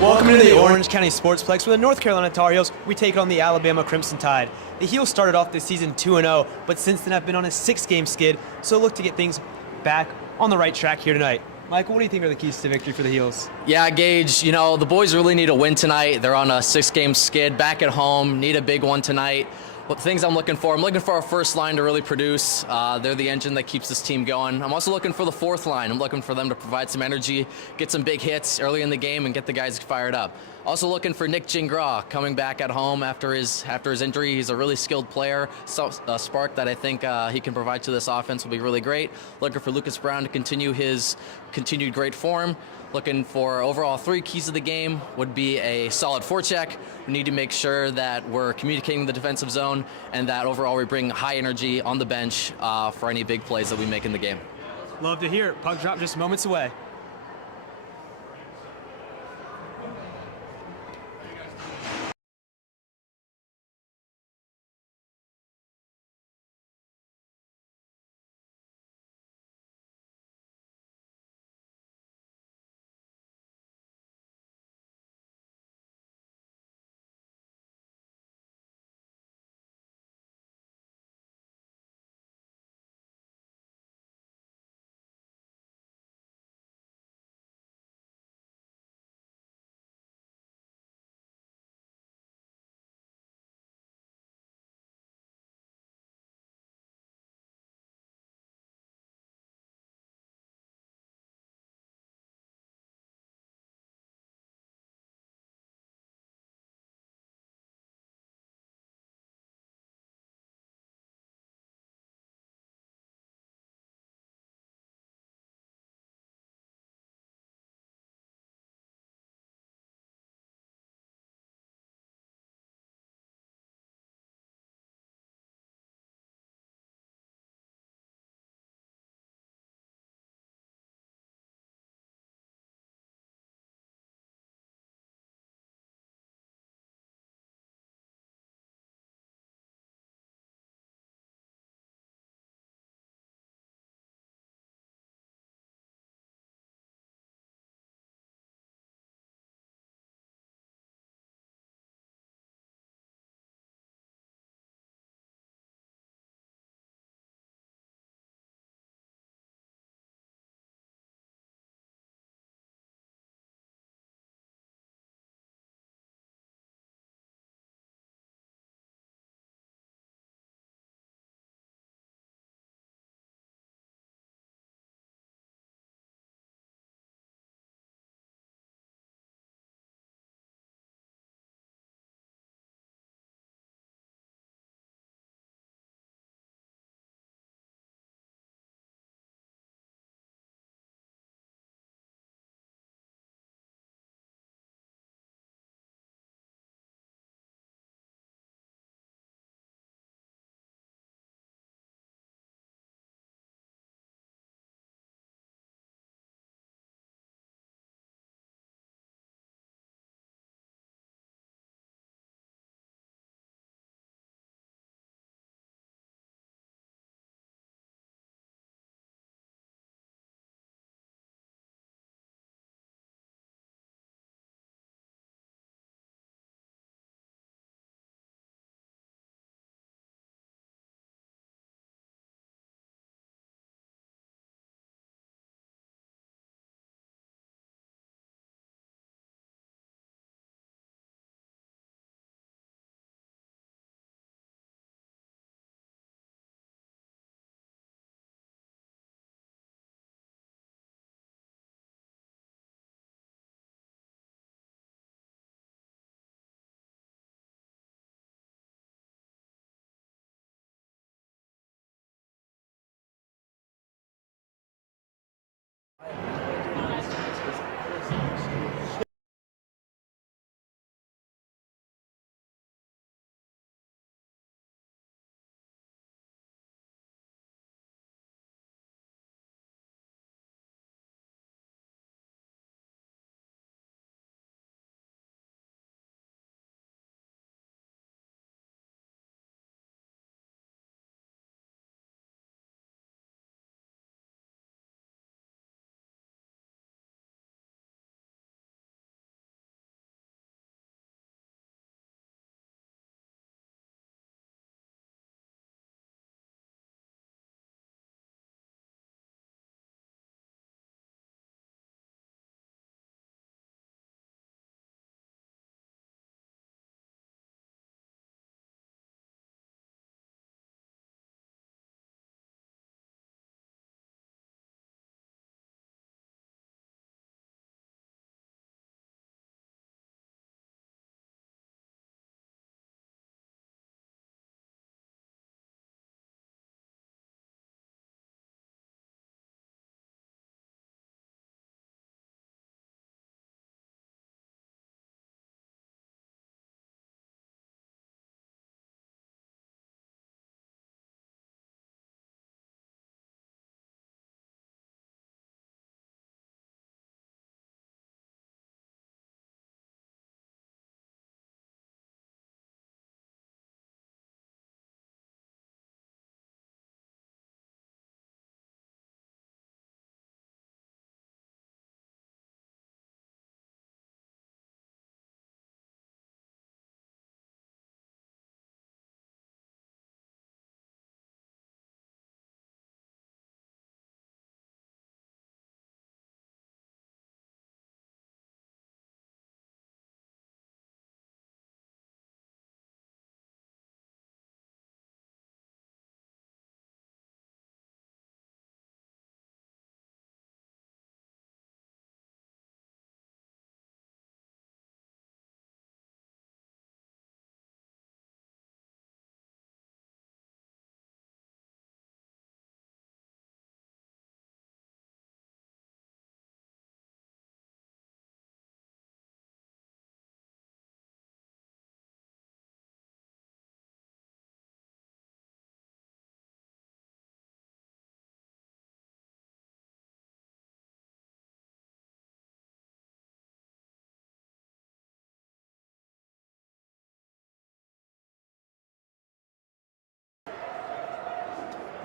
Welcome to the Orange County Sportsplex with the North Carolina Tar Heels. We take on the Alabama Crimson Tide. The Heels started off this season 2-0, but since then have been on a 6-game skid, so look to get things back on the right track here tonight. Michael, what do you think are the keys to victory for the Heels? Yeah, Gage, the boys really need a win tonight. They're on a 6-game skid, back at home, need a big one tonight. What things I'm looking for our first line to really produce. They're the engine that keeps this team going. I'm also looking for the fourth line. I'm looking for them to provide some energy, get some big hits early in the game, and get the guys fired up. Also looking for Nick Gingras coming back at home after his injury. He's a really skilled player. So, a spark that I think he can provide to this offense will be really great. Looking for Lucas Brown to continue his continued great form. Looking for overall 3 keys of the game would be a solid forecheck. We need to make sure that we're communicating the defensive zone and that overall we bring high energy on the bench for any big plays that we make in the game. Love to hear it. Puck drop just moments away.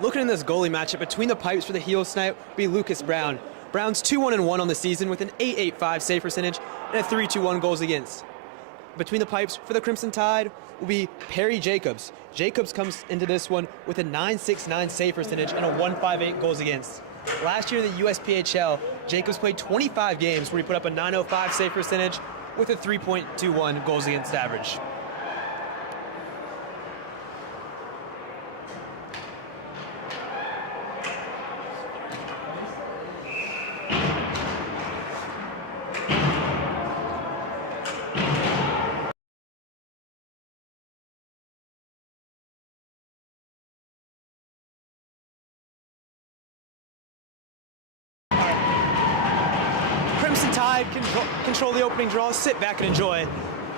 Looking in this goalie matchup, between the pipes for the Heels tonight will be Lucas Brown. Brown's 2-1-1 on the season with an .885 save percentage and a 3.21 goals against. Between the pipes for the Crimson Tide will be Perry Jacobs. Jacobs comes into this one with a .969 save percentage and a 1.58 goals against. Last year in the USPHL, Jacobs played 25 games where he put up a .905 save percentage with a 3.21 goals against average. Crimson Tide control the opening draw, sit back and enjoy,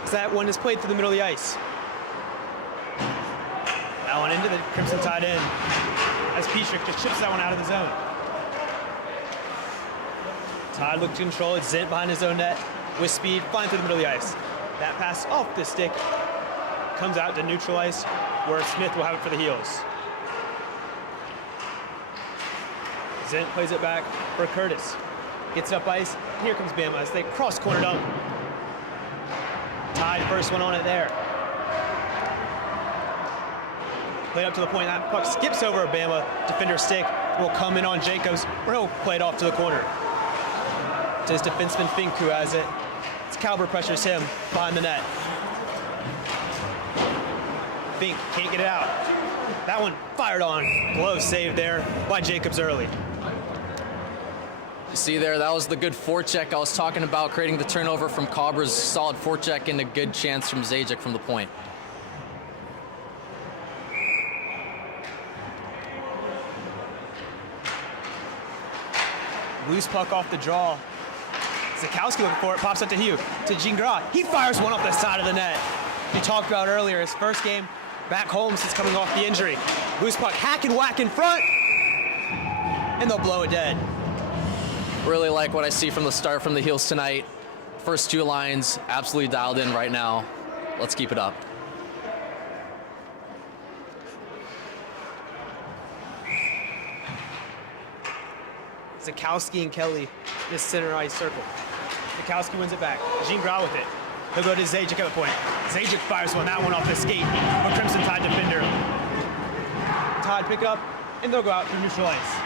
as that one is played through the middle of the ice. That one into the Crimson Tide end, as Petrick just chips that one out of the zone. Tide look to control it, Zent behind his own net, with speed, flying through the middle of the ice. That pass off the stick, comes out to neutral ice, where Smith will have it for the Heels. Zent plays it back for Curtis. Gets up ice, and here comes Bama as they cross-corner dump. Tide first one on it there. Played up to the point, that puck skips over a Bama defender stick, will come in on Jacobs, or he'll play it off to the corner. To his defenseman Fink who has it. It's Caliber pressures him behind the net. Fink can't get it out. That one fired on, glove saved there by Jacobs early. See there, that was the good forecheck I was talking about, creating the turnover from Cobra's solid forecheck and a good chance from Zajic from the point. Loose puck off the draw. Zakowski looking for it, pops up to Hugh, to Gingras. He fires one off the side of the net. We talked about earlier, his first game back home since coming off the injury. Loose puck, hack and whack in front, and they'll blow it dead. Really like what I see from the start from the Heels tonight. First two lines, absolutely dialed in right now. Let's keep it up. Zakowski and Kelly, this center ice circle. Zakowski wins it back. Gingras with it. He'll go to Zajic at the point. Zajic fires that one off the skate of a Crimson Tide defender. Tide pick it up, and they'll go out through neutral ice.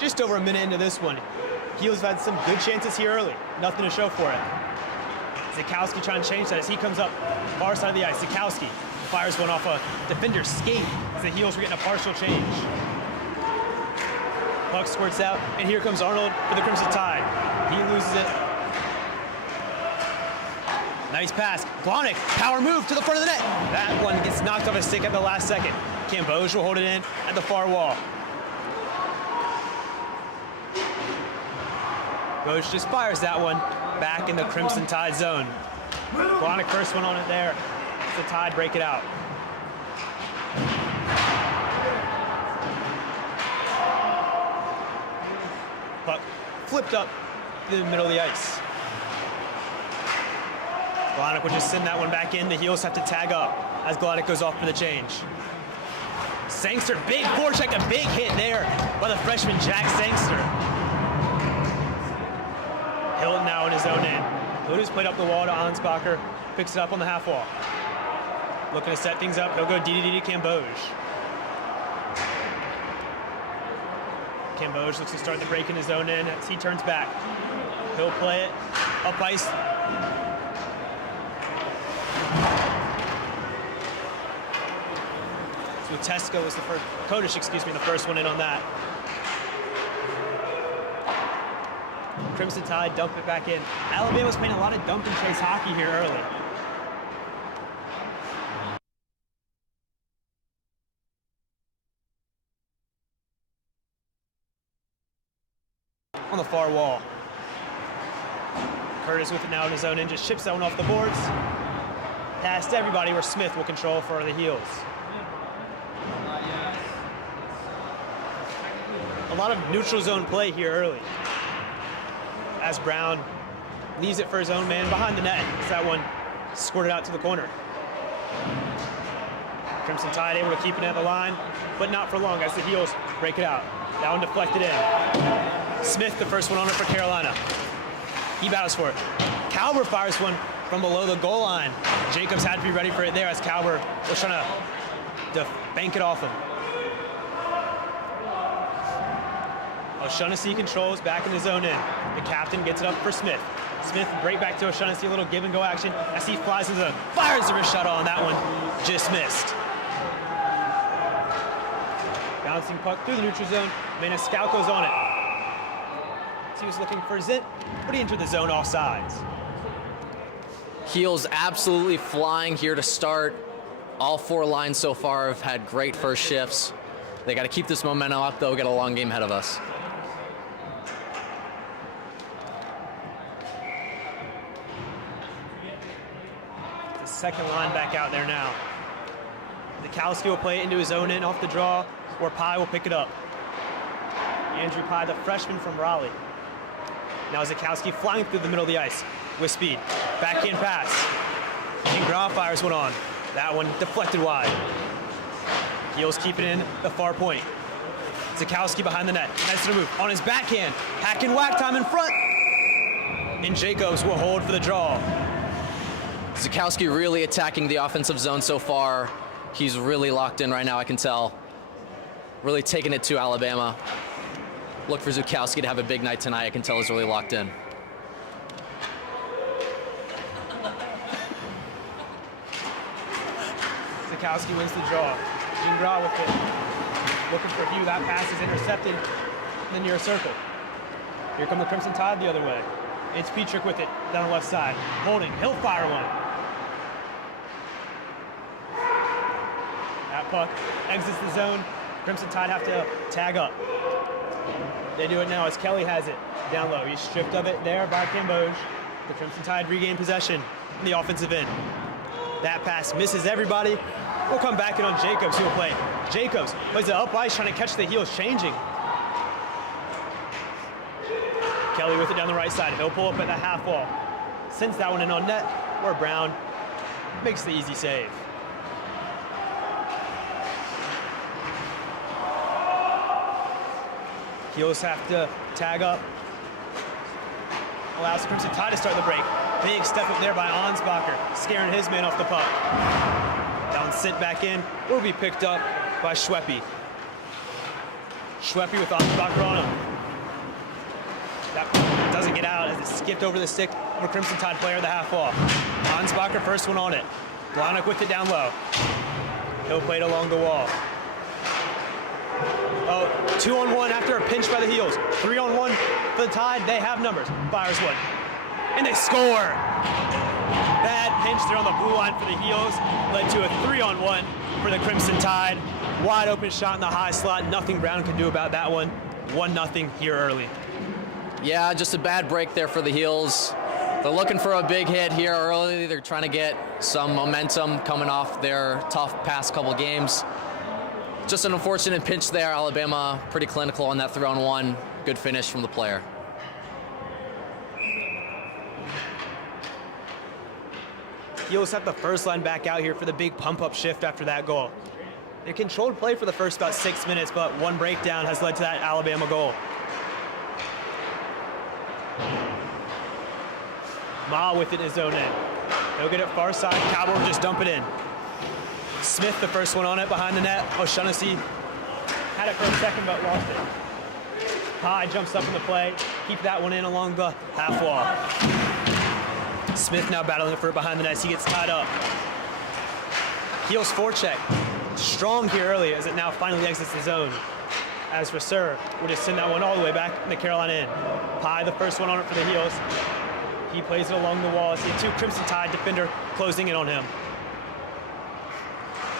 Just over a minute into this one, Heels have had some good chances here early. Nothing to show for it. Zakowski trying to change that as he comes up far side of the ice. Zakowski fires one off a defender's skate as the Heels were getting a partial change. Puck squirts out, and here comes Arnold for the Crimson Tide. He loses it. Nice pass. Blahnik, power move to the front of the net. That one gets knocked off his stick at the last second. Camboj will hold it in at the far wall. Roach just fires that one back in the Crimson Tide zone. Blahnik first one on it there. The Tide break it out. Puck flipped up to the middle of the ice. Blahnik will just send that one back in. The Heels have to tag up as Blahnik goes off for the change. Sangster, big forecheck, a big hit there by the freshman Jack Sangster. Hilton now in his own end. Luda's played up the wall to Ansbacher, picks it up on the half wall. Looking to set things up, he'll go DDD to Camboj. Camboj looks to start the break in his own end as he turns back. He'll play it up ice. So Tesco was the first, Kodish, excuse me, the first one in on that. Crimson Tide dump it back in. Alabama's playing a lot of dump and chase hockey here early. On the far wall. Curtis with it now in his own end, just chips that one off the boards. Pass to everybody where Smith will control for the Heels. A lot of neutral zone play here early. As Brown leaves it for his own man behind the net. As that one squirted out to the corner. Crimson Tide able to keep it at the line, but not for long as the Heels break it out. That one deflected in. Smith, the first one on it for Carolina. He battles for it. Calver fires one from below the goal line. Jacobs had to be ready for it there as Calver was trying to bank it off him. O'Shaughnessy controls back in the zone in. The captain gets it up for Smith. Smith right back to O'Shaughnessy, a little give and go action as he flies into the zone. Fires the wrist shot on that one, just missed. Bouncing puck through the neutral zone. Maniscalco's on it. He was looking for Zint, but he entered the zone off sides. Heels absolutely flying here to start. All 4 lines so far have had great first shifts. They got to keep this momentum up, though. We got a long game ahead of us. The second line back out there now. Zakowski will play it into his own end off the draw, or Pye will pick it up. Andrew Pye, the freshman from Raleigh. Now Zakowski flying through the middle of the ice with speed. Backhand pass. Ingram fires one on. That one deflected wide. Heels keep it in the far point. Zakowski behind the net. Nice little move on his backhand. Hack and whack time in front. And Jacobs will hold for the draw. Zakowski really attacking the offensive zone so far. He's really locked in right now, I can tell. Really taking it to Alabama. Look for Zakowski to have a big night tonight. I can tell he's really locked in. Zakowski wins the draw. Ingram with it. Looking for Hugh. That pass is intercepted in the near circle. Here come the Crimson Tide the other way. It's Petrick with it down the left side. Holding. He'll fire one. That puck exits the zone. Crimson Tide have to tag up. They do it now as Kelly has it down low. He's stripped of it there by Cambodge. The Crimson Tide regain possession in the offensive end. That pass misses everybody. We'll come back in on Jacobs, who will play. Jacobs plays it up ice, trying to catch the Heels changing. Kelly with it down the right side. He'll pull up at the half wall. Sends that one in on net, where Brown makes the easy save. Heels have to tag up. Allows the Crimson Tide to start the break. Big step up there by Ansbacher, scaring his man off the puck. Down sent back in, will be picked up by Schweppe. Schweppe with Ansbacher on him. That doesn't get out as it skipped over the stick of a Crimson Tide player at the half wall. Ansbacher first one on it. Blahnik with it down low. He'll play it along the wall. Oh, 2-on-1 after a pinch by the Heels. 3-on-1 for the Tide. They have numbers. Fires one. And they score. Bad pinch there on the blue line for the Heels. Led to a 3-on-1 for the Crimson Tide. Wide open shot in the high slot. Nothing Brown can do about that one. 1-0 here early. Yeah, just a bad break there for the Heels. They're looking for a big hit here early. They're trying to get some momentum coming off their tough past couple games. Just an unfortunate pinch there. Alabama pretty clinical on that 3-on-1. Good finish from the player. Heels have the first line back out here for the big pump-up shift after that goal. They controlled play for the first about 6 minutes, but one breakdown has led to that Alabama goal. Ma with it in his own end. He'll get it far side. Cowboy will just dump it in. Smith, the first one on it behind the net. O'Shaughnessy had it for a second, but lost it. Pye jumps up in the play. Keep that one in along the half wall. Smith now battling for it behind the net as he gets tied up. Heels forecheck. Strong here early as it now finally exits the zone. As for Sir, we'll just send that one all the way back in the Carolina end. Pye, the first one on it for the Heels. He plays it along the wall. See two Crimson Tide defender closing in on him.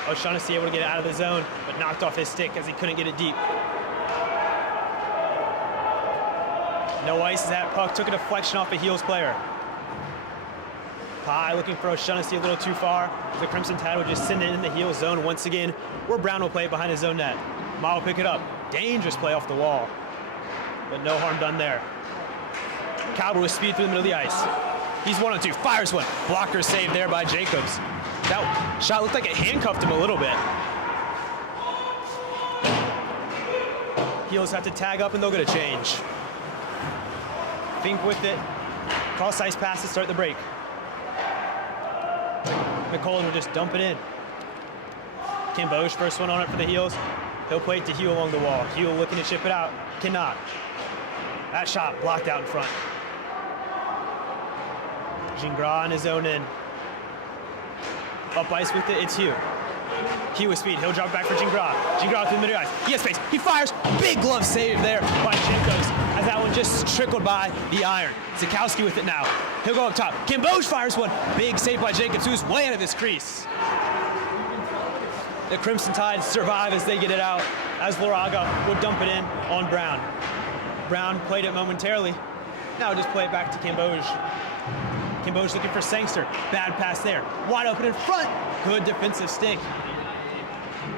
O'Shaughnessy able to get it out of the zone, but knocked off his stick as he couldn't get it deep. No ice as that puck took a deflection off a Heels player. Pye looking for O'Shaughnessy a little too far. The Crimson Tide will just send it in the Heels zone once again, where Brown will play it behind his own net. Ma will pick it up. Dangerous play off the wall, but no harm done there. Cowboy with speed through the middle of the ice. He's 1-on-2, fires one. Blocker save there by Jacobs. That shot looked like it handcuffed him a little bit. Heels have to tag up and they'll get a change. Fink with it. Cross ice pass to start the break. McCollum will just dump it in. Camboge, first one on it for the Heels. He'll play it to Hugh along the wall. Hugh looking to chip it out. Cannot. That shot blocked out in front. Gingras in his own end. Up ice with it, it's Hugh. Hugh with speed, he'll drop back for Gingras. Gingras through the middle ice. He has space, he fires. Big glove save there by Jacobs as that one just trickled by the iron. Zukowski with it now. He'll go up top. Camboge fires one. Big save by Jacobs, who's way out of his crease. The Crimson Tide survive as they get it out, as Laraga will dump it in on Brown. Brown played it momentarily. Now just play it back to Camboge. Camboge looking for Sangster. Bad pass there. Wide open in front. Good defensive stink.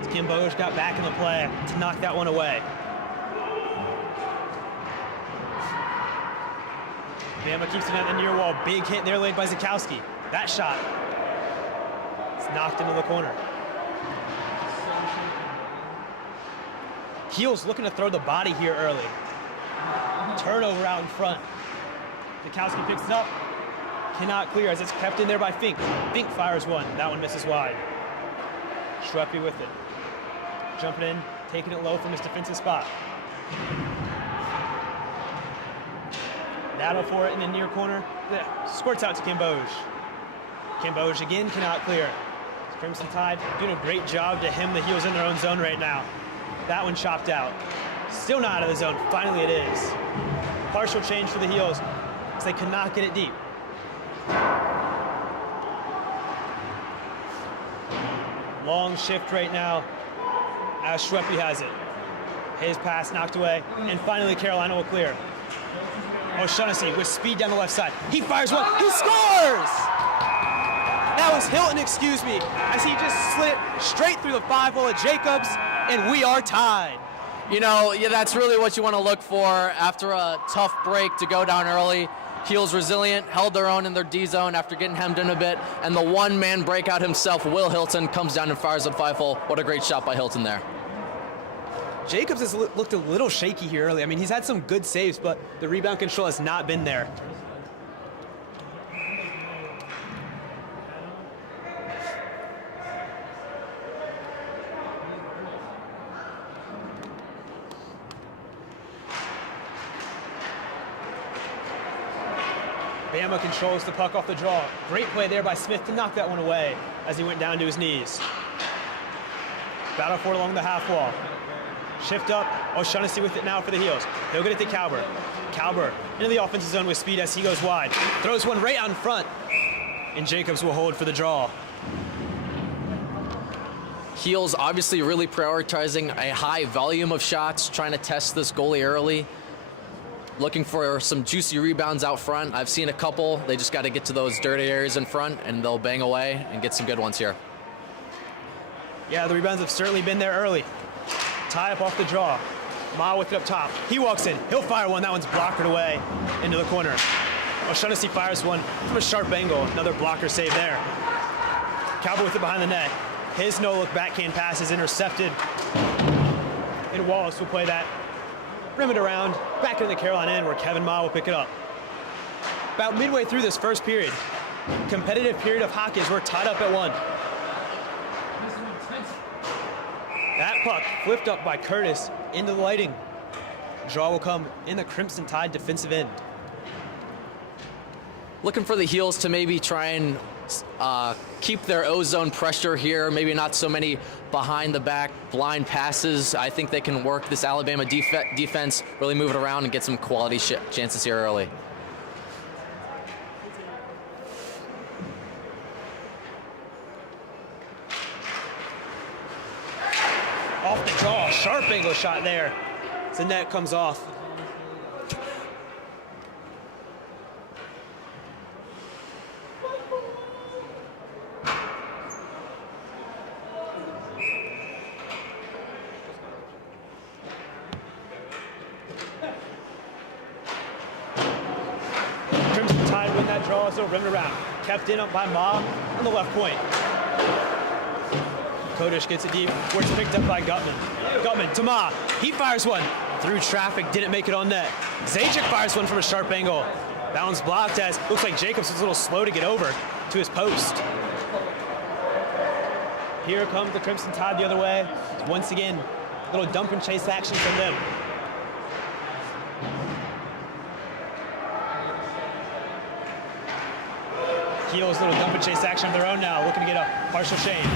Camboge got back in the play to knock that one away. Bama keeps it at the near wall. Big hit there laid by Zukowski. That shot is knocked into the corner. Heels looking to throw the body here early. Turnover out in front. Zukowski picks it up. Cannot clear as it's kept in there by Fink. Fink fires one. That one misses wide. Schweppe with it. Jumping in, taking it low from his defensive spot. Battle for it in the near corner. Squirts out to Camboge. Camboge again cannot clear. Crimson Tide doing a great job to hem the Heels in their own zone right now. That one chopped out. Still not out of the zone. Finally it is. Partial change for the Heels as they could not get it deep. Long shift right now as Schweppe has it. His pass knocked away, and finally Carolina will clear. O'Shaughnessy with speed down the left side. He fires one, he scores! That was Hilton, excuse me, as he just slid straight through the 5-hole of Jacobs, and we are tied. You know, yeah, that's really what you want to look for after a tough break to go down early. Heels resilient, held their own in their D zone after getting hemmed in a bit, and the one-man breakout himself, Will Hilton, comes down and fires at 5-hole. What a great shot by Hilton there. Jacobs has looked a little shaky here early. I mean, he's had some good saves, but the rebound control has not been there. Bama controls the puck off the draw. Great play there by Smith to knock that one away as he went down to his knees. Battle for it along the half wall. Shift up. O'Shaughnessy with it now for the Heels. He'll get it to Calber. Calber into the offensive zone with speed as he goes wide. Throws one right out in front. And Jacobs will hold for the draw. Heels obviously really prioritizing a high volume of shots, trying to test this goalie early. Looking for some juicy rebounds out front. I've seen a couple. They just got to get to those dirty areas in front, and they'll bang away and get some good ones here. Yeah, the rebounds have certainly been there early. Tie up off the draw. Ma with it up top. He walks in. He'll fire one. That one's blocked away into the corner. O'Shaughnessy fires one from a sharp angle. Another blocker save there. Cowboy with it behind the net. His no-look backhand pass is intercepted. And Wallace will play that. Rim it around, back into the Carolina end where Kevin Ma will pick it up. About midway through this first period, competitive period of hockey as we're tied up at 1. That puck flipped up by Curtis into the lighting. Draw will come in the Crimson Tide defensive end. Looking for the Heels to maybe try and keep their O-zone pressure here. Maybe not so many behind-the-back blind passes. I think they can work this Alabama defense, really move it around and get some quality chances here early. Off the draw, sharp angle shot there. The net comes off. Crimson Tide win that draw, so rim it around. kept in up by Ma on the left point. Kodesh gets it deep, where it's picked up by Gutman. Gutman to Ma. He fires one through traffic, didn't make it on net. Zajic fires one from a sharp angle. That one's blocked as looks like Jacobs was a little slow to get over to his post. Here comes the Crimson Tide the other way. Once again, a little dump and chase action from them. Heels, little dump and chase action of their own now, looking to get a partial change.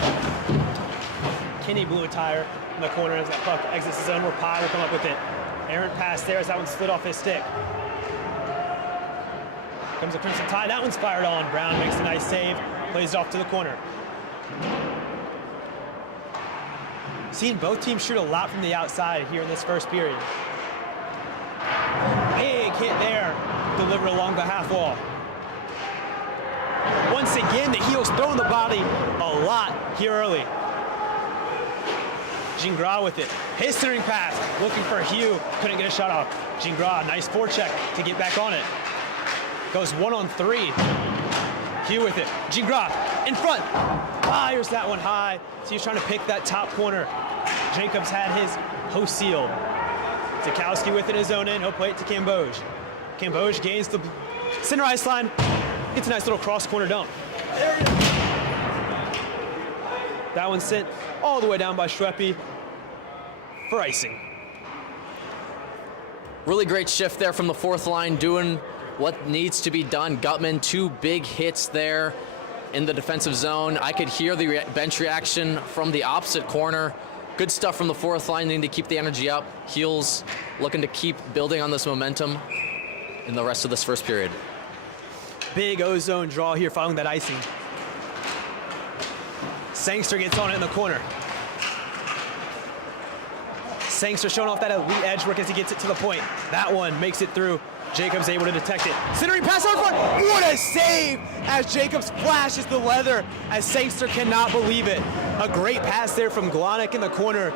Kinney blew a tire in the corner as that puck exits the zone where Pye will come up with it. Errant pass there as that one slid off his stick. Comes the Crimson Tide, that one's fired on. Brown makes a nice save, plays it off to the corner. Seeing both teams shoot a lot from the outside here in this first period. Big hit there, delivered along the half wall. Once again, the Heels throwing the body a lot here early. Gingras with it. His centering pass, looking for Hugh, couldn't get a shot off. Gingras, nice forecheck to get back on it. Goes 1-on-3. Hugh with it. Gingras in front. Fires that one high. So he's trying to pick that top corner. Jacobs had his post sealed. Zakowski with it in his own end. He'll play it to Cambodge. Cambodge gains the center ice line. Gets a nice little cross corner dump. That one sent all the way down by Schweppe for icing. Really great shift there from the fourth line, doing what needs to be done. Gutman, 2 big hits there in the defensive zone. I could hear the bench reaction from the opposite corner. Good stuff from the fourth line, needing to keep the energy up. Heels looking to keep building on this momentum in the rest of this first period. Big O-zone draw here following that icing. Sangster gets on it in the corner. Sangster showing off that elite edge work as he gets it to the point. That one makes it through. Jacobs able to detect it. Centering pass out front. What a save as Jacobs flashes the leather as Sangster cannot believe it. A great pass there from Glonek in the corner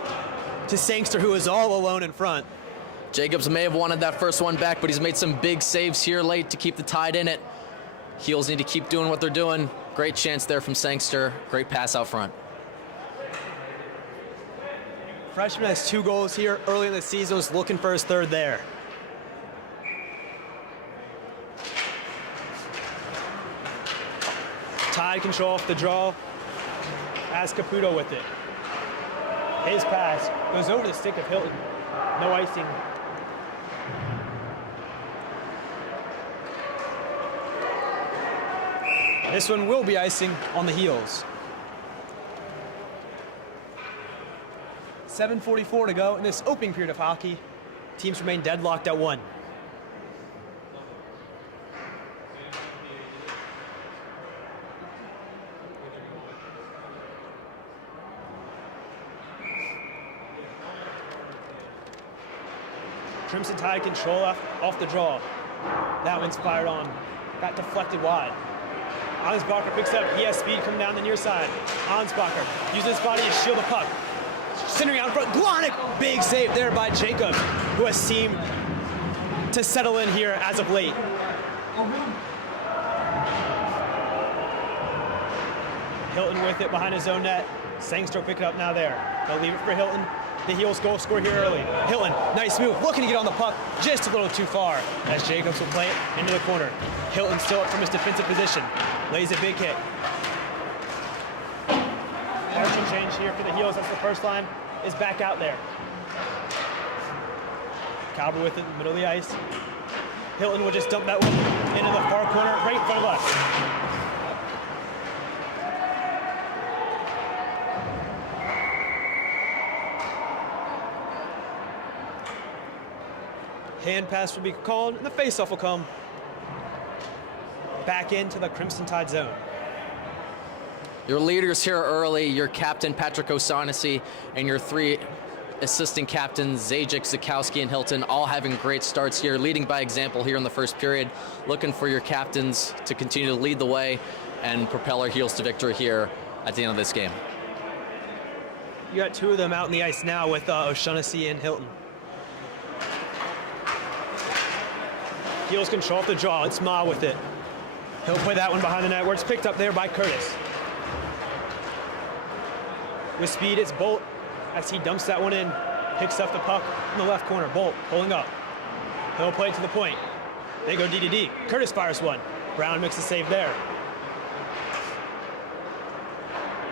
to Sangster, who is all alone in front. Jacobs may have wanted that first one back, but he's made some big saves here late to keep the Tide in it. Heels need to keep doing what they're doing. Great chance there from Sangster. Great pass out front. Freshman has 2 goals here early in the season, was looking for his third there. Tide control off the draw. As Caputo with it. His pass goes over the stick of Hilton. No icing. This one will be icing on the Heels. 7:44 to go in this opening period of hockey. Teams remain deadlocked at 1. Crimson Tide control off the draw. That one's fired on. Got deflected wide. Ansbacher picks up. He has speed coming down the near side. Ansbacher using his body to shield the puck. Centering out in front. Glonek. Big save there by Jacobs, who has seemed to settle in here as of late. Hilton with it behind his own net. Sangster will pick it up now there. They'll leave it for Hilton. The Heels goal score here early. Hilton, nice move, looking to get on the puck just a little too far as Jacobs will play it into the corner. Hilton still up from his defensive position. Lays a big hit. Partial change here for the Heels as the first line is back out there. Calber with it in the middle of the ice. Hilton will just dump that one into the far corner right in front of us. Hand pass will be called, and the faceoff will come back into the Crimson Tide zone. Your leaders here early, your captain, Patrick O'Shaughnessy, and your 3 assistant captains, Zajic, Zakowski, and Hilton, all having great starts here, leading by example here in the first period. Looking for your captains to continue to lead the way and propel our Heels to victory here at the end of this game. You got 2 of them out in the ice now with O'Shaughnessy and Hilton. Heels control off the draw. It's Ma with it. He'll play that one behind the net where it's picked up there by Curtis. With speed, it's Bolt as he dumps that one in, picks up the puck in the left corner. Bolt pulling up. He'll play it to the point. They go D to D. Curtis fires one. Brown makes a save there.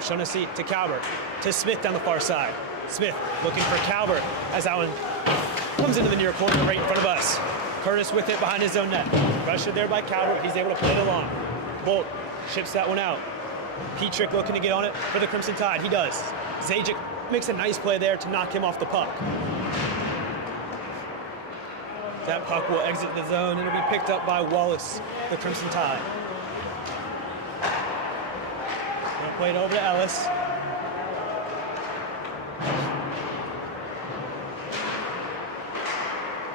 Shaughnessy to Calvert, to Smith down the far side. Smith looking for Calvert as that one comes into the near corner right in front of us. Curtis with it behind his own net. Rushed there by Calvert. He's able to play it along. Bolt ships that one out. Petrick looking to get on it for the Crimson Tide. He does. Zajic makes a nice play there to knock him off the puck. That puck will exit the zone and it'll be picked up by Wallace, the Crimson Tide. Gonna play it over to Ellis.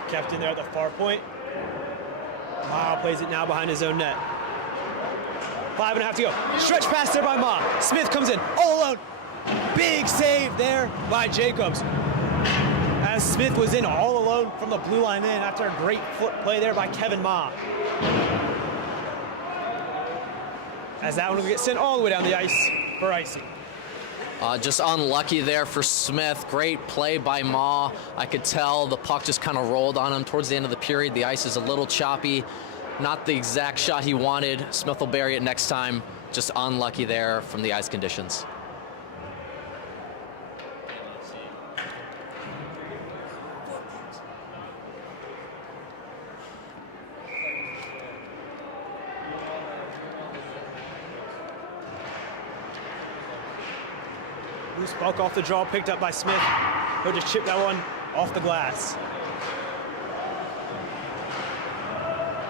Kept in there at the far point. Ma plays it now behind his own net. 5.5 to go. Stretch pass there by Ma. Smith comes in all alone. Big save there by Jacobs. As Smith was in all alone from the blue line in after a great foot play there by Kevin Ma. As that one will get sent all the way down the ice for icing. Just unlucky there for Smith. Great play by Ma. I could tell the puck just kind of rolled on him towards the end of the period. The ice is a little choppy. Not the exact shot he wanted. Smith will bury it next time. Just unlucky there from the ice conditions. Loose puck off the draw, picked up by Smith. He'll just chip that one off the glass.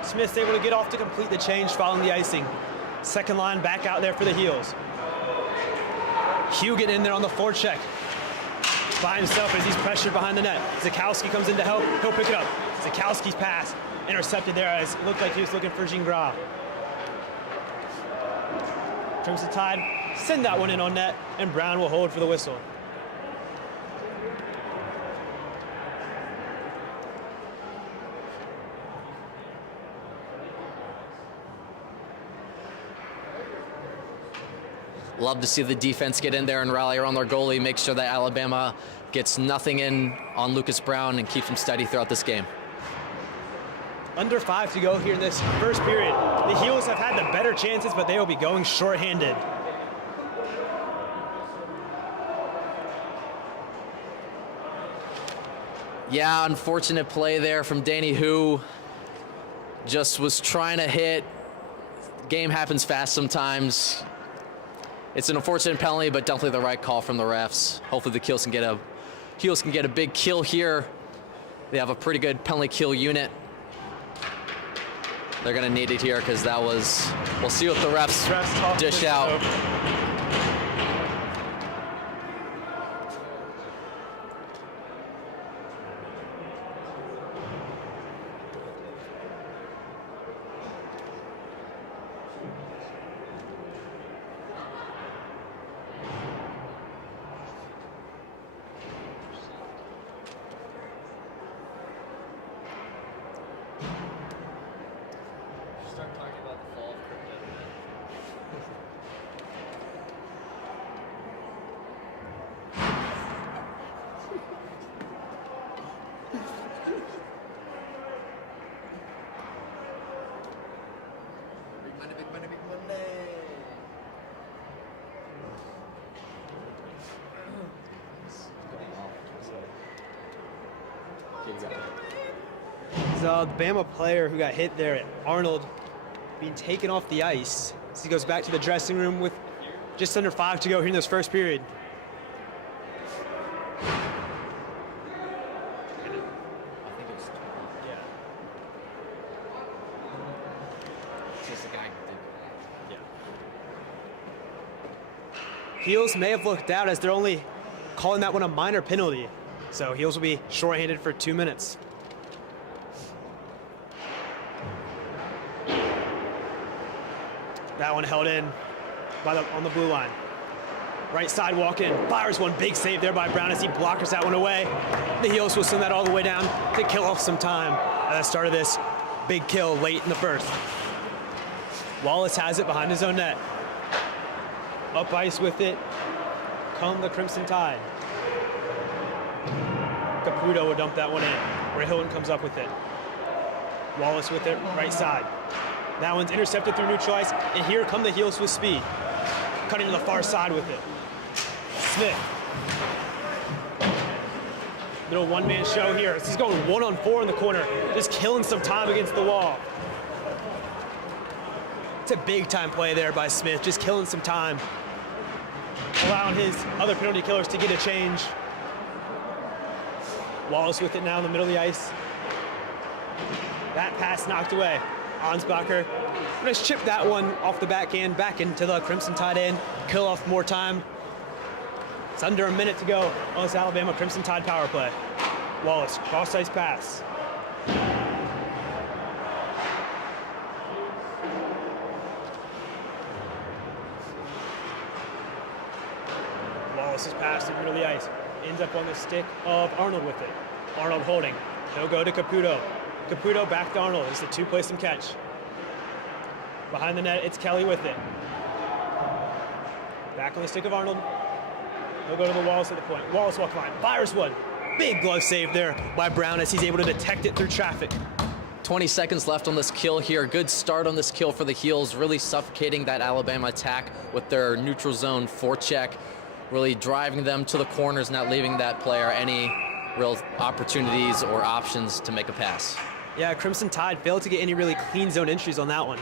Smith's able to get off to complete the change following the icing. Second line back out there for the Heels. Hugh getting in there on the forecheck by himself as he's pressured behind the net. Zakowski comes in to help. He'll pick it up. Zakowski's pass intercepted there as it looked like he was looking for Gingras. Crimson Tide send that one in on net, and Brown will hold for the whistle. Love to see the defense get in there and rally around their goalie, make sure that Alabama gets nothing in on Lucas Brown and keeps him steady throughout this game. Under 5 to go here in this first period. The Heels have had the better chances, but they will be going shorthanded. Yeah, unfortunate play there from Danny, who just was trying to hit. Game happens fast sometimes. It's an unfortunate penalty, but definitely the right call from the refs. Hopefully the Heels can get a big kill here. They have a pretty good penalty kill unit. They're gonna need it here because that was, we'll see what the refs dish out. The Bama player who got hit there, Arnold, being taken off the ice. So he goes back to the dressing room with just under 5 to go here in this first period. Heels may have looked out as they're only calling that one a minor penalty. So Heels will be shorthanded for 2 minutes. That one held in on the blue line. Right side walk in, fires one, big save there by Brown as he blockers that one away. The Heels will send that all the way down to kill off some time at the start of this big kill late in the first. Wallace has it behind his own net. Up ice with it, come the Crimson Tide. Caputo will dump that one in, where Hilton comes up with it. Wallace with it, right side. That one's intercepted through neutral ice, and here come the Heels with speed. Cutting to the far side with it. Smith. Little one-man show here. He's going 1-on-4 in the corner, just killing some time against the wall. It's a big-time play there by Smith, just killing some time, allowing his other penalty killers to get a change. Wallace with it now in the middle of the ice. That pass knocked away. Ansbacher gonna chip that one off the backhand back into the Crimson Tide end, kill off more time. It's under a minute to go on this Alabama Crimson Tide power play. Wallace, cross-ice pass. Wallace's pass in the middle of the ice. Ends up on the stick of Arnold with it. Arnold holding. He'll go to Caputo. Caputo back to Arnold. It's the two place and catch. Behind the net, it's Kelly with it. Back on the stick of Arnold. He'll go to the Wallace at the point. Wallace walk line. Fires one. Big glove save there by Brown as he's able to detect it through traffic. 20 seconds left on this kill here. Good start on this kill for the Heels, really suffocating that Alabama attack with their neutral zone forecheck, really driving them to the corners, not leaving that player any real opportunities or options to make a pass. Yeah, Crimson Tide failed to get any really clean zone entries on that one.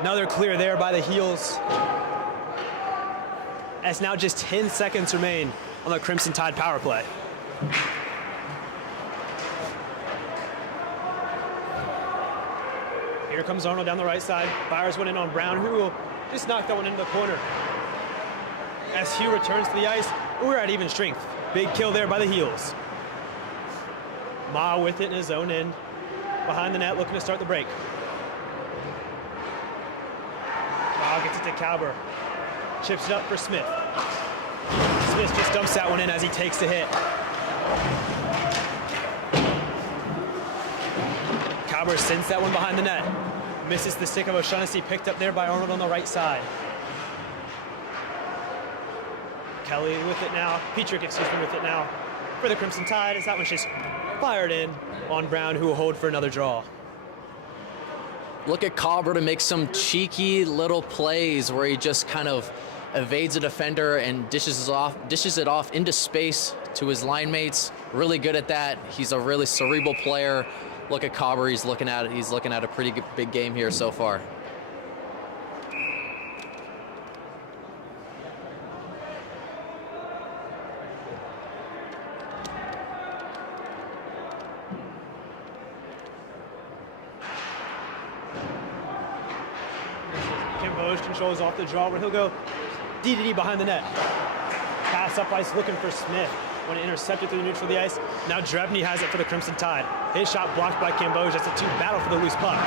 Another clear there by the Heels. As now just 10 seconds remain on the Crimson Tide power play. Here comes Arnold down the right side. Fires one in on Brown, who will just knock that one into the corner. As Hugh returns to the ice, we're at even strength. Big kill there by the Heels. Ma with it in his own end. Behind the net, looking to start the break. Ma gets it to Cowber. Chips it up for Smith. Smith just dumps that one in as he takes the hit. Cowber sends that one behind the net. Misses the stick of O'Shaughnessy, picked up there by Arnold on the right side. Kelly with it now. Petrick, excuse me, with it now for the Crimson Tide as that one's just fired in on Brown, who will hold for another draw. Look at Cowber to make some cheeky little plays where he just kind of evades a defender and dishes it off into space to his line mates. Really good at that. He's a really cerebral player. Look at Cowber. He's looking at a pretty big game here so far. Controls off the draw where he'll go D behind the net. Pass up ice looking for Smith when it intercepted through the neutral of the ice. Now Drevny has it for the Crimson Tide. His shot blocked by Camboge. That's a two battle for the loose puck.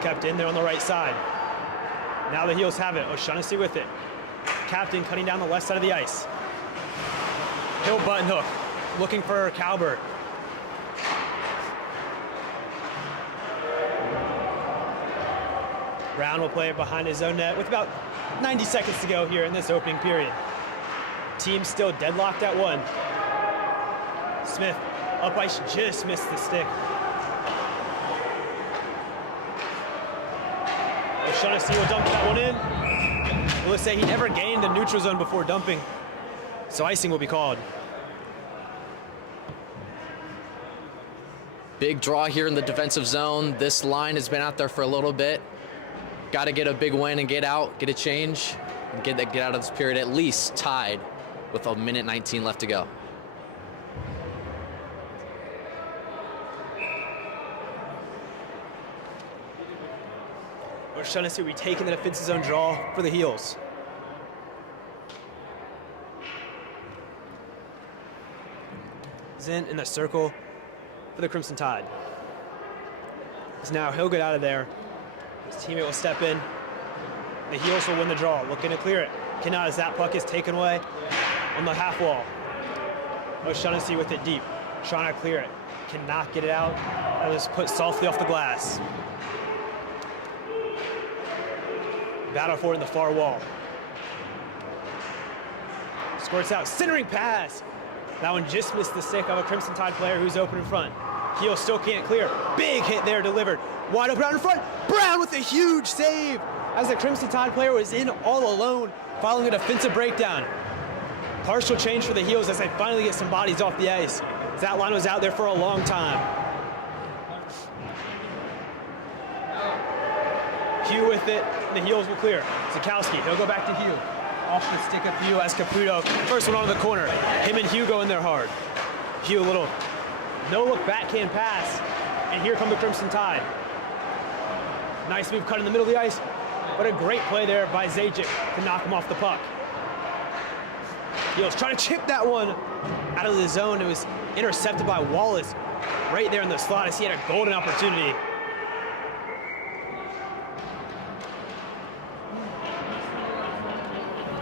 Kept in there on the right side. Now the Heels have it. O'Shaughnessy with it. Captain cutting down the left side of the ice. Hill button hook looking for Cowber. Brown will play it behind his own net with about 90 seconds to go here in this opening period. Team still deadlocked at one. Smith up ice, just missed the stick. O'Shaughnessy will dump that one in. We'll say he never gained the neutral zone before dumping, so icing will be called. Big draw here in the defensive zone. This line has been out there for a little bit. Got to get a big win and get out, get a change, and get out of this period at least tied with a minute 19 left to go. O'Shaughnessy will be taking the defensive zone draw for the Heels. Zint in the circle for the Crimson Tide. So now he'll get out of there. His teammate will step in. The Heels will win the draw, looking to clear it. Cannot as that puck is taken away on the half wall. O'Shaughnessy with it deep, trying to clear it. cannot get it out. It was put softly off the glass. Battle for it in the far wall. Squirts out, centering pass. That one just missed the stick of a Crimson Tide player who's open in front. Heels still can't clear. Big hit there delivered. Wide open out in front. Brown with a huge save as the Crimson Tide player was in all alone following a defensive breakdown. Partial change for the Heels as they finally get some bodies off the ice. That line was out there for a long time. Hugh with it, the Heels will clear. Zukowski, he'll go back to Hugh. Off the stick of Hugh as Caputo. First one on the corner. Him and Hugh go in there hard. Hugh a little no-look backhand pass. And here come the Crimson Tide. Nice move cut in the middle of the ice. But a great play there by Zajic to knock him off the puck. Heels trying to chip that one out of the zone. It was intercepted by Wallace right there in the slot as he had a golden opportunity.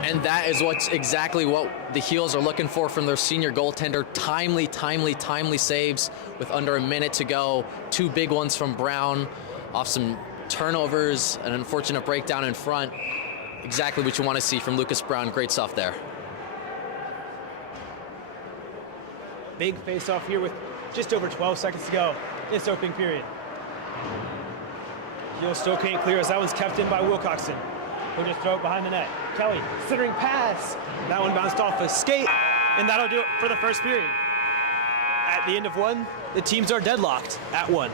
And that is exactly what the Heels are looking for from their senior goaltender. Timely saves with under a minute to go. Two big ones from Brown off some turnovers, an unfortunate breakdown in front. Exactly what you want to see from Lucas Brown. Great stuff there. Big face-off here with just over 12 seconds to go in this opening period. Heels still can't clear as that one's kept in by Wilcoxon. He'll just throw it behind the net. Kelly, centering pass. That one bounced off a skate, and that'll do it for the first period. At the end of one, the teams are deadlocked at 1.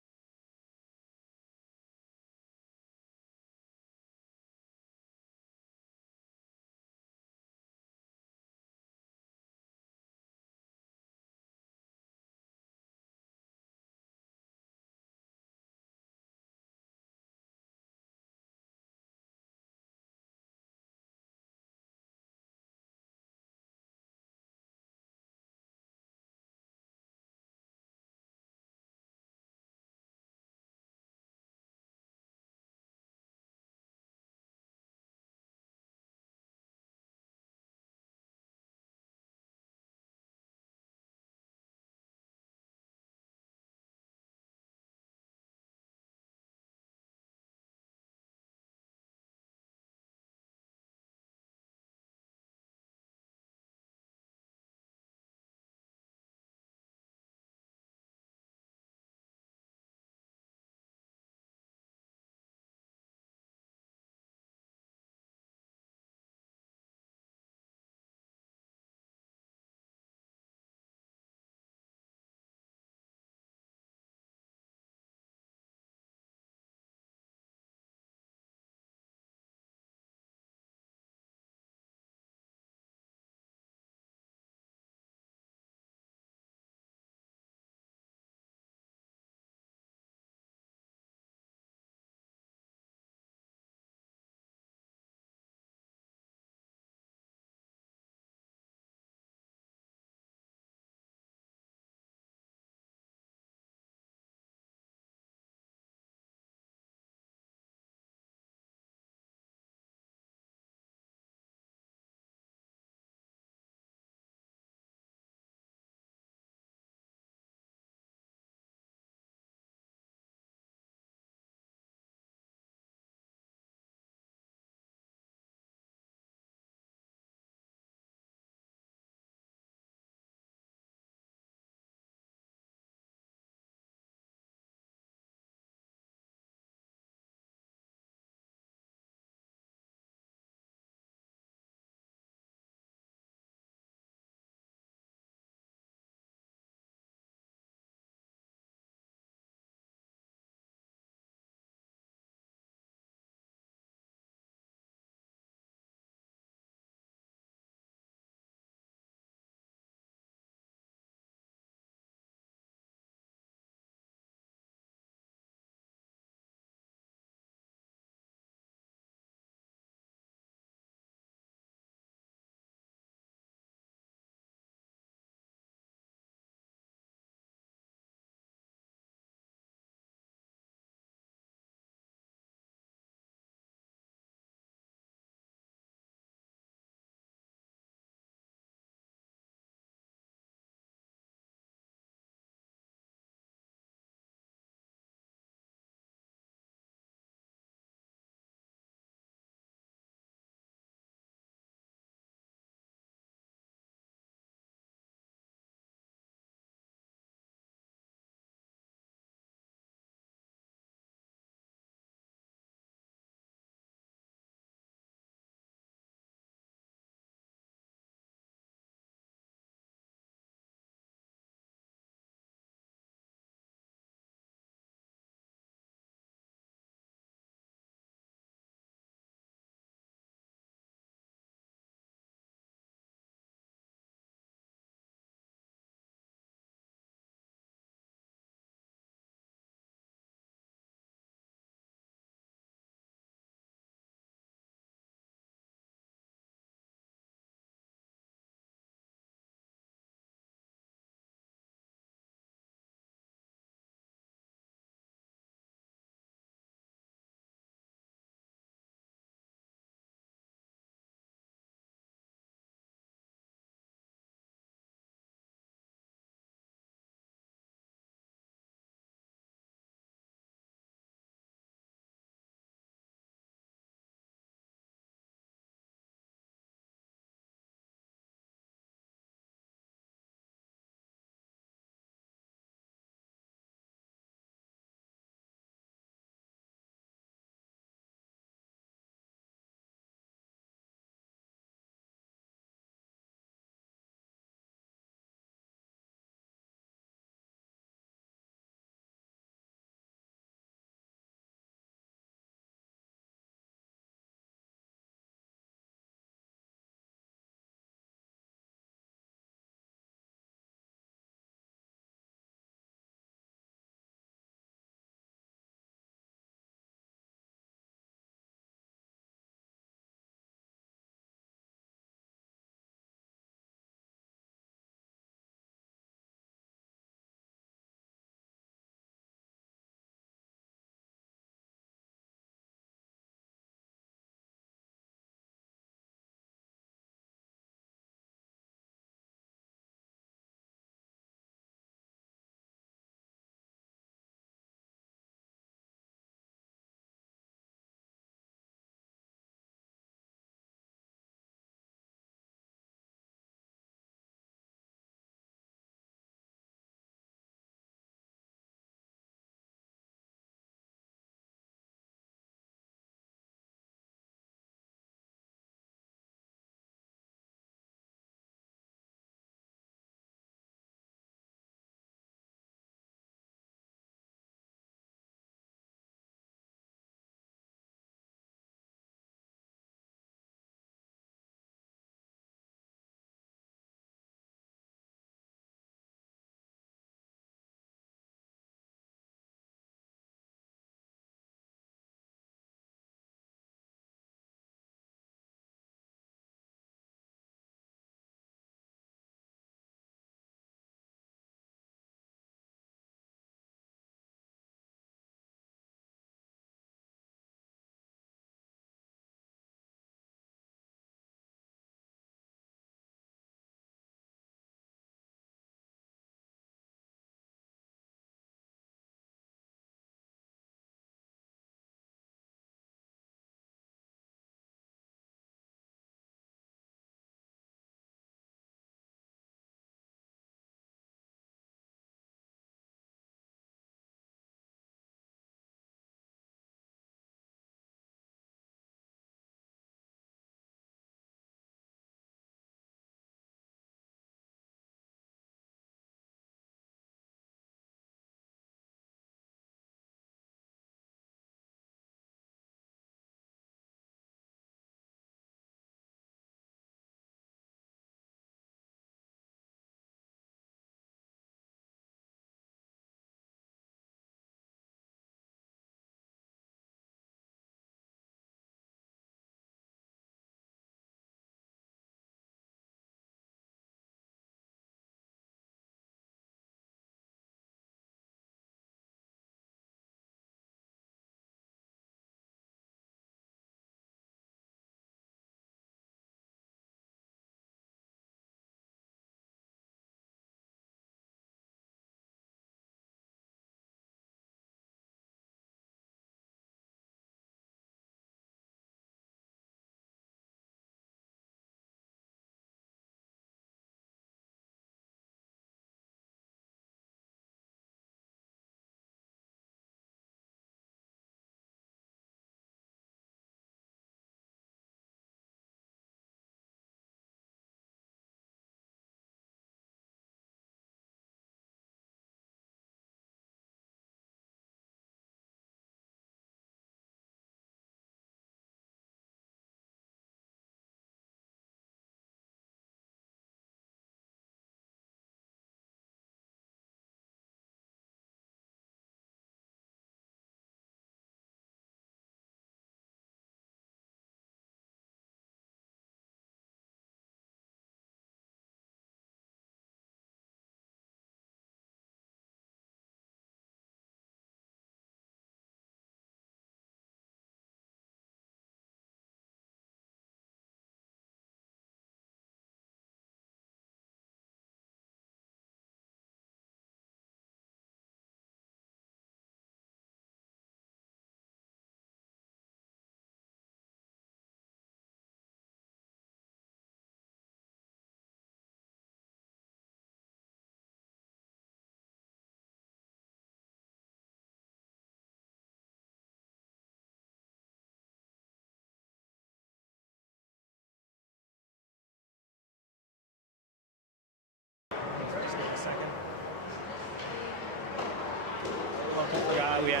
Oh, yeah.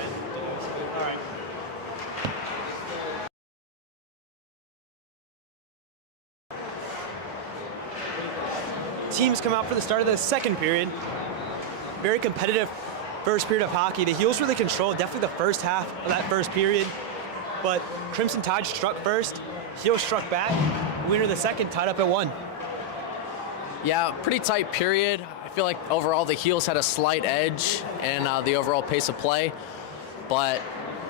All right. Teams come out for the start of the second period. Very competitive first period of hockey. The Heels really controlled definitely the first half of that first period, but Crimson Tide struck first, Heels struck back. Winner of the second, tied up at 1. Yeah, pretty tight period. I feel like overall the Heels had a slight edge in the overall pace of play, but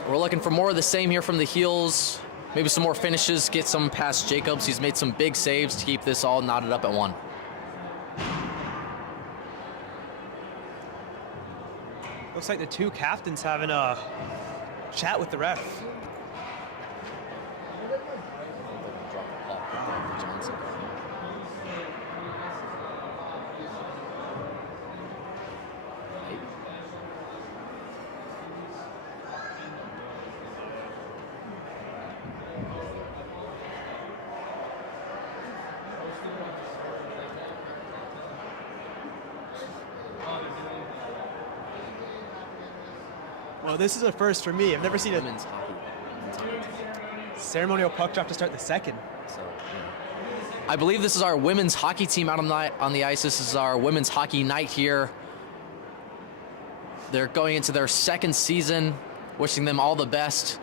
we're looking for more of the same here from the Heels. Maybe some more finishes, get some past Jacobs. He's made some big saves to keep this all knotted up at 1. Looks like the two captains having a chat with the ref. Well, this is a first for me. I've never seen a Women's hockey. ceremonial puck drop to start the second. So, I believe this is our women's hockey team out on the ice. This is our women's hockey night here. They're going into their second season. Wishing them all the best.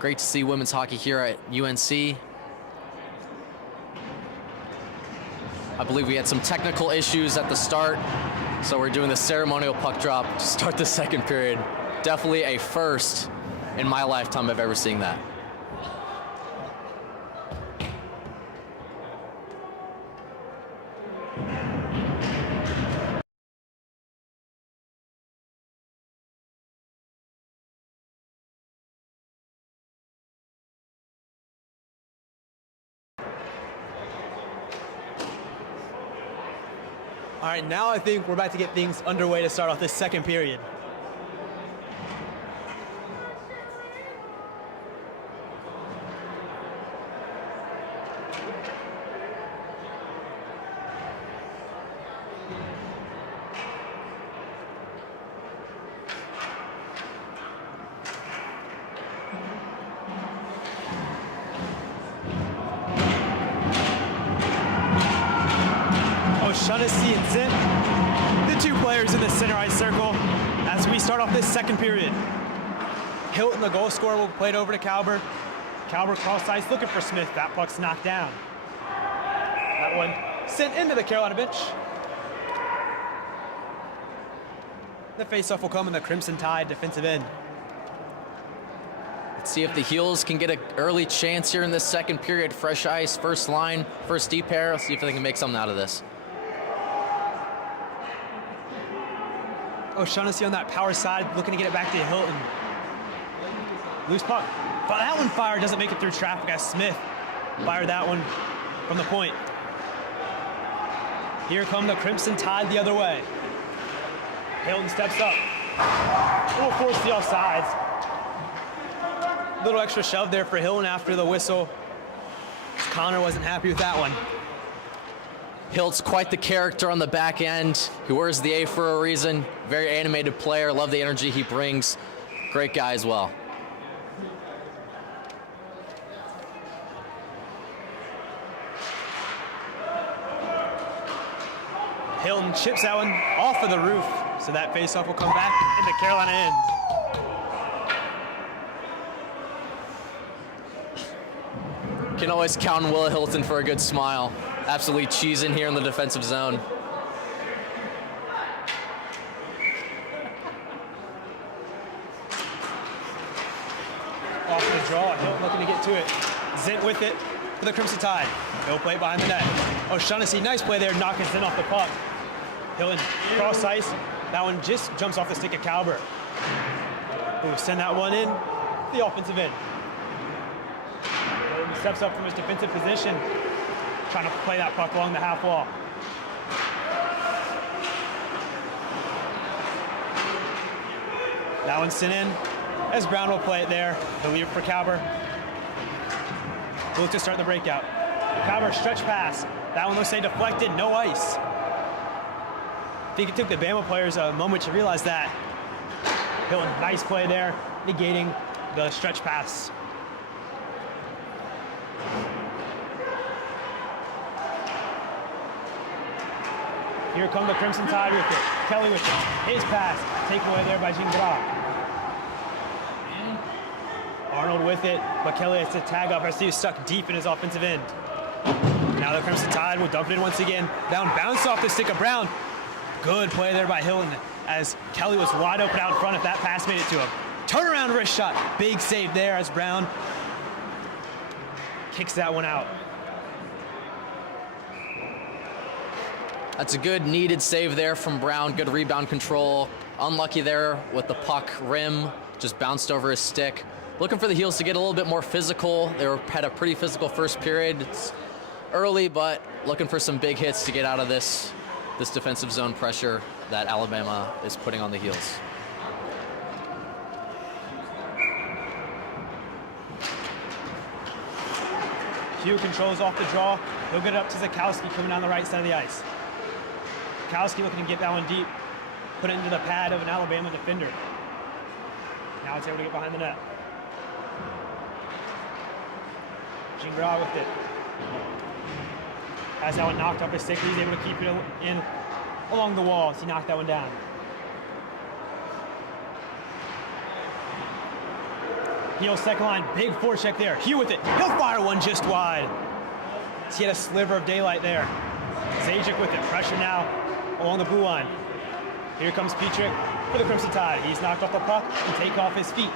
Great to see women's hockey here at UNC. I believe we had some technical issues at the start, so we're doing the ceremonial puck drop to start the second period. Definitely a first in my lifetime of ever seeing that. All right, now I think we're about to get things underway to start off this second period. O'Shaughnessy and Zint, the two players in the center ice circle as we start off this second period. Hilton, the goal scorer, will play it over to Calber. Calber cross ice looking for Smith. That puck's knocked down. That one sent into the Carolina bench. The faceoff will come in the Crimson Tide defensive end. Let's see if the Heels can get an early chance here in this second period. Fresh ice, first line, first deep pair. Let's see if they can make something out of this. O'Shaughnessy on that power side, looking to get it back to Hilton. Loose puck. But that one fired, doesn't make it through traffic as Smith fired that one from the point. Here come the Crimson Tide the other way. Hilton steps up. Will force the offsides. Little extra shove there for Hilton after the whistle. Connor wasn't happy with that one. Hilt's quite the character on the back end. He wears the A for a reason. Very animated player. Love the energy he brings. Great guy as well. Hilton chips that one off of the roof, so that faceoff will come back in the Carolina end. Can always count on Willa Hilton for a good smile. Absolutely cheesing here in the defensive zone. Off the draw, Hilton looking to get to it. Zint with it for the Crimson Tide. No play behind the net. O'Shaughnessy, nice play there, knocking Zint off the puck. Hilton cross ice. That one just jumps off the stick of Calber. Ooh, send that one in the offensive end. Hilton steps up from his defensive position, trying to play that puck along the half wall. That one's sent in as Brown will play it there. He'll leave it for Calber. We'll look to start the breakout. Calber stretch pass. That one looks like deflected, no ice. I think it took the Bama players a moment to realize that. Hilton, nice play there, negating the stretch pass. Here come the Crimson Tide with it. Kelly with it. His pass, taken away there by Gingras. Arnold with it, but Kelly has to tag up as he was stuck deep in his offensive end. Now the Crimson Tide will dump it in once again. Down, bounce off the stick of Brown. Good play there by Hilton as Kelly was wide open out in front if that pass made it to him. Turnaround wrist shot. Big save there as Brown kicks that one out. That's a good needed save there from Brown. Good rebound control. Unlucky there with the puck rim. Just bounced over his stick. Looking for the Heels to get a little bit more physical. They had a pretty physical first period. It's early, but looking for some big hits to get out of this defensive zone pressure that Alabama is putting on the Heels. Hugh controls off the draw. He'll get it up to Zakowski coming down the right side of the ice. Zakowski looking to get that one deep. Put it into the pad of an Alabama defender. Now it's able to get behind the net. Gingras with it. Has that one knocked up his stick. He's able to keep it in along the wall as he knocked that one down. Heels second line, big forecheck there. Hugh with it. He'll fire one just wide. He had a sliver of daylight there. Zajic with it. Pressure now along the blue line. Here comes Petrick for the Crimson Tide. He's knocked off the puck and take off his feet.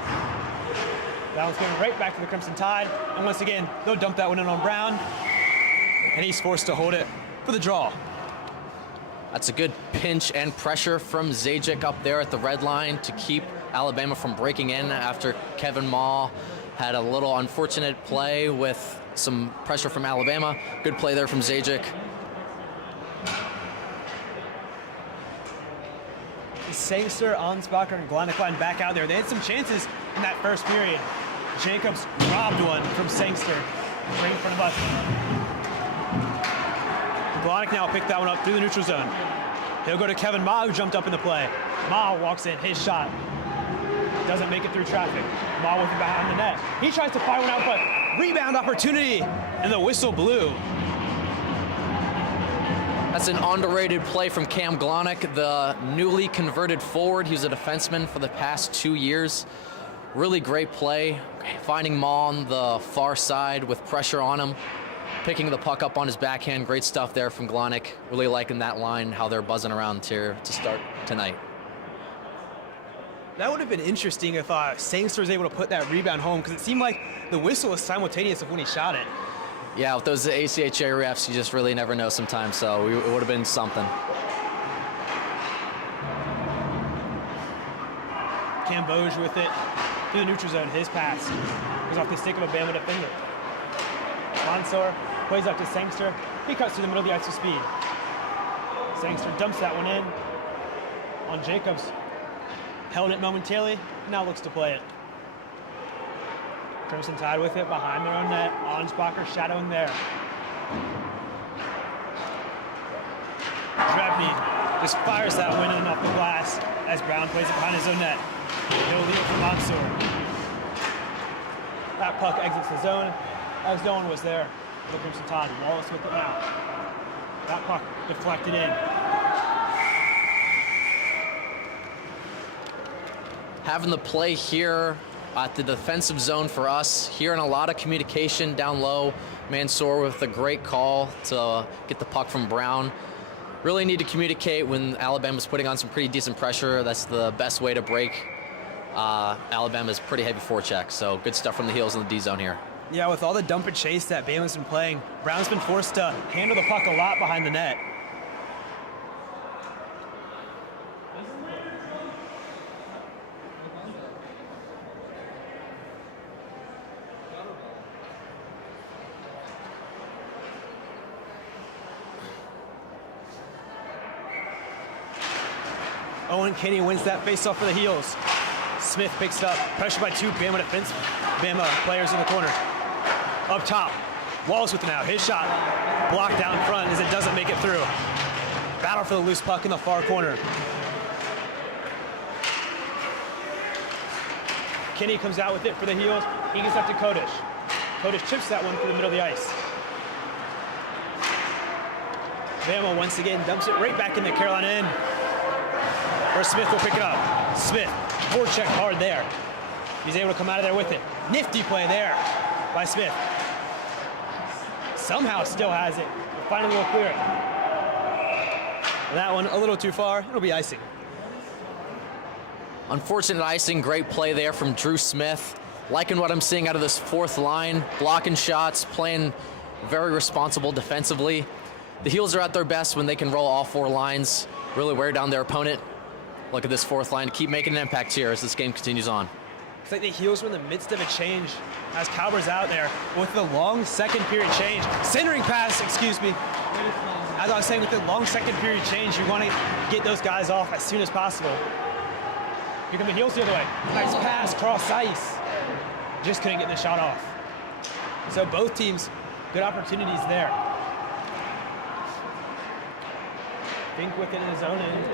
That one's going right back to the Crimson Tide. And once again, they'll dump that one in on Brown. And he's forced to hold it for the draw. That's a good pinch and pressure from Zajic up there at the red line to keep Alabama from breaking in after Kevin Maw had a little unfortunate play with some pressure from Alabama. Good play there from Zajic. Sangster, Ansbacher, and Glanakline back out there. They had some chances in that first period. Jacobs robbed one from Sangster right in front of us. Glanek now picked that one up through the neutral zone. He'll go to Kevin Ma, who jumped up in the play. Ma walks in, his shot. Doesn't make it through traffic. Ma with it behind the net. He tries to fire one out, but rebound opportunity, and the whistle blew. That's an underrated play from Cam Glonek, the newly converted forward. He was a defenseman for the past 2 years. Really great play, finding Ma on the far side with pressure on him, picking the puck up on his backhand. Great stuff there from Glonek. Really liking that line, how they're buzzing around here to start tonight. That would have been interesting if Sangster was able to put that rebound home, because it seemed like the whistle was simultaneous of when he shot it. Yeah, with those ACHA refs, you just really never know sometimes, so it would have been something. Camboge with it through the neutral zone. His pass goes off the stick of a Bama defender. Mansour plays up to Sangster. He cuts through the middle of the ice with speed. Sangster dumps that one in on Jacobs. Held it momentarily, now looks to play it. Crimson Tide with it behind their own net. Ansbacher shadowing there. Drabny just fires that one in off the glass as Brown plays it behind his own net. He'll lead it for Mansour. That puck exits the zone as no one was there for the Crimson Tide. Wallace with it now. That puck deflected in. Having the play here at the defensive zone for us, hearing a lot of communication down low. Mansour with a great call to get the puck from Brown. Really need to communicate when Alabama's putting on some pretty decent pressure. That's the best way to break Alabama's pretty heavy forecheck. So good stuff from the Heels in the D zone here. Yeah, with all the dump and chase that Bama's been playing, Brown's been forced to handle the puck a lot behind the net. Owen Kinney wins that faceoff for the Heels. Smith picks it up, pressured by two Bama players in the corner. Up top, Wallace with it now. His shot blocked down front as it doesn't make it through. Battle for the loose puck in the far corner. Kinney comes out with it for the Heels. He gets up to Kodish. Kodish chips that one through the middle of the ice. Bama once again dumps it right back in the Carolina end. Where Smith will pick it up. Smith, forecheck hard there. He's able to come out of there with it. Nifty play there by Smith. Somehow still has it. Finally will clear it. That one a little too far. It'll be icing. Unfortunate icing, great play there from Drew Smith. Liking what I'm seeing out of this fourth line, blocking shots, playing very responsible defensively. The Heels are at their best when they can roll all four lines, really wear down their opponent. Look at this fourth line, keep making an impact here as this game continues on. It's like the Heels were in the midst of a change as Cowber's out there with the long second period change. Centering pass, excuse me. As I was saying, with the long second period change, you want to get those guys off as soon as possible. Here come the Heels the other way. Nice pass, cross ice. Just couldn't get the shot off. So both teams, good opportunities there. Fink with it in his own end.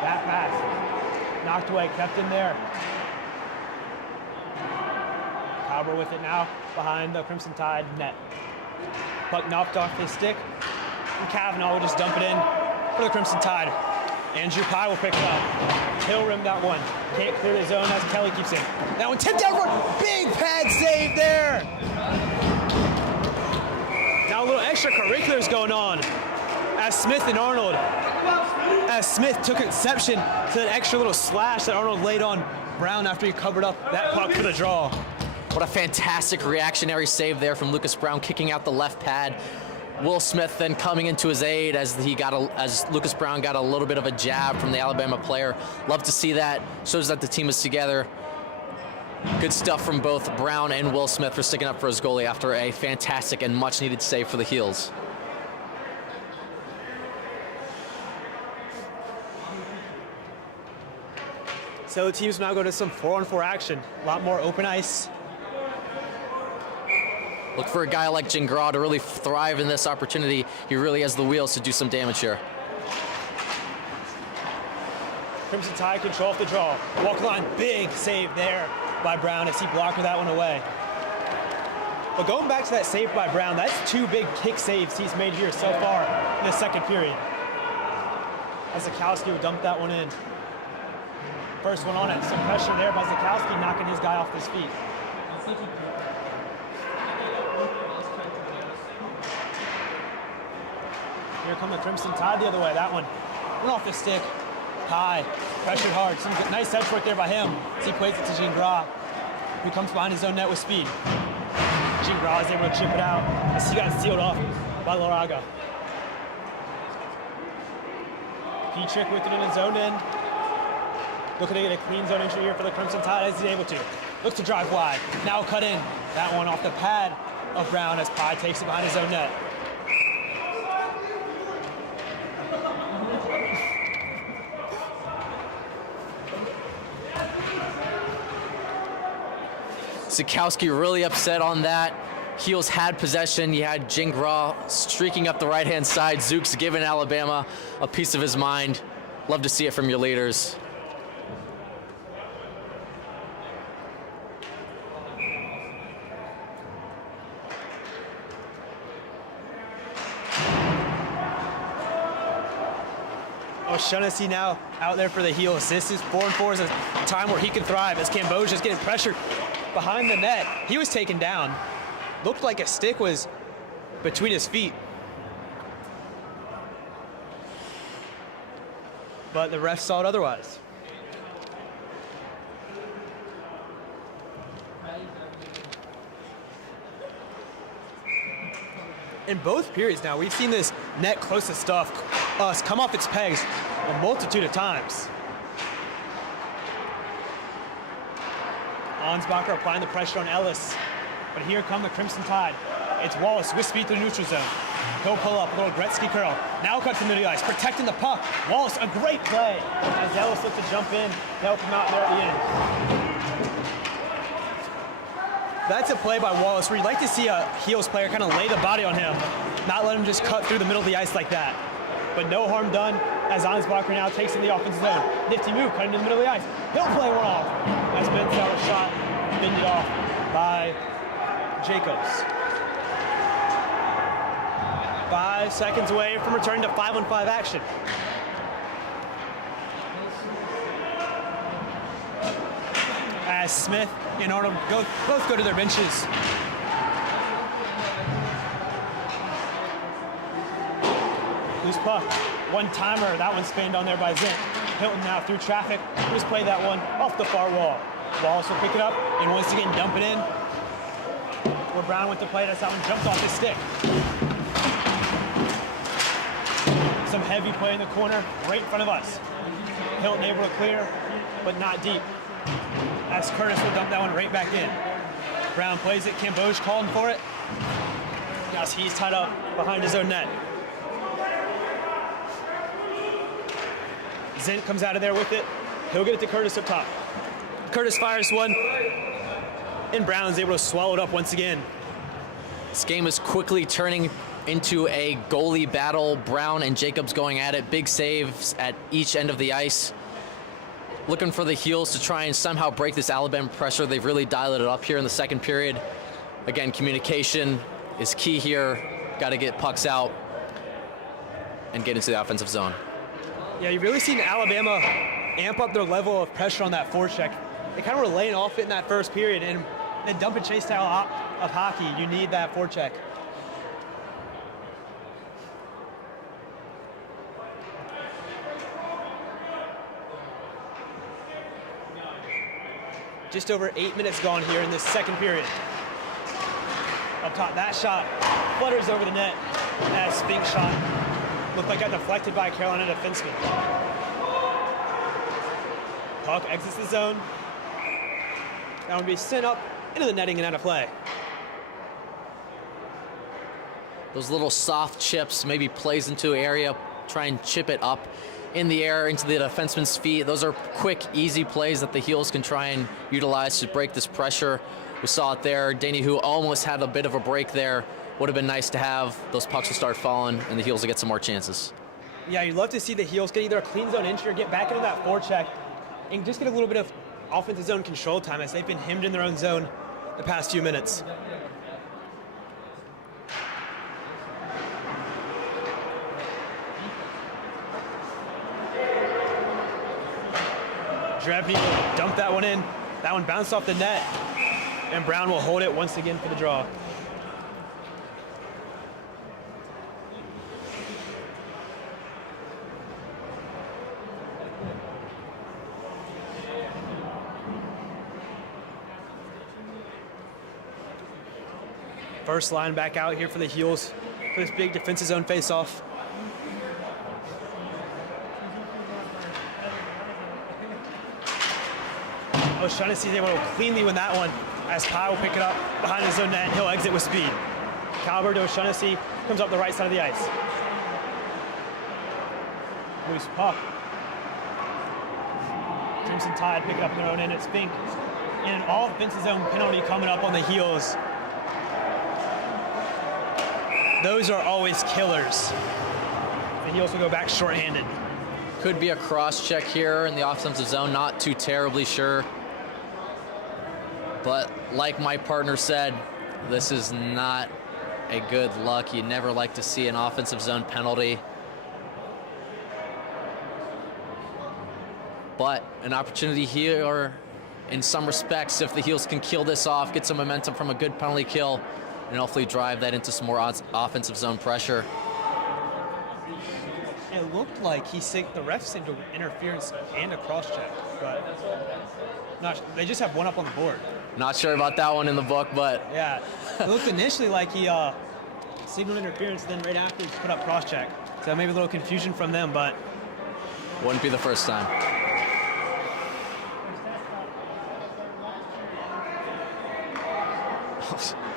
That pass, knocked away, kept in there. Cowber with it now, behind the Crimson Tide net. Puck knocked off his stick, and Kavanaugh will just dump it in for the Crimson Tide. Andrew Pye will pick it up. Hill rimmed that one. Can't clear the zone as Kelly keeps it. That one tipped out front. Big pad save there. Now a little extracurriculars going on as Smith and Arnold. As Smith took exception to that extra little slash that Arnold laid on Brown after he covered up that puck for the draw. What a fantastic reactionary save there from Lucas Brown, kicking out the left pad. Will Smith then coming into his aid as Lucas Brown got a little bit of a jab from the Alabama player. Love to see that. Shows that the team is together. Good stuff from both Brown and Will Smith for sticking up for his goalie after a fantastic and much needed save for the Heels. So the teams now go to some 4-on-4 action. A lot more open ice. Look for a guy like Gingras to really thrive in this opportunity. He really has the wheels to do some damage here. Crimson Tide control off the draw. Walk line, big save there by Brown as he blocked that one away. But going back to that save by Brown, that's two big kick saves he's made here so far in the second period. As Zakowski would dump that one in. First one on it, some pressure there by Zakowski, knocking his guy off his feet. Here come the Crimson Tide the other way. That one went off the stick. High, pressured hard. Some good, nice edge work there by him as he plays it to Gingras, who comes behind his own net with speed. Gingras is able to chip it out as he got sealed off by Laraga. Petrick with it in his own end. Looking to get a clean zone entry here for the Crimson Tide as he's able to. Looks to drive wide. Now cut in. That one off the pad of Brown as Pye takes it behind his own net. Zakowski really upset on that. Heels had possession. You had Gingras streaking up the right-hand side. Zook's giving Alabama a piece of his mind. Love to see it from your leaders. O'Shaughnessy now out there for the Heels. This is 4-on-4 is a time where he can thrive as Cambogia's getting pressured behind the net. He was taken down. Looked like a stick was between his feet. But the ref saw it otherwise. In both periods now, we've seen this net close to stuff come off its pegs a multitude of times. Ansbacher applying the pressure on Ellis. But here come the Crimson Tide. It's Wallace with speed through the neutral zone. He'll pull up, a little Gretzky curl. Now cut from the middle ice, protecting the puck. Wallace, a great play. As Ellis looks to jump in, help him out there at the end. That's a play by Wallace where you'd like to see a Heels player kind of lay the body on him, not let him just cut through the middle of the ice like that. but no harm done as Ansbacher now takes in the offensive zone. Nifty move, cutting in the middle of the ice. He'll play one off as Ben Sauer's shot binned off by Jacobs. 5 seconds away from returning to 5-on-5 action. As Smith and Arnold both go to their benches. Loose puck, one timer, that one spanned on there by Zent. Hilton now through traffic, just played that one off the far wall. Wallace will pick it up and once again dump it in. Where Brown went to play, that's that one jumped off his stick. Some heavy play in the corner, right in front of us. Hilton able to clear, but not deep. As Curtis will dump that one right back in. Brown plays it, Camboge calling for it. Yes, he's tied up behind his own net. Zent comes out of there with it. He'll get it to Curtis up top. Curtis fires one, and Brown's able to swallow it up once again. This game is quickly turning into a goalie battle. Brown and Jacobs going at it. Big saves at each end of the ice. Looking for the Heels to try and somehow break this Alabama pressure. They've really dialed it up here in the second period. Again, communication is key here. Got to get pucks out and get into the offensive zone. Yeah, you've really seen Alabama amp up their level of pressure on that forecheck. They kind of were laying off it in that first period, and the dump and chase style of hockey, you need that forecheck. Just over 8 minutes gone here in this second period. Up top, that shot flutters over the net as Spink's shot looked like got deflected by a Carolina defenseman. Puck exits the zone. That would be sent up into the netting and out of play. Those little soft chips, maybe plays into an area, try and chip it up in the air into the defenseman's feet. Those are quick, easy plays that the Heels can try and utilize to break this pressure. We saw it there. Danny, who almost had a bit of a break there, would have been nice to have. Those pucks will start falling, and the Heels will get some more chances. Yeah, you'd love to see the Heels get either a clean zone entry or get back into that forecheck and just get a little bit of offensive zone control time as they've been hemmed in their own zone the past few minutes. Drevny will dump that one in. That one bounced off the net, and Brown will hold it once again for the draw. First line back out here for the Heels for this big defensive zone face-off. O'Shaughnessy is able to cleanly win that one as Kyle will pick it up behind his own net and he'll exit with speed. Calvert to O'Shaughnessy comes up the right side of the ice. Loose puck. Crimson Tide pick it up in their own end at Spink. And an all-defensive zone penalty coming up on the Heels. Those are always killers. The Heels will go back shorthanded. Could be a cross-check here in the offensive zone, not too terribly sure. But like my partner said, this is not a good look. You never like to see an offensive zone penalty. But an opportunity here in some respects if the Heels can kill this off, get some momentum from a good penalty kill, and hopefully drive that into some more offensive zone pressure. It looked like the ref seemed to interference and a cross-check, but they just have one up on the board. Not sure about that one in the book, but... Yeah, it looked initially like he signaled interference, then right after he put up cross-check. So maybe a little confusion from them, but... Wouldn't be the first time.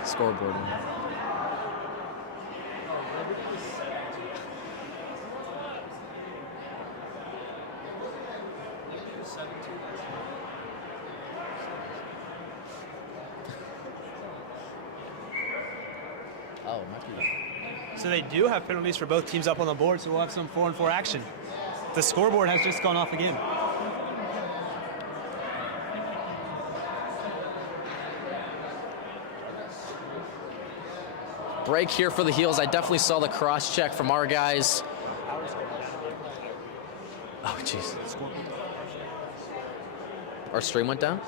Scoreboard. Oh, it might be So they do have penalties for both teams up on the board, so we'll have some 4-on-4 action. The scoreboard has just gone off again. Break here for the Heels. I definitely saw the cross check from our guys. Oh, jeez. Our stream went down?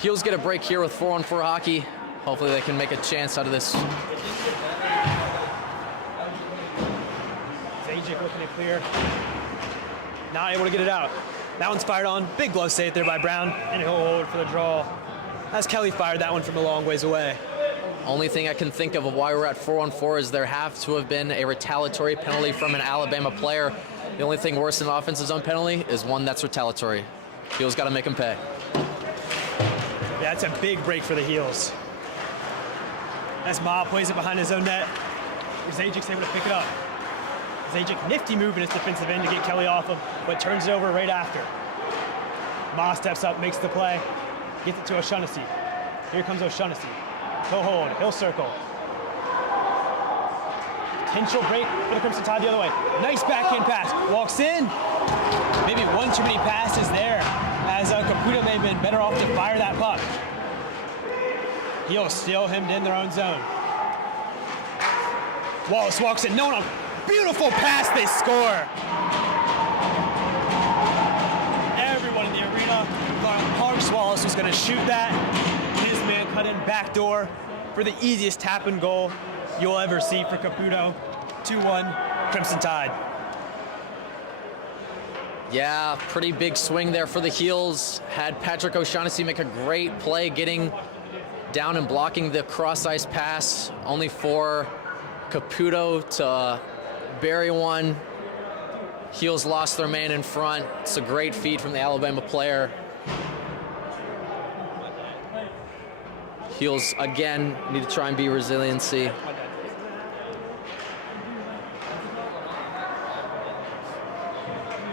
Heels get a break here with 4-on-4 hockey. Hopefully they can make a chance out of this. Zajic looking to clear. Not able to get it out. That one's fired on. Big glove save there by Brown, and he'll hold for the draw. As Kelly fired that one from a long ways away. Only thing I can think of why we're at 4-on-4 is there have to have been a retaliatory penalty from an Alabama player. The only thing worse than an offensive zone penalty is one that's retaliatory. Heels got to make him pay. Yeah, that's a big break for the Heels. As Ma plays it behind his own net, Zajic's able to pick it up. Zajic, nifty move in his defensive end to get Kelly off him, but turns it over right after. Ma steps up, makes the play, gets it to O'Shaughnessy. Here comes O'Shaughnessy. He'll hold, he'll circle. Potential break for the Crimson Tide the other way. Nice backhand pass, walks in. Maybe one too many passes there, as Caputo may have been better off to fire that puck. Heels still hemmed in their own zone. Wallace walks in, no, beautiful pass, they score. Everyone in the arena thought Parks Wallace was gonna shoot that. His man cut in backdoor for the easiest tap and goal you'll ever see for Caputo. 2-1, Crimson Tide. Yeah, pretty big swing there for the Heels. Had Patrick O'Shaughnessy make a great play getting down and blocking the cross-ice pass, only for Caputo to bury one. Heels lost their man in front. It's a great feed from the Alabama player. Heels, again, need to try and be resiliency.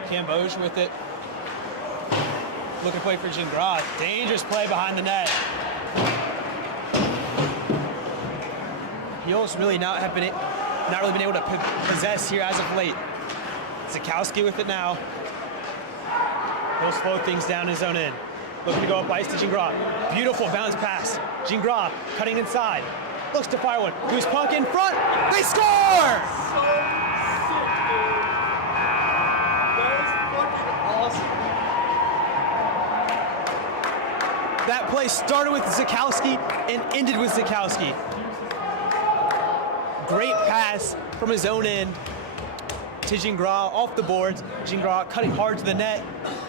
Camboge with it. Looking play for Gingras. Dangerous play behind the net. Heels really not really been able to possess here as of late. Zakowski with it now. He'll slow things down his own end. Looking to go up ice to Gingras. Beautiful bounce pass. Gingras cutting inside. Looks to fire one. Loose puck in front. They score! That play started with Zakowski and ended with Zakowski. Great pass from his own end to Gingras off the boards. Gingras cutting hard to the net.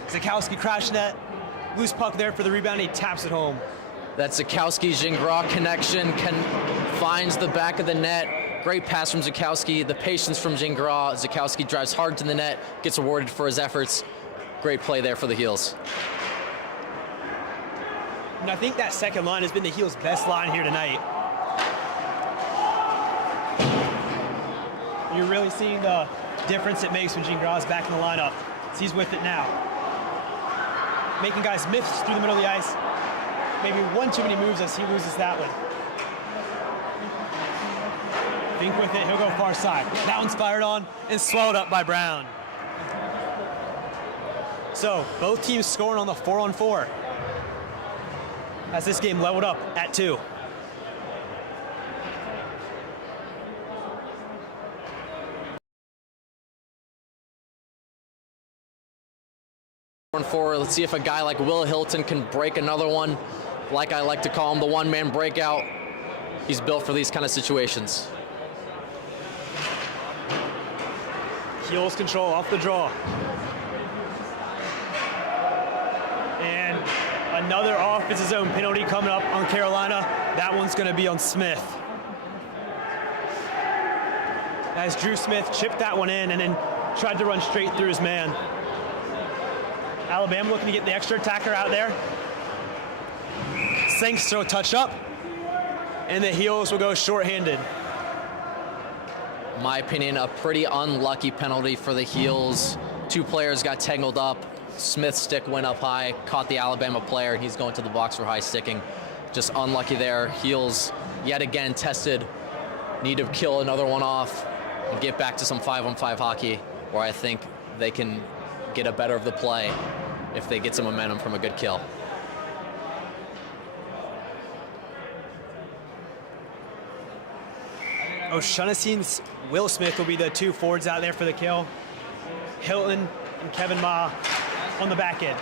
Zakowski crash net. Loose puck there for the rebound. He taps it home. That Zakowski-Gingras connection finds the back of the net. Great pass from Zakowski. The patience from Gingras. Zakowski drives hard to the net, gets awarded for his efforts. Great play there for the Heels. And I think that second line has been the Heels' best line here tonight. You're really seeing the difference it makes when Gingras is back in the lineup. He's with it now. Making guys miss through the middle of the ice. Maybe one too many moves as he loses that one. Fink with it, he'll go far side. That one's fired on and swallowed up by Brown. So, both teams scoring on the 4-on-4. As this game leveled up at 2. Let's see if a guy like Will Hilton can break another one. Like I like to call him, the one-man breakout. He's built for these kind of situations. Heels control off the draw. And another offensive zone penalty coming up on Carolina. That one's going to be on Smith. As Drew Smith chipped that one in and then tried to run straight through his man. Alabama looking to get the extra attacker out there. Sinks throw touch up. and the Heels will go shorthanded. In my opinion, a pretty unlucky penalty for the Heels. Two players got tangled up. Smith's stick went up high, caught the Alabama player, and he's going to the box for high sticking. Just unlucky there. Heels, yet again, tested. Need to kill another one off and get back to some 5-on-5 hockey, where I think they can get a better of the play if they get some momentum from a good kill. O'Shaughnessy's Will Smith will be the two forwards out there for the kill. Hilton and Kevin Ma on the back end.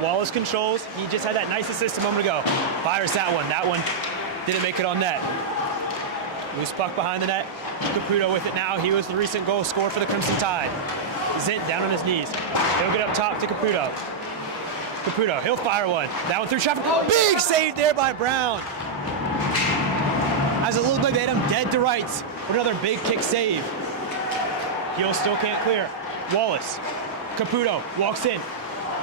Wallace controls. He just had that nice assist a moment ago. Fires that one. That one didn't make it on net. Loose puck behind the net. Caputo with it now. He was the recent goal scorer for the Crimson Tide. Zint down on his knees. He'll get up top to Caputo. Caputo, he'll fire one. That one through traffic. Big save there by Brown. As it looked like they had him dead to rights. Another big kick save. Heels still can't clear. Wallace. Caputo walks in.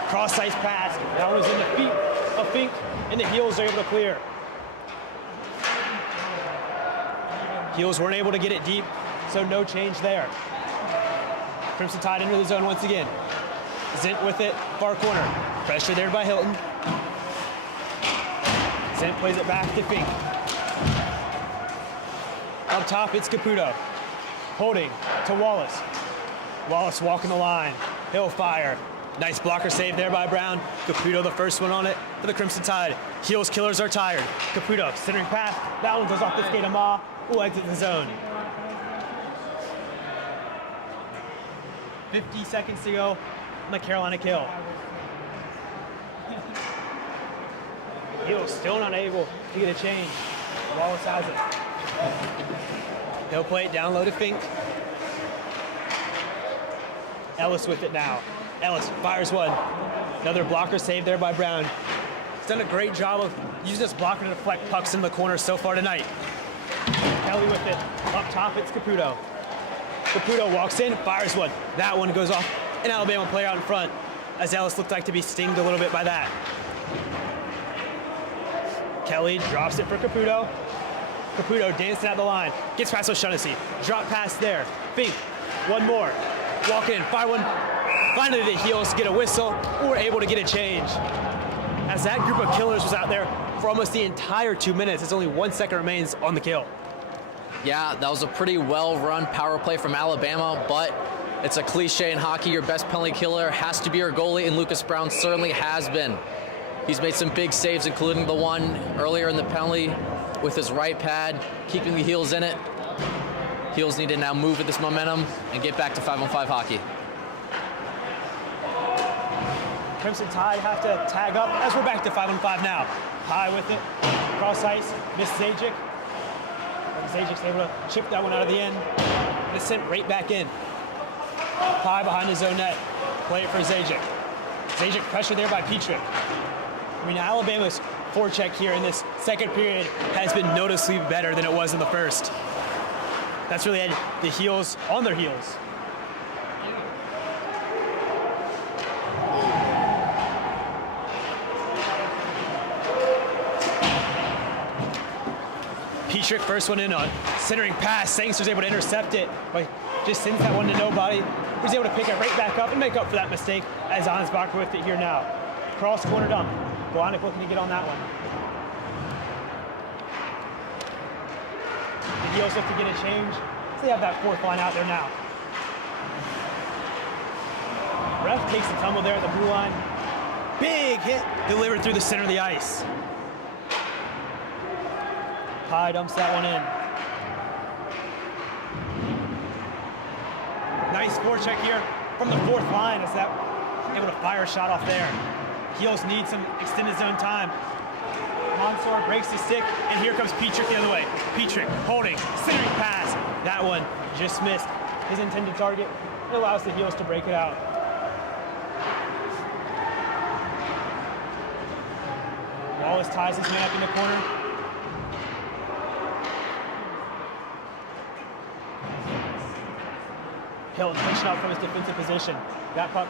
Cross-ice pass. That was in the feet of Fink, and the Heels are able to clear. Heels weren't able to get it deep, so no change there. Crimson Tide into the zone once again. Zint with it, far corner. Pressure there by Hilton. Zint plays it back to Fink. Up top, it's Caputo. Holding to Wallace. Wallace walking the line. He'll fire. Nice blocker save there by Brown. Caputo the first one on it for the Crimson Tide. Heels killers are tired. Caputo centering pass. That one goes off the skate of Ma, who exits the zone. 50 seconds to go on the Carolina kill. Heels still not able to get a change. Wallace has it. He'll play it down low to Fink. Ellis with it now. Ellis fires one. Another blocker save there by Brown. He's done a great job of using this blocker to deflect pucks in the corner so far tonight. Kelly with it. Up top, it's Caputo. Caputo walks in, fires one. That one goes off an Alabama player out in front, as Ellis looked like to be stinged a little bit by that. Kelly drops it for Caputo. Caputo dancing out the line. Gets past O'Shaughnessy. Drop pass there. Fink. One more. Walk in. Fire one. Finally, the Heels get a whistle, or able to get a change. As that group of killers was out there for almost the entire 2 minutes, as only 1 second remains on the kill. Yeah, that was a pretty well-run power play from Alabama, but it's a cliche in hockey. Your best penalty killer has to be your goalie, and Lucas Brown certainly has been. He's made some big saves, including the one earlier in the penalty with his right pad, keeping the Heels in it. Heels need to now move with this momentum and get back to 5-on-5 hockey. Crimson Tide have to tag up as we're back to 5-on-5 now. High with it, cross ice, miss Zajic. Zajic's able to chip that one out of the end. And it's sent right back in. High behind his own net. Play it for Zajic. Zajic pressure there by Petrick. I mean, Alabama's forecheck here in this second period has been noticeably better than it was in the first. That's really had the Heels on their heels. Petrick first one in on centering pass. Sangster's able to intercept it, but just sends that one to nobody. He's able to pick it right back up and make up for that mistake as Ansbacher with it here now. Cross corner dump. Blahnik looking to get on that one. The Heels look to get a change. So they have that fourth line out there now. Ref takes the tumble there at the blue line. Big hit delivered through the center of the ice. Pye dumps that one in. Nice forecheck here from the fourth line as that able to fire a shot off there. Heels need some extended zone time. Mansour breaks the stick, and here comes Petrick the other way. Petrick holding, centering pass. That one just missed his intended target. It allows the Heels to break it out. Wallace ties his man up in the corner. Hilton pushing out from his defensive position. That puck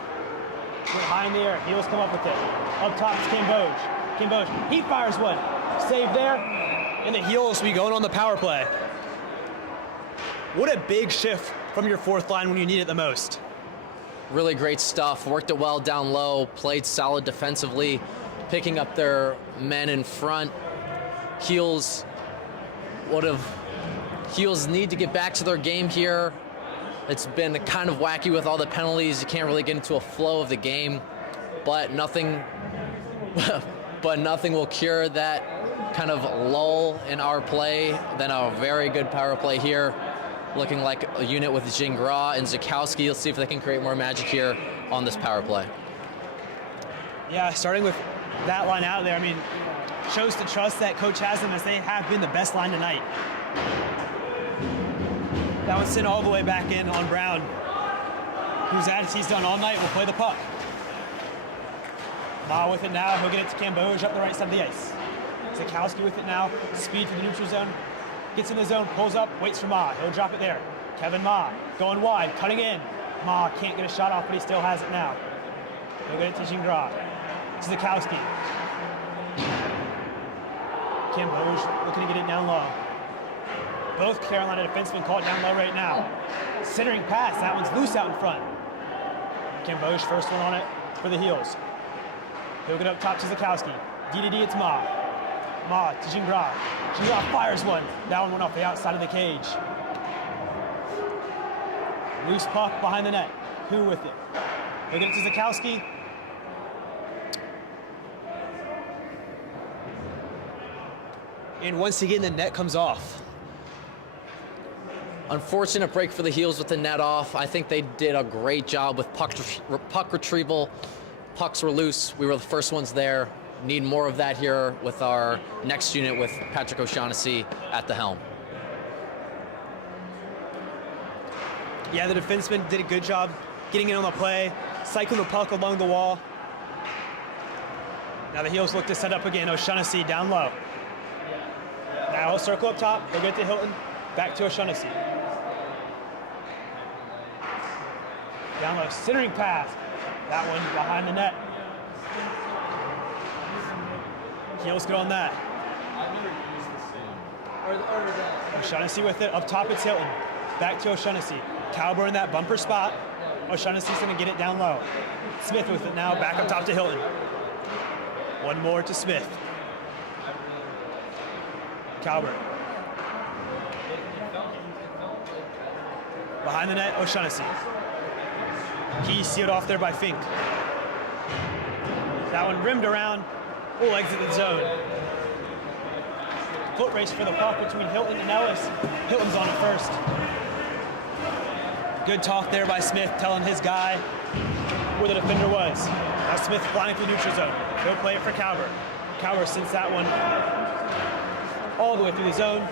went high in the air. Heels come up with it. Up top is Cambodge. Cambodge, he fires one. Save there, And the Heels will be going on the power play. What a big shift from your fourth line when you need it the most. Really great stuff. Worked it well down low, played solid defensively, picking up their men in front. Heels need to get back to their game here. It's been kind of wacky with all the penalties. You can't really get into a flow of the game, but nothing will cure that kind of lull in our play. Then a very good power play here, looking like a unit with Gingras and Zukowski. Let's see if they can create more magic here on this power play. Yeah, starting with that line out there, I mean, shows to trust that coach has them as they have been the best line tonight. That one's sent all the way back in on Brown, whose as he's done all night will play the puck. Ma with it now, he'll get it to Cambodge up the right side of the ice. Zukowski with it now, speed for the neutral zone. Gets in the zone, pulls up, waits for Ma. He'll drop it there. Kevin Ma going wide, cutting in. Ma can't get a shot off, but he still has it now. He'll get it to Gingras. Zukowski. Cambodge looking to get it down low. Both Carolina defensemen caught down low right now. Centering pass, that one's loose out in front. Cambodge first one on it for the Heels. He'll get up top to Zukowski. DDD, it's Ma. Ma to Gingras. Gingras fires one. That one went off the outside of the cage. Loose puck behind the net. Who with it? He'll get it to Zukowski. And once again, the net comes off. Unfortunate break for the Heels with the net off. I think they did a great job with puck retrieval. Pucks were loose. We were the first ones there. Need more of that here with our next unit with Patrick O'Shaughnessy at the helm. Yeah, the defenseman did a good job getting in on the play, cycling the puck along the wall. Now the Heels look to set up again. O'Shaughnessy down low. Now he'll circle up top. He'll get to Hilton. Back to O'Shaughnessy. Down low, centering pass. That one behind the net. Heels get on that. O'Shaughnessy with it. Up top, it's Hilton. Back to O'Shaughnessy. Cowber in that bumper spot. O'Shaughnessy's going to get it down low. Smith with it now. Back up top to Hilton. One more to Smith. Cowber. Behind the net, O'Shaughnessy. He sealed off there by Fink. That one rimmed around. Will exit the zone. Foot race for the puck between Hilton and Ellis. Hilton's on it first. Good talk there by Smith, telling his guy where the defender was. Now Smith flying through the neutral zone. He'll play it for Cowber. Cowber sends that one all the way through the zone.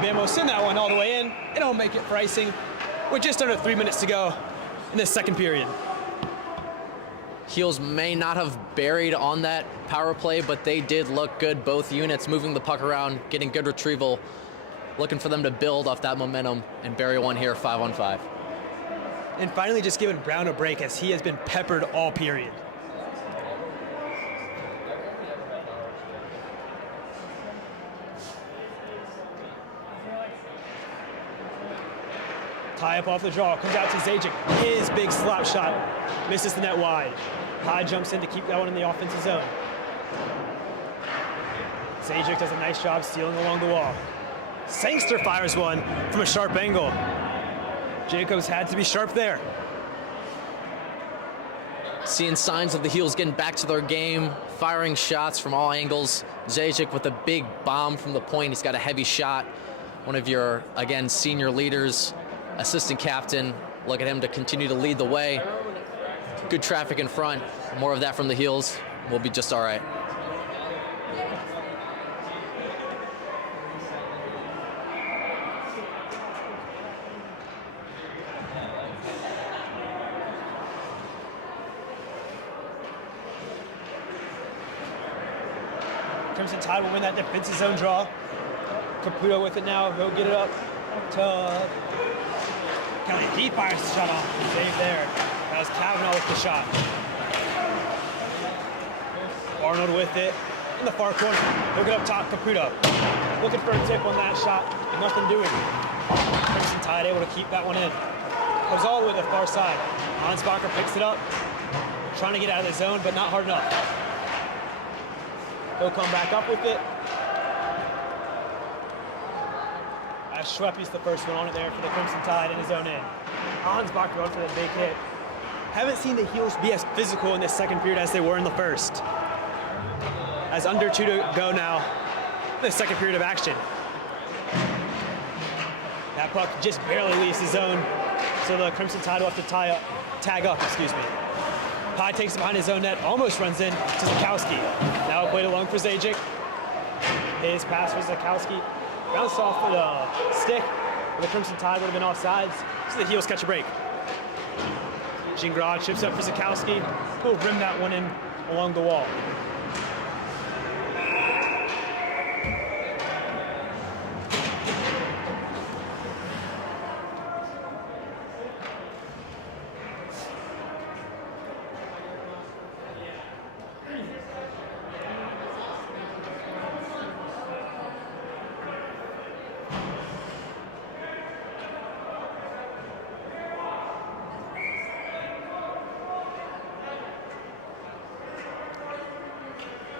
Bambo send that one all the way in. It don't make it for icing with just under 3 minutes to go in this second period. Heels may not have buried on that power play, but they did look good. Both units moving the puck around, getting good retrieval. Looking for them to build off that momentum and bury one here 5-on-5. And finally just giving Brown a break as he has been peppered all period. Tie up off the draw, comes out to Zajic. His big slap shot misses the net wide. High jumps in to keep that one in the offensive zone. Zajic does a nice job stealing along the wall. Sangster fires one from a sharp angle. Jacobs had to be sharp there. Seeing signs of the Heels getting back to their game, firing shots from all angles. Zajic with a big bomb from the point. He's got a heavy shot. One of your, again, senior leaders, assistant captain. Look at him to continue to lead the way. Good traffic in front. More of that from the Heels. We'll be just all right. Crimson Tide will win that defensive zone draw. Caputo with it now. He'll get it up to Kelly. He fires the shot off. Save there. That was Kavanaugh with the shot. Arnold with it in the far corner. He'll get up top. Caputo. Looking for a tip on that shot, and nothing doing. Crimson Tide able to keep that one in. Goes all the way to the far side. Ansbacher picks it up, trying to get out of the zone, but not hard enough. He'll come back up with it. As Schweppy's the first one on it there for the Crimson Tide in his own end. Ansbacher going for the big hit. Haven't seen the Heels be as physical in this second period as they were in the first. As under 2 to go now, the second period of action. That puck just barely leaves the zone, so the Crimson Tide will have to tag up. Pye takes it behind his own net, almost runs in to Zakowski. Now played along for Zajic. His pass for Zakowski. Bounced off the stick, but the Crimson Tide would have been offsides, so the Heels catch a break. Gingras chips up for Zakowski, who will rim that one in along the wall.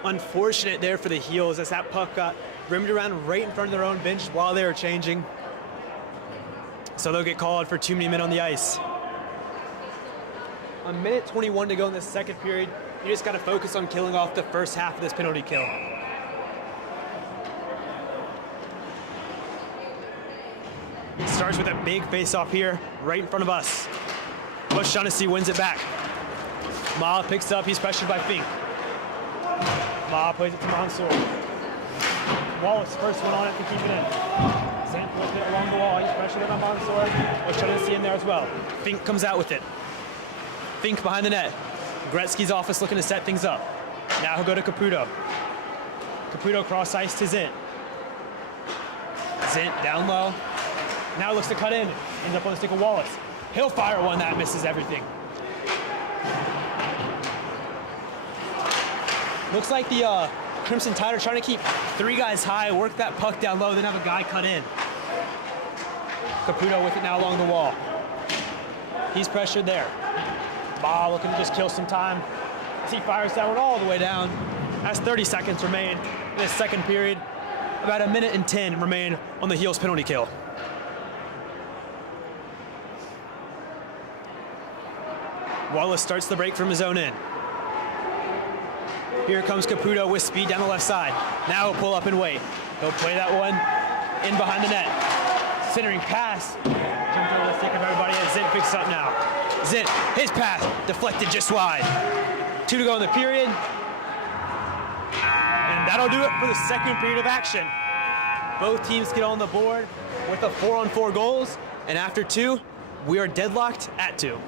Unfortunate there for the Heels as that puck got rimmed around right in front of their own bench while they were changing. So they'll get called for too many men on the ice. A minute 21 to go in the second period. You just got to focus on killing off the first half of this penalty kill. It starts with a big face-off here right in front of us. Bush Shaughnessy wins it back. Ma picks up, he's pressured by Fink. Ma plays it to Mansour. Wallace, first one on it to keep it in. Zant flipped it along the wall. He's pressured it on Mansour. We're trying to see in there as well. Fink comes out with it. Fink behind the net. Gretzky's office looking to set things up. Now he'll go to Caputo. Caputo cross ice to Zint. Zint down low. Now looks to cut in. Ends up on the stick of Wallace. He'll fire one that misses everything. Looks like the Crimson Tide are trying to keep 3 guys high, work that puck down low, then have a guy cut in. Caputo with it now along the wall. He's pressured there. Ba looking to just kill some time as he fires that one all the way down. As 30 seconds remain in this second period. About a minute and 10 remain on the Heels penalty kill. Wallace starts the break from his own end. Here comes Caputo with speed down the left side. Now he'll pull up and wait. He'll play that one in behind the net. Centering pass. Jumped over the stick of everybody as Zint picks up now. Zint, his pass, deflected just wide. 2 to go in the period. And that'll do it for the second period of action. Both teams get on the board with the 4-on-4 goals. And after 2, we are deadlocked at 2.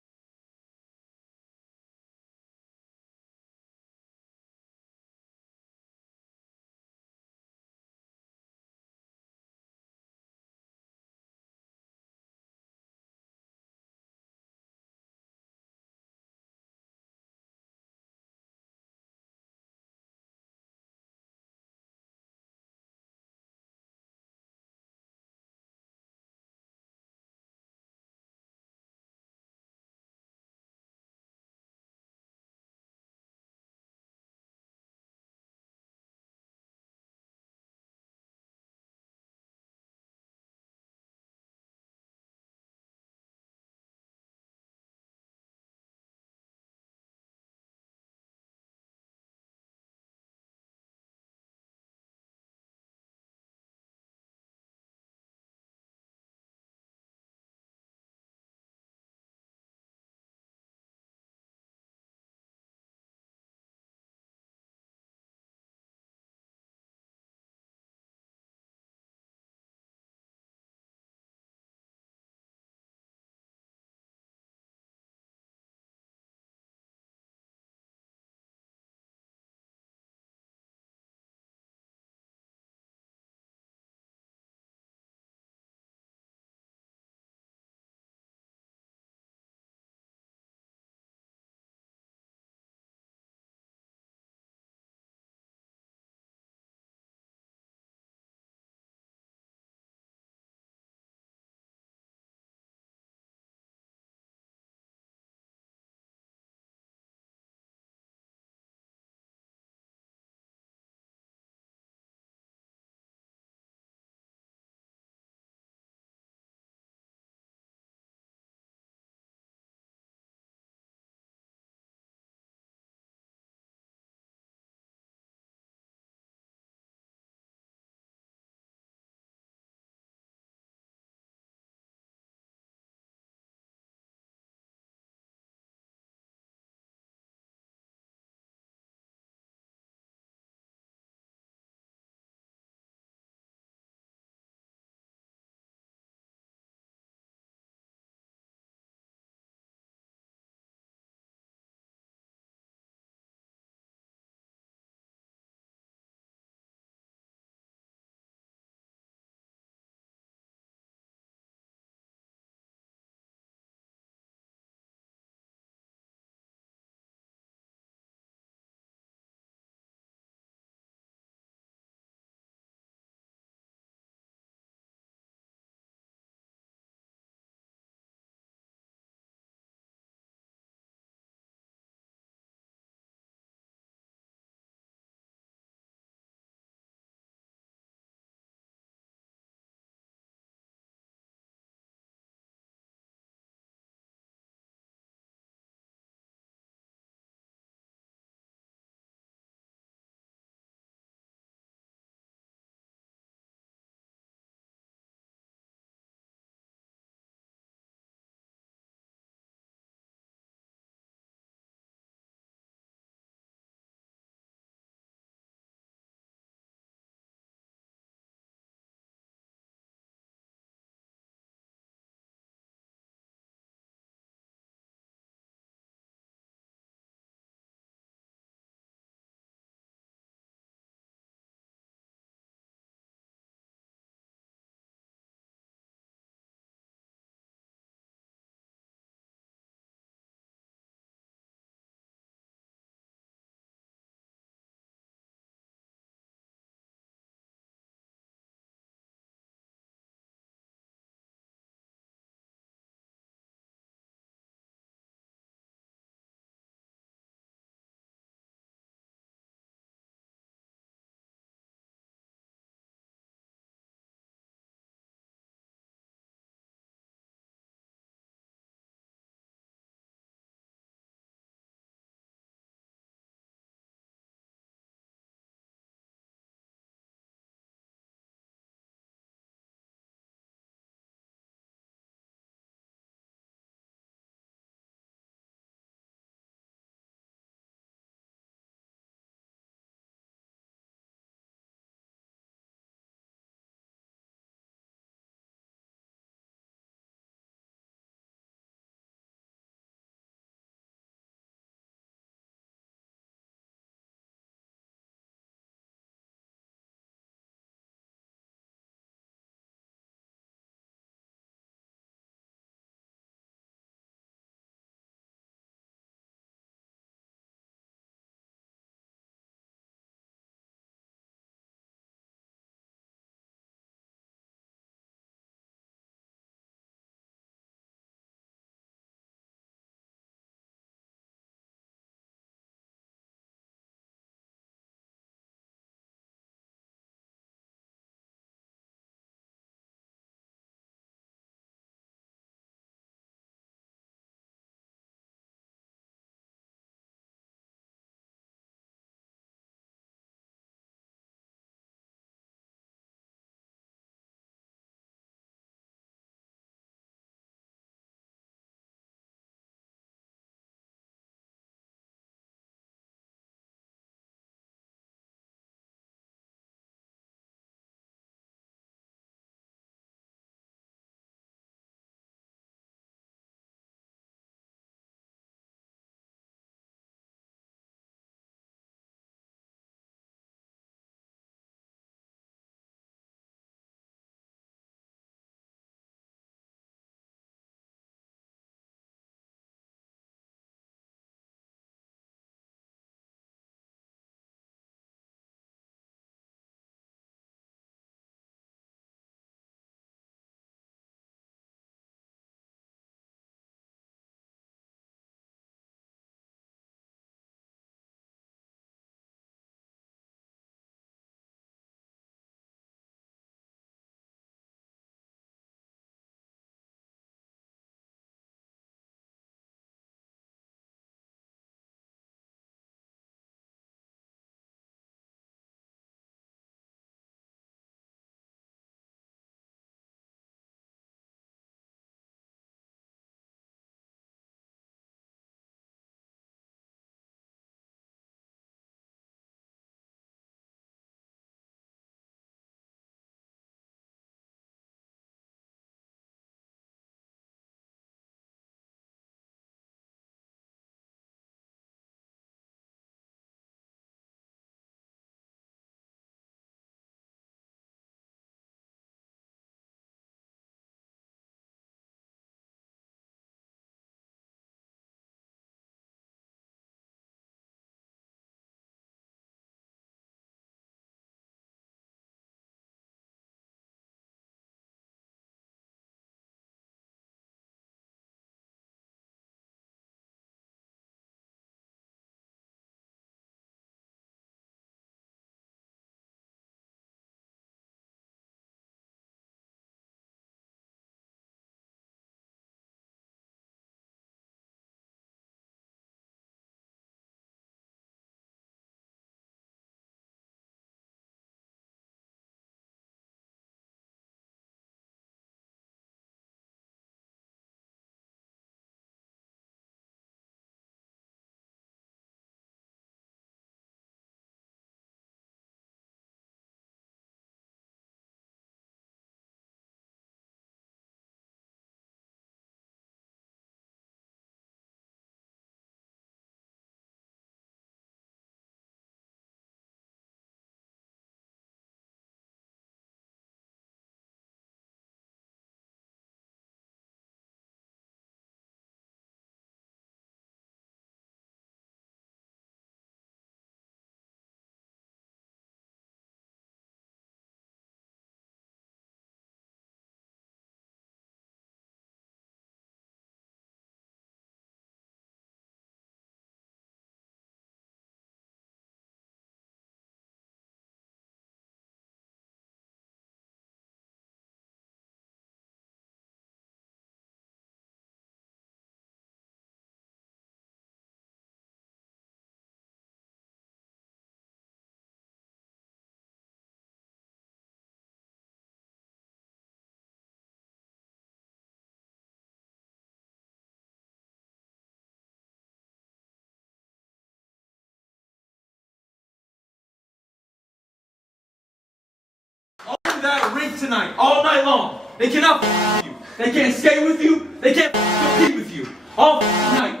to that rink tonight, all night long. They cannot with you. They can't stay with you. They can't compete with you. All night.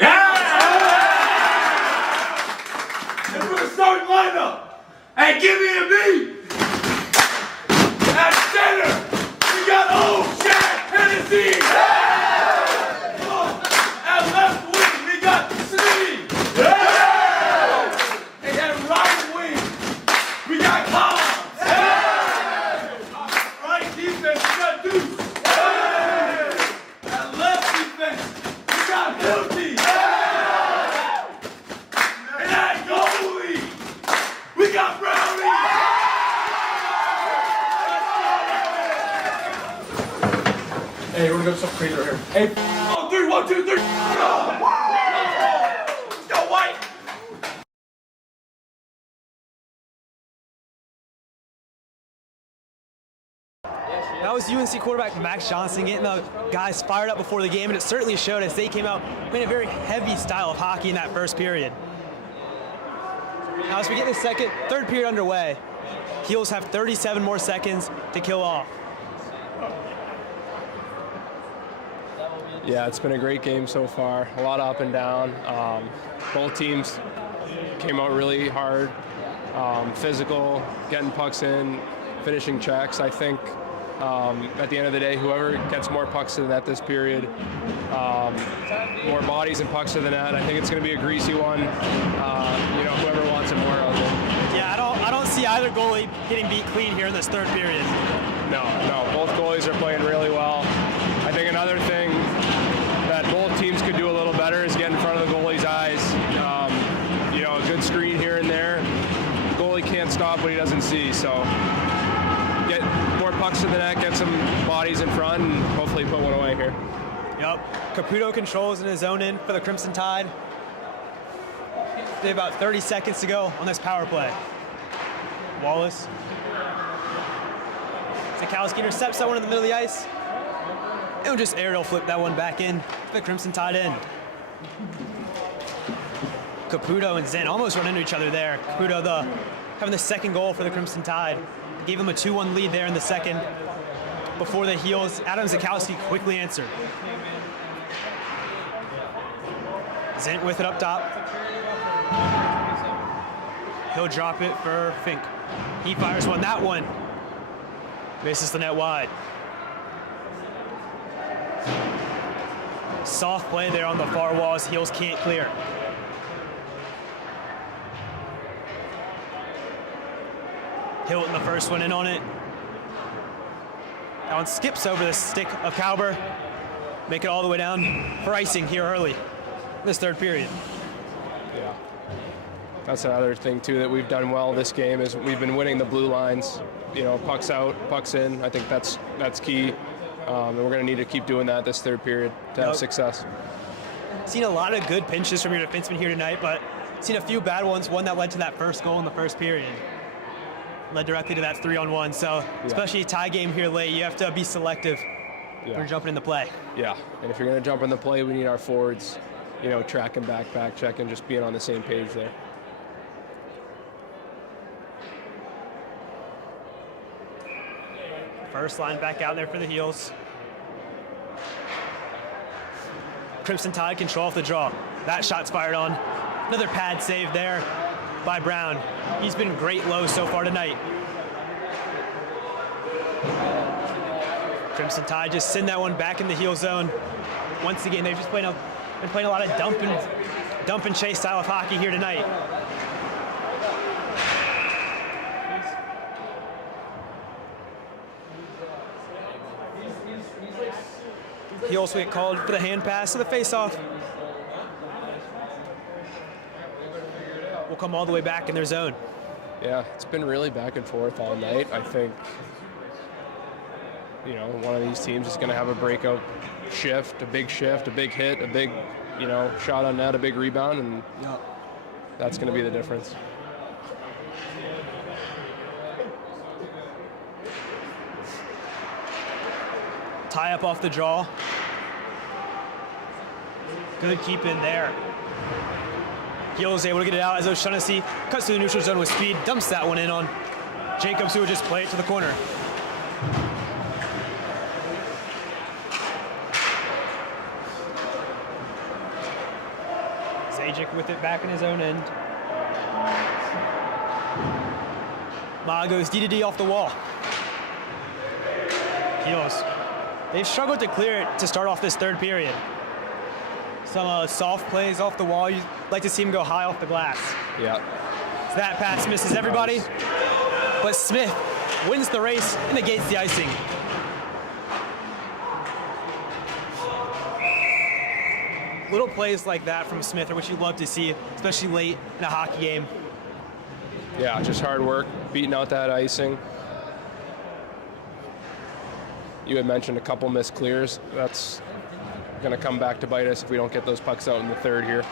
Yeah! And for the starting lineup, hey, give me a beat. At center, we got old Shaq Hennessy. At left wing, we got Smitty. And at right wing, we got Collins. Right defense, we got Deuce. At left defense, we got Hilty. And at goalie, we got Brownie. Hey, we're gonna go something crazy right here. Hey, on 3, 1, 2, 3. Let's go, White. That was UNC quarterback Max Johnson getting the guys fired up before the game, and it certainly showed as they came out playing a very heavy style of hockey in that first period. Now as we get the third period underway, Heels have 37 more seconds to kill off. Yeah, it's been a great game so far. A lot of up and down. Both teams came out really hard, physical, getting pucks in, finishing checks. I think at the end of the day, whoever gets more pucks to the net this period, more bodies and pucks to the net, I think it's going to be a greasy one. Whoever wants it more of it. Yeah, I don't see either goalie getting beat clean here in this third period. No, both goalies are playing really well. I think another thing that both teams could do a little better is get in front of the goalie's eyes. A good screen here and there. The goalie can't stop what he doesn't see, so get more pucks to the net, get some bodies in front, and hopefully put one away here. Yep. Caputo controls in his zone in for the Crimson Tide. They have about 30 seconds to go on this power play. Wallace. Zakowski intercepts that one in the middle of the ice. And will just aerial flip that one back in to the Crimson Tide end. Caputo and Zen almost run into each other there. Caputo having the second goal for the Crimson Tide. Gave them a 2-1 lead there in the second. Before the Heels, Adam Zakowski quickly answered. Zent with it up top. He'll drop it for Fink. He fires one, that one misses the net wide. Soft play there on the far walls. Heels can't clear. Hilton, the first one in on it. That one skips over the stick of Kauber. Make it all the way down for icing here early, this third period. Yeah. That's another thing, too, that we've done well this game is we've been winning the blue lines. Pucks out, pucks in. I think that's key. And we're going to need to keep doing that this third period to have success. Seen a lot of good pinches from your defensemen here tonight, but seen a few bad ones. One that led to that first goal in the first period. Led directly to that 3-on-1. So, especially a tie game here late, you have to be selective when you're jumping in the play. Yeah, and if you're going to jump in the play, we need our forwards, tracking back checking, just being on the same page there. First line back out there for the Heels. Crimson Tide control off the draw. That shot's fired on. Another pad save there by Brown. He's been great low so far tonight. Crimson Tide just send that one back in the heel zone. Once again, they've just been playing a lot of dump and chase style of hockey here tonight. He also get called for the hand pass to the face-off. Will come all the way back in their zone. Yeah, it's been really back and forth all night. I think, one of these teams is going to have a breakout shift, a big hit, a big, shot on net, a big rebound, and that's going to be the difference. Tie up off the draw. Good keep in there. Heels able to get it out as O'Shaughnessy cuts to the neutral zone with speed, dumps that one in on Jacobs, who would just play it to the corner. Zajic with it back in his own end. Ma goes D to D off the wall. Heels. They've struggled to clear it to start off this third period. Some soft plays off the wall. You'd like to see him go high off the glass. Yeah. So that pass misses everybody, but Smith wins the race and negates the icing. Little plays like that from Smith are what you'd love to see, especially late in a hockey game. Yeah, just hard work, beating out that icing. You had mentioned a couple missed clears. That's going to come back to bite us if we don't get those pucks out in the third here.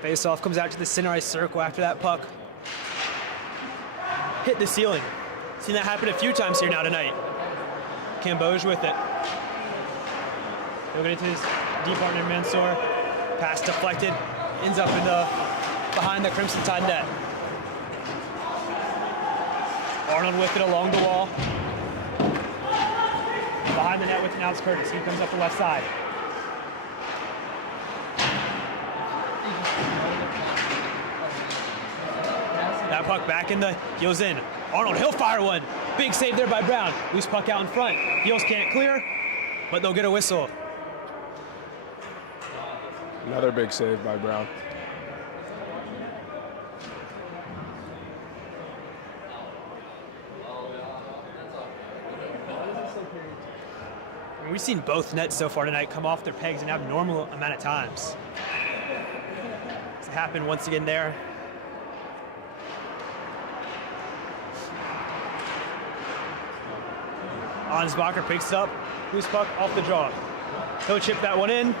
Face-off comes out to the center ice circle after that puck hit the ceiling. Seen that happen a few times here now tonight. Cambodge with it. He'll get it to his D partner Mansour. Pass deflected, ends up in behind the Crimson Tide net. Arnold with it along the wall. Behind the net with Nels Curtis. He comes up the left side. That puck back in the Heels in. Arnold, he'll fire one. Big save there by Brown. Loose puck out in front. Heels can't clear, but they'll get a whistle. Another big save by Brown. We've seen both nets so far tonight come off their pegs an abnormal amount of times. It's happened once again there. Ansbacher picks up, loose puck off the draw. He'll chip that one in,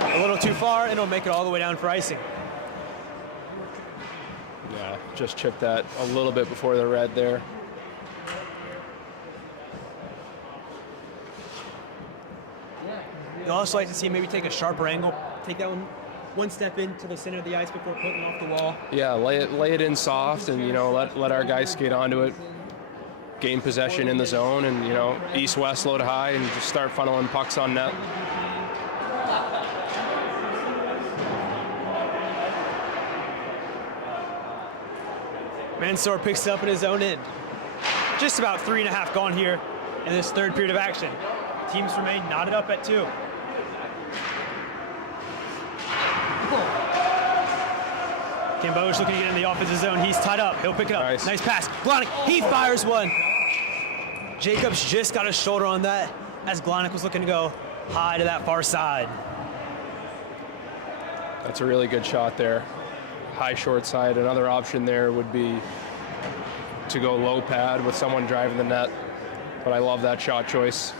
a little too far, and he'll make it all the way down for icing. Yeah, just chipped that a little bit before the red there. You'd also like to see him maybe take a sharper angle, take that one step into the center of the ice before putting it off the wall. Yeah, lay it in soft, and let our guys skate onto it. Gain possession in the zone, and east-west load high, and just start funneling pucks on net. Mansour picks it up in his own end. Just about 3.5 gone here in this third period of action. Teams remain knotted up at 2. Cambodge looking to get in the offensive zone. He's tied up. He'll pick it up. Nice pass. Glonick, he fires one. Jacobs just got his shoulder on that as Glonick was looking to go high to that far side. That's a really good shot there. High short side. Another option there would be to go low pad with someone driving the net. But I love that shot choice.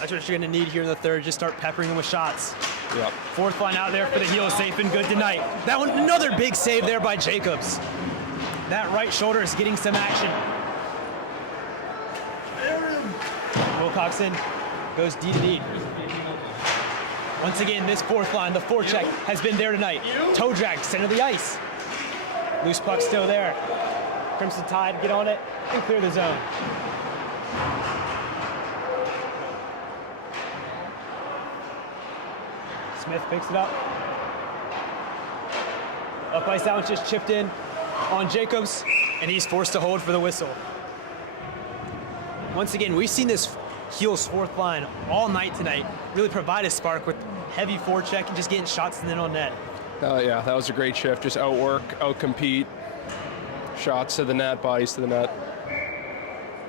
That's what you're going to need here in the third. Just start peppering them with shots. Yep. Fourth line out there for the Heels, safe and good tonight. That one, another big save there by Jacobs. That right shoulder is getting some action. Wilcoxon goes D to D. Once again, this fourth line, the forecheck has been there tonight. Toe drag, center of the ice. Loose puck still there. Crimson Tide get on it and clear the zone. Smith picks it up. Up ice out, just chipped in on Jacobs, and he's forced to hold for the whistle. Once again, we've seen this Heels fourth line all night tonight really provide a spark with heavy forecheck and just getting shots in on net. Yeah, that was a great shift. Just outwork, outcompete, shots to the net, bodies to the net.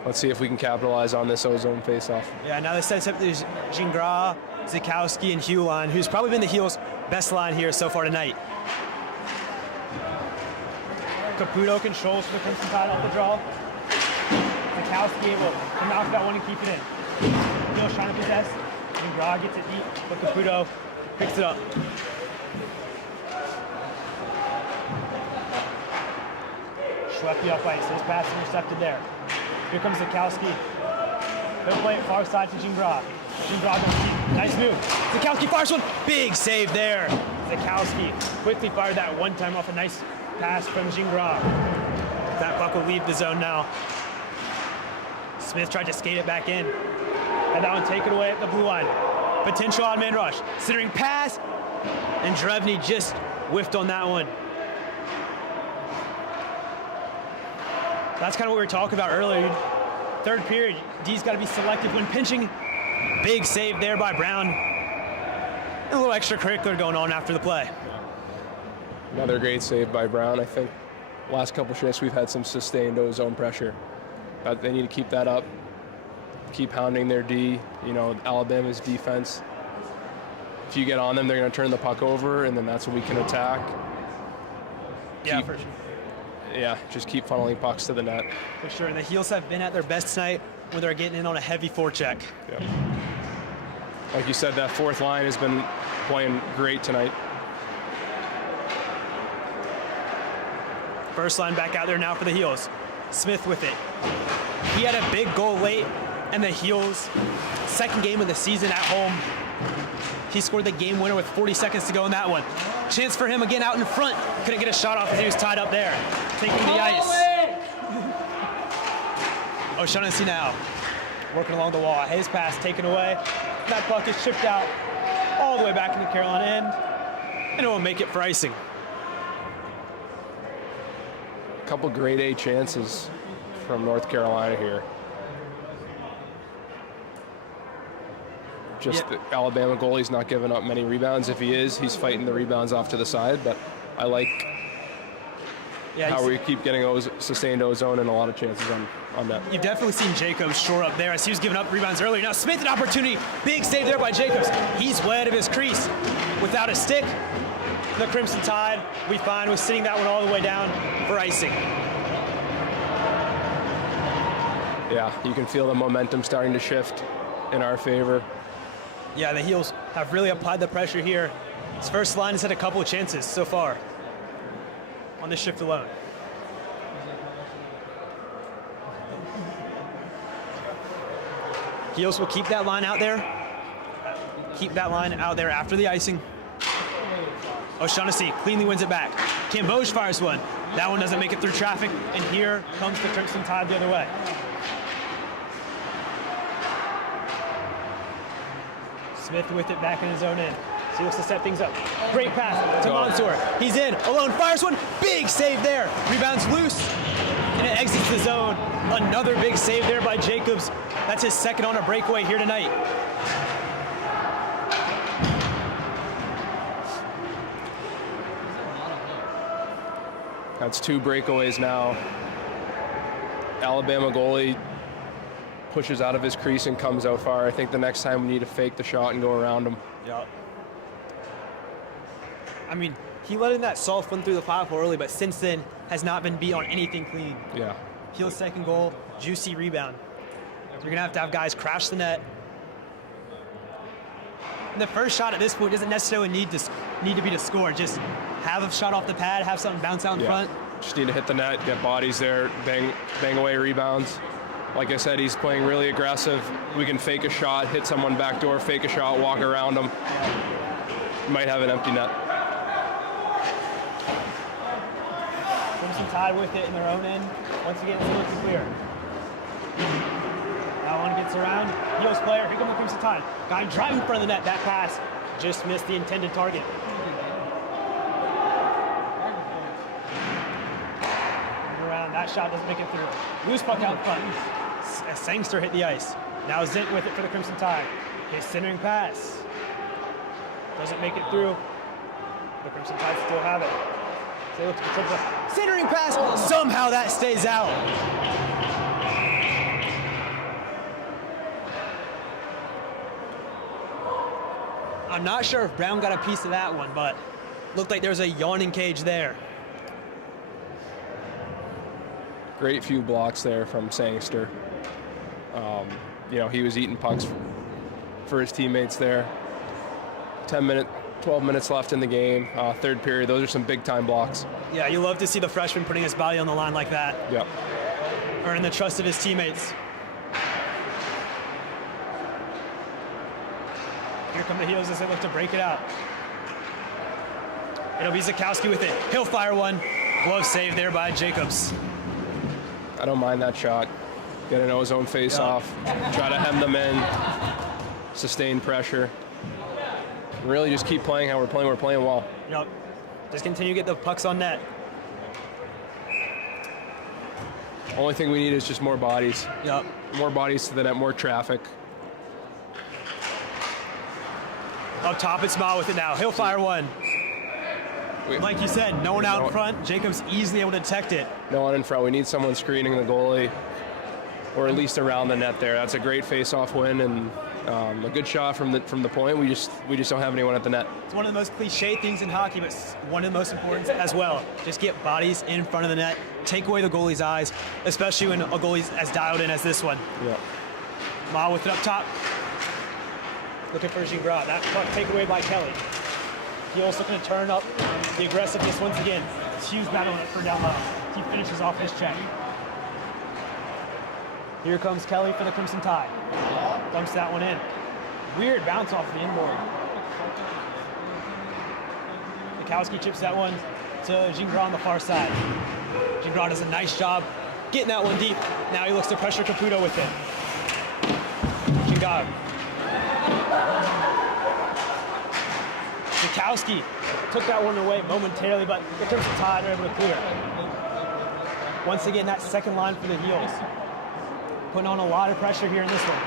Let's see if we can capitalize on this ozone faceoff. Yeah, now this sets up the Gingras, Zukowski, and Hugh line, who's probably been the Heels' best line here so far tonight. Caputo controls for the Crimson Tide off the draw. Zukowski able to knock that one and keep it in. Heels trying to possess. Gingras gets it deep, but Caputo picks it up. Schleppy up ice. His pass intercepted there. Here comes Zukowski. He'll play it far side to Gingras. Nice move. Zakowski fires one. Big save there. Zakowski quickly fired that one time off a nice pass from Gingras. That puck will leave the zone now. Smith tried to skate it back in. Had that one taken away at the blue line. Potential odd man rush. Centering pass. And Drevny just whiffed on that one. That's kind of what we were talking about earlier. Third period, D's got to be selective when pinching. Big save there by Brown. And a little extracurricular going on after the play. Another great save by Brown. I think last couple shifts we've had some sustained zone pressure. They need to keep that up. Keep hounding their D. You know, Alabama's defense. If you get on them, they're going to turn the puck over, and then that's when we can attack. Yeah, for sure. Yeah, just keep funneling pucks to the net. For sure. And the Heels have been at their best tonight when they're getting in on a heavy forecheck. Yeah. Like you said, that fourth line has been playing great tonight. First line back out there now for the Heels. Smith with it. He had a big goal late, and the Heels' second game of the season at home. He scored the game winner with 40 seconds to go in that one. Chance for him again out in front. Couldn't get a shot off as he was tied up there. Taking the ice. O'Shaughnessy now working along the wall. His pass taken away. That puck is chipped out all the way back into Carolina end, and it will make it for icing. A couple grade A chances from North Carolina here. Just the Alabama goalie's not giving up many rebounds. If he is, he's fighting the rebounds off to the side, but I like how we keep getting sustained ozone and a lot of chances on that. You've definitely seen Jacobs shore up there as he was giving up rebounds earlier. Now Smith an opportunity. Big save there by Jacobs. He's way out of his crease. Without a stick, the Crimson Tide, we find, was sitting that one all the way down for icing. Yeah, you can feel the momentum starting to shift in our favor. Yeah, the Heels have really applied the pressure here. His first line has had a couple of chances so far on this shift alone. Heels will keep that line out there. Keep that line out there after the icing. O'Shaughnessy cleanly wins it back. Camboge fires one. That one doesn't make it through traffic, and here comes the Crimson Tide the other way. Smith with it back in his own end. So he looks to set things up. Great pass to Montour. He's in, alone, fires one. Big save there. Rebounds loose, and it exits the zone. Another big save there by Jacobs. That's his second on a breakaway here tonight. That's 2 breakaways now. Alabama goalie pushes out of his crease and comes out far. I think the next time we need to fake the shot and go around him. Yeah. I mean, he let in that soft one through the 5-hole early, but since then has not been beat on anything clean. Yeah. Heel's second goal, juicy rebound. So you're gonna have guys crash the net. And the first shot at this point doesn't necessarily need to be to score. Just have a shot off the pad, have something bounce out in front. Just need to hit the net, get bodies there, bang away rebounds. Like I said, he's playing really aggressive. We can fake a shot, hit someone backdoor, fake a shot, walk around him. Might have an empty net. Crimson Tide with it in their own end. Once again, it's looking clear. That one gets around. Heels player, here comes the Crimson Tide. Guy driving in front of the net. That pass just missed the intended target. Around. That shot doesn't make it through. Loose puck out front. As Sangster hit the ice. Now Zint with it for the Crimson Tide. His centering pass doesn't make it through. The Crimson Tide still have it. So they look to control the centering pass. Somehow that stays out. I'm not sure if Brown got a piece of that one, but looked like there was a yawning cage there. Great few blocks there from Sangster. You know, he was eating pucks for his teammates there. 12 minutes left in the game, third period. Those are some big-time blocks. Yeah, you love to see the freshman putting his body on the line like that. Yep. Earning the trust of his teammates. Here come the Heels as they look to break it out. It'll be Zakowski with it. He'll fire one. Glove save there by Jacobs. I don't mind that shot. Get an ozone face off. Try to hem them in. Sustain pressure. Really just keep playing how we're playing. We're playing well. Yep. Just continue to get the pucks on net. Only thing we need is just more bodies. Yep. More bodies to the net, more traffic. Up top, it's Ma with it now. He'll fire one. Like you said, no one out in front. Jacobs easily able to detect it. No one in front. We need someone screening the goalie, or at least around the net there. That's a great face-off win and a good shot from the point. We just don't have anyone at the net. It's one of the most cliche things in hockey, but one of the most important as well. Just get bodies in front of the net. Take away the goalie's eyes, especially when a goalie's as dialed in as this one. Yeah. Ma with it up top. Looking for Gingras. That puck taken away by Kelly. Heels looking to turn up the aggressiveness once again. It's Hughes battling it for down low. He finishes off his check. Here comes Kelly for the Crimson Tide. Dumps that one in. Weird bounce off the inboard. Zakowski chips that one to Gingras on the far side. Gingras does a nice job getting that one deep. Now he looks to pressure Caputo with it. Gingras. Zakowski took that one away momentarily, but the Crimson Tide are able to clear. Once again, that second line for the Heels. Putting on a lot of pressure here in this one.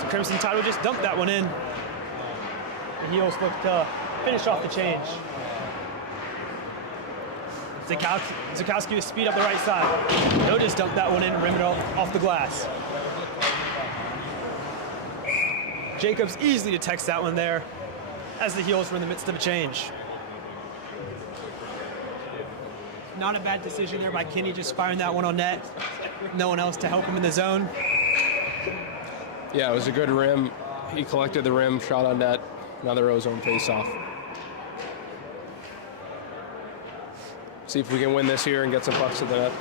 So Crimson Tide will just dump that one in. The Heels look to finish off the change. Zakowski with speed up the right side. He'll just dump that one in and rim it off the glass. Jacobs easily detects that one there as the Heels were in the midst of a change. Not a bad decision there by Kinney, just firing that one on net. No one else to help him in the zone. Yeah, it was a good rim. He collected the rim, shot on net. Another ozone face-off. See if we can win this here and get some pucks to the net.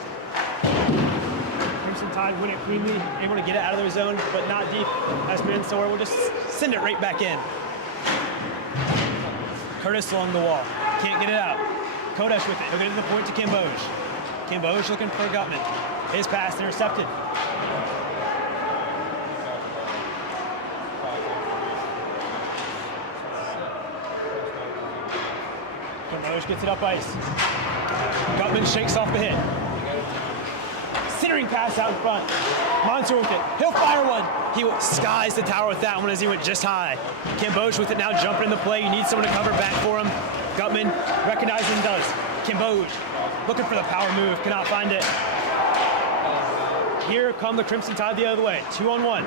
Crimson Tide win it cleanly, able to get it out of their zone, but not deep. As Mansour will just send it right back in. Curtis along the wall. Can't get it out. Kodesh with it. He'll get it to the point to Cambodge. Cambodge looking for Gutman. His pass intercepted. Cambodge gets it up ice. Gutman shakes off the hit. Centering pass out in front. Mansour with it. He'll fire one. He skies the tower with that one as he went just high. Cambodge with it now jumping in the play. You need someone to cover back for him. Gutman recognizes and does. Cambodge looking for the power move. Cannot find it. Here come the Crimson Tide the other way. 2-on-1.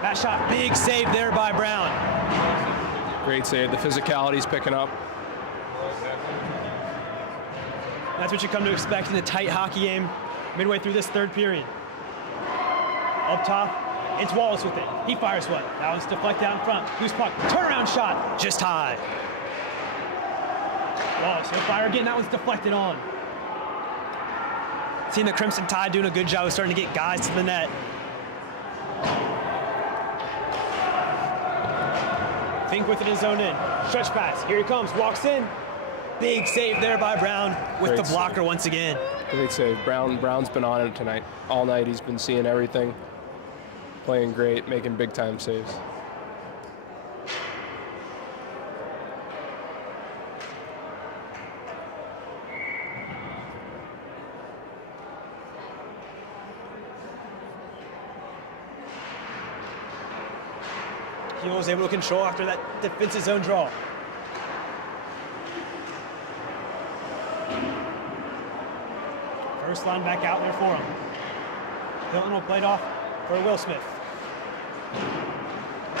That shot, big save there by Brown. Great save. The physicality's picking up. That's what you come to expect in a tight hockey game midway through this third period. Up top, it's Wallace with it. He fires one. That one's deflected out in front. Loose puck. Turnaround shot. Just high. Wallace, he'll fire again. That one's deflected on. Seeing the Crimson Tide doing a good job of starting to get guys to the net. Fink with it in zone in. Stretch pass. Here he comes. Walks in. Big save there by Brown with the blocker once again. Great save. Brown's been on it tonight. All night he's been seeing everything. Playing great, making big time saves. He was able to control after that defensive zone draw. First line back out there for him. Hilton will play it off for Will Smith.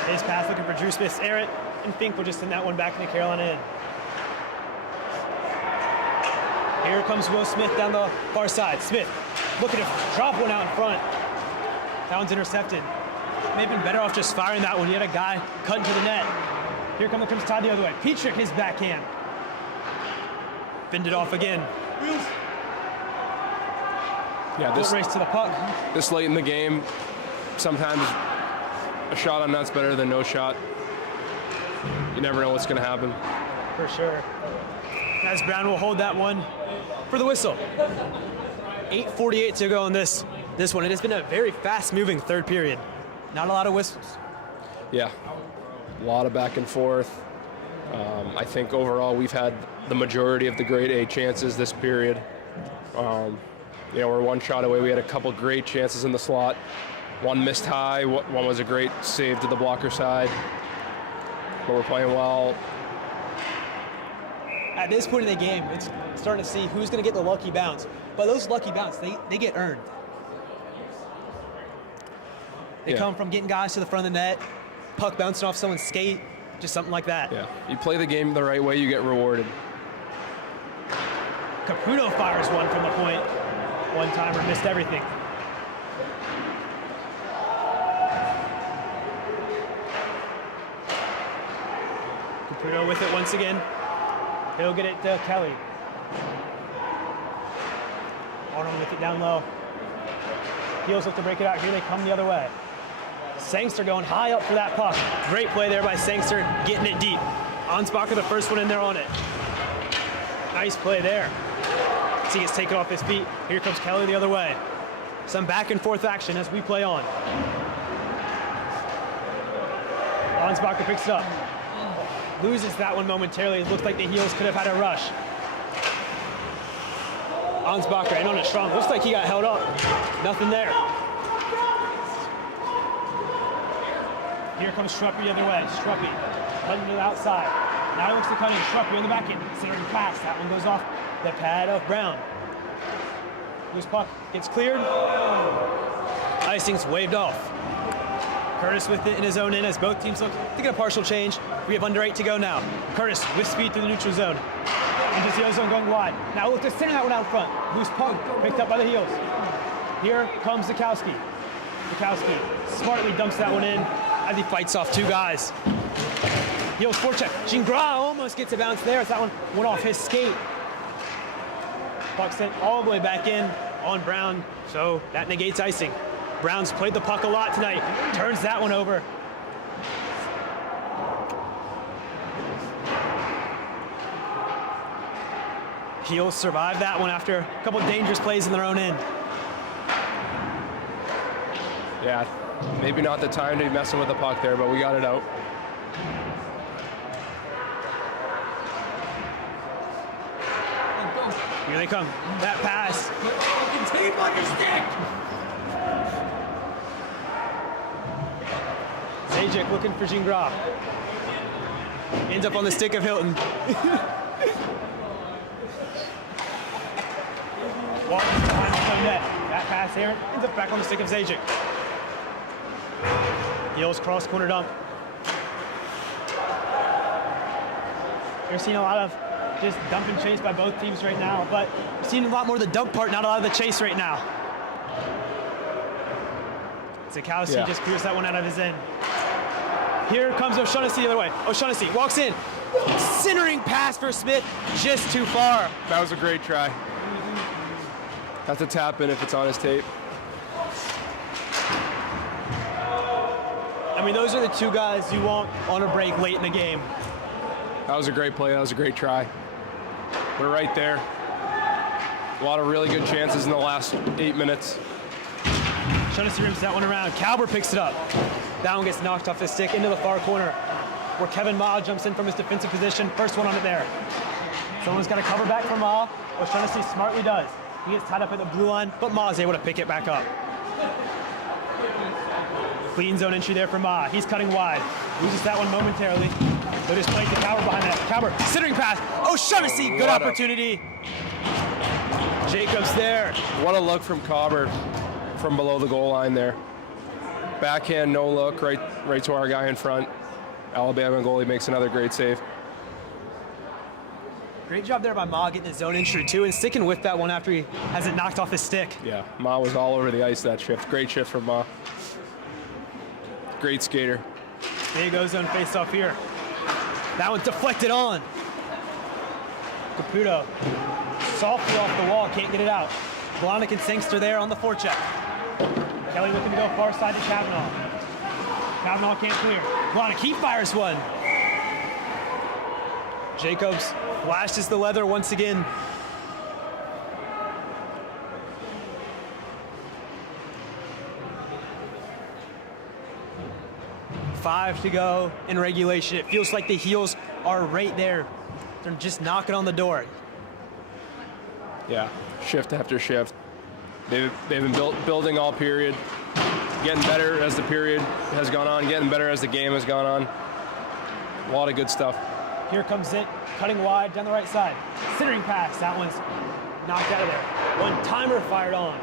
His pass looking for Drew Smith's errant, and Fink will just send that one back into Carolina end. Here comes Will Smith down the far side. Smith looking to drop one out in front. That one's intercepted. May have been better off just firing that one. He had a guy cutting to the net. Here comes the Crimson Tide the other way. Petrick, his backhand. Fended off again. Yeah, Foot race to the puck. this late in the game, sometimes a shot on net's better than no shot. You never know what's going to happen. For sure. As Brown will hold that one for the whistle. 8:48 to go in this one. It has been a very fast-moving third period. Not a lot of whistles. Yeah, a lot of back and forth. I think overall we've had the majority of the grade A chances this period. We're one shot away. We had a couple great chances in the slot. One missed high, one was a great save to the blocker side. But we're playing well. At this point in the game, it's starting to see who's going to get the lucky bounce. But those lucky bounce, they get earned. They come from getting guys to the front of the net, puck bouncing off someone's skate, just something like that. Yeah, you play the game the right way, you get rewarded. Caputo fires one from the point. One-timer, missed everything. Caputo with it once again. He'll get it to Kelly. Arnold with it down low. Heels look to break it out. Here they come the other way. Sangster going high up for that puck. Great play there by Sangster, getting it deep. Ansbacher, the first one in there on it. Nice play there. As he gets taken off his feet. Here comes Kelly the other way. Some back and forth action as we play on. Ansbacher picks it up. Loses that one momentarily. It looks like the Heels could have had a rush. Ansbacher in on it strong. Looks like he got held up. Nothing there. Here comes Struppy the other way. Struppy cutting to the outside. Now he looks to cut in. Struppy in the back end. Considering pass. That one goes off the pad of Brown. Loose puck gets cleared. Icing's waved off. Curtis with it in his own end as both teams look to get a partial change. We have under 8 to go now. Curtis with speed through the neutral zone. Into the zone going wide. Now look to center that one out front. Loose puck picked up by the Heels. Here comes Zukowski. Zukowski smartly dumps that one in as he fights off two guys. Heels forecheck. Gingras almost gets a bounce there as that one went off his skate. Puck sent all the way back in on Brown, so that negates icing. Brown's played the puck a lot tonight. Turns that one over. Heels survive that one after a couple dangerous plays in their own end. Yeah, maybe not the time to be messing with the puck there, but we got it out. Here they come. That pass. Tape on your stick! Zajic looking for Gingras. Ends up on the stick of Hilton. Walks behind the net. That pass here ends up back on the stick of Zajic. Heels cross corner dump. You're seeing a lot of just dump and chase by both teams right now, but you're seeing a lot more of the dump part, not a lot of the chase right now. Zukowski just clears that one out of his end. Here comes O'Shaughnessy the other way. O'Shaughnessy walks in. Centering pass for Smith, just too far. That was a great try. That's a tap in if it's on his tape. I mean, those are the two guys you want on a break late in the game. That was a great play. That was a great try. We're right there. A lot of really good chances in the last 8 minutes. Shaughnessy rims that one around. Calber picks it up. That one gets knocked off his stick into the far corner where Kevin Ma jumps in from his defensive position. First one on it there. Someone's got to cover back for Ma. O'Shaughnessy smartly does. He gets tied up at the blue line, but Ma is able to pick it back up. Clean zone entry there for Ma. He's cutting wide. Loses that one momentarily. So just plays the Calber behind that. Calber, centering pass. O'Shaughnessy, good opportunity. Jacobs there. What a look from Cobber from below the goal line there. Backhand, no look, right to our guy in front. Alabama goalie makes another great save. Great job there by Ma getting his zone entry too and sticking with that one after he has it knocked off his stick. Yeah, Ma was all over the ice that shift. Great shift from Ma. Great skater. Big O-zone face-off here. That one's deflected on. Caputo softly off the wall, can't get it out. Blahnik and Sangster there on the forecheck. Kelly looking to go far side to Kavanaugh. Kavanaugh can't clear. Blahnik, he fires one. Jacobs flashes the leather once again. Five to go in regulation. It feels like the Heels are right there. They're just knocking on the door. Yeah, shift after shift. They've been building all period, getting better as the period has gone on, getting better as the game has gone on. A lot of good stuff. Here comes Zint, cutting wide down the right side. Centering pass, that one's knocked out of there. One timer fired on.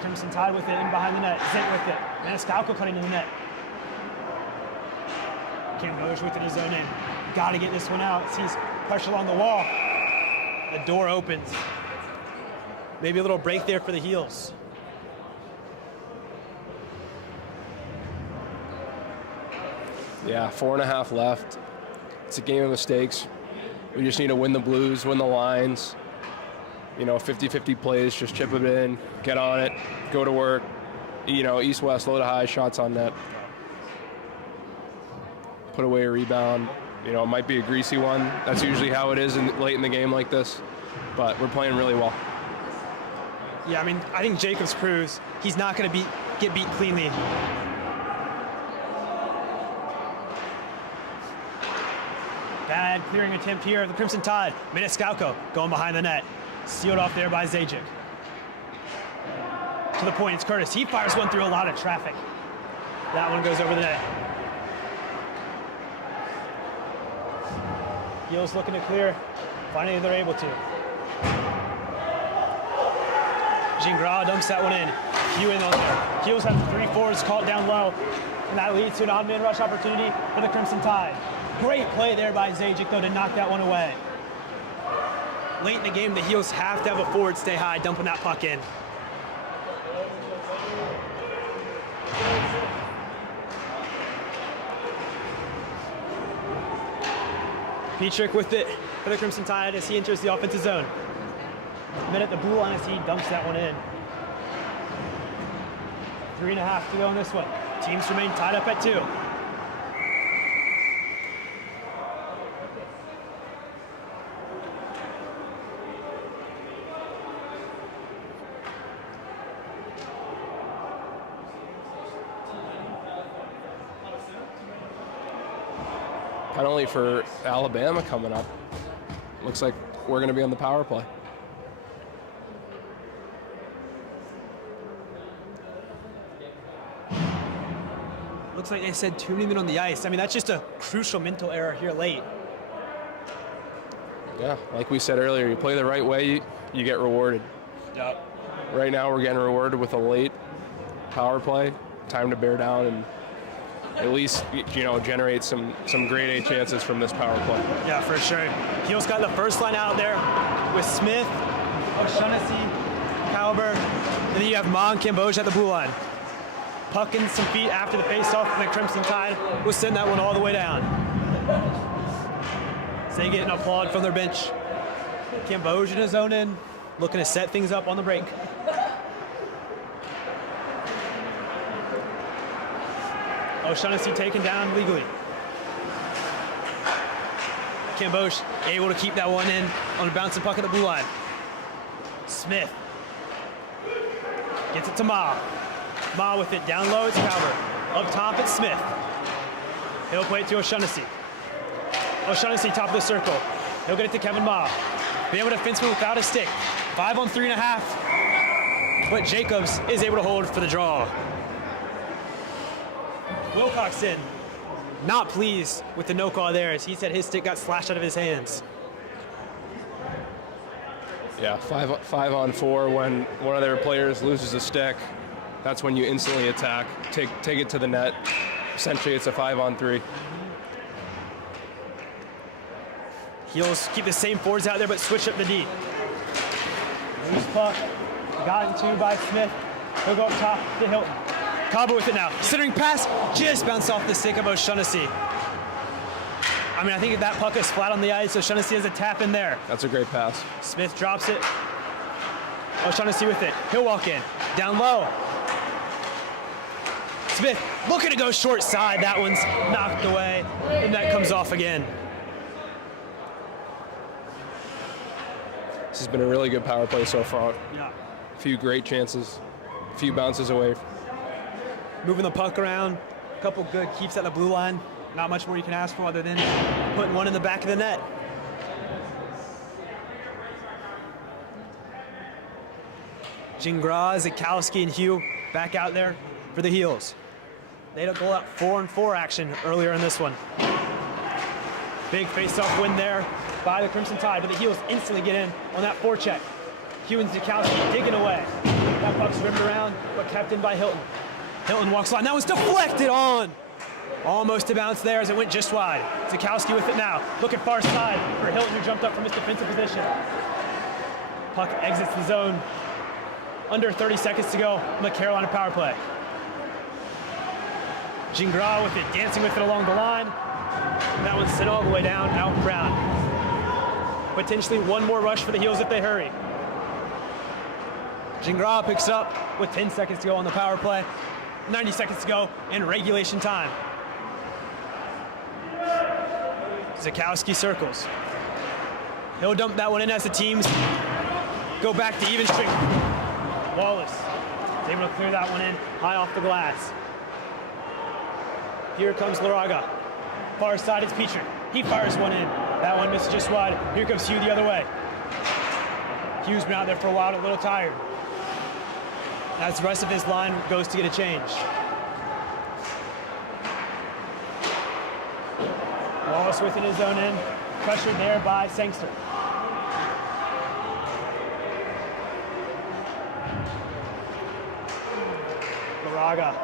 Crimson Tide with it in behind the net. Zint with it. Maniscalco cutting to the net. Camboge with it his own end. Got to get this one out. Sees pressure along the wall. The door opens. Maybe a little break there for the Heels. Yeah, 4.5 left. It's a game of mistakes. We just need to win the blues, win the lines. 50-50 plays, just chip it in, get on it, go to work. East-west, low to high, shots on net. Put away a rebound. It might be a greasy one. That's usually how it is late in the game like this. But we're playing really well. Yeah, I think Jacobs proves he's not going to get beat cleanly. Bad clearing attempt here of the Crimson Tide. Maniscalco going behind the net. Sealed off there by Zajic. To the point, it's Curtis. He fires one through a lot of traffic. That one goes over the net. Heels looking to clear. Finally, they're able to. Gingras dumps that one in. Few in on there. Heels have 3 forwards caught down low, and that leads to an odd man rush opportunity for the Crimson Tide. Great play there by Zajic, though, to knock that one away. Late in the game, the Heels have to have a forward stay high, dumping that puck in. Petrick with it for the Crimson Tide as he enters the offensive zone. Then at the blue line as he dumps that one in. 3.5 to go in this one. Teams remain tied up at 2. Penalty for Alabama coming up. Looks like we're going to be on the power play. Looks like they said 2 men on the ice. That's just a crucial mental error here late. Yeah, like we said earlier, you play the right way, you get rewarded. Yep. Right now we're getting rewarded with a late power play. Time to bear down and at least, generate some grade A chances from this power play. Yeah, for sure. Heels got the first line out there with Smith, O'Shaughnessy, Calber, and then you have Ma and Camboge at the blue line. Puck in some feet after the face-off, and the Crimson Tide will send that one all the way down. So they get an applaud from their bench. Camboge in his own end, looking to set things up on the break. O'Shaughnessy taken down legally. Camboge able to keep that one in on a bouncing puck at the blue line. Smith gets it to Ma. Ma with it down low, it's Calvert. Up top, it's Smith. He'll play it to O'Shaughnessy. O'Shaughnessy top of the circle. He'll get it to Kevin Ma. Be able to defenseman without a stick. 5 on 3.5. But Jacobs is able to hold for the draw. Wilcoxon not pleased with the no call there as he said his stick got slashed out of his hands. Yeah, 5 on 4 when one of their players loses a stick. That's when you instantly attack, take it to the net. Essentially, it's a 5 on 3. Heels keep the same forwards out there, but switch up the D. Loose puck, gotten to by Smith. He'll go up top to Hilton. Cabo with it now. Centering pass, just bounced off the stick of O'Shaughnessy. I mean, I think that puck is flat on the ice, so O'Shaughnessy has a tap in there. That's a great pass. Smith drops it. O'Shaughnessy with it. He'll walk in. Down low. Smith looking to go short side. That one's knocked away, and that comes off again. This has been a really good power play so far. Yeah. A few great chances, a few bounces away. Moving the puck around. A couple good keeps at the blue line. Not much more you can ask for other than putting one in the back of the net. Gingras, Zakowski, and Hugh back out there for the Heels. They had a goal out 4-on-4 action earlier in this one. Big face-off win there by the Crimson Tide, but the Heels instantly get in on that forecheck. Hugh and Zakowski digging away. That puck's rimmed around, but kept in by Hilton. Hilton walks line. That was deflected on. Almost to bounce there as it went just wide. Zakowski with it now. Looking far side for Hilton, who jumped up from his defensive position. Puck exits the zone. Under 30 seconds to go on the Carolina power play. Gingras with it, dancing with it along the line. That one's sent all the way down, out and Brown. Potentially one more rush for the Heels if they hurry. Gingras picks up with 10 seconds to go on the power play. 90 seconds to go in regulation time. Zakowski circles. He'll dump that one in as the teams go back to even strength. Wallace is able to clear that one in high off the glass. Here comes Laraga. Far side is Petrie. He fires one in. That one misses just wide. Here comes Hugh the other way. Hugh's been out there for a while, a little tired. As the rest of his line goes to get a change. Wallace within his own end. Pressured there by Sangster. Laraga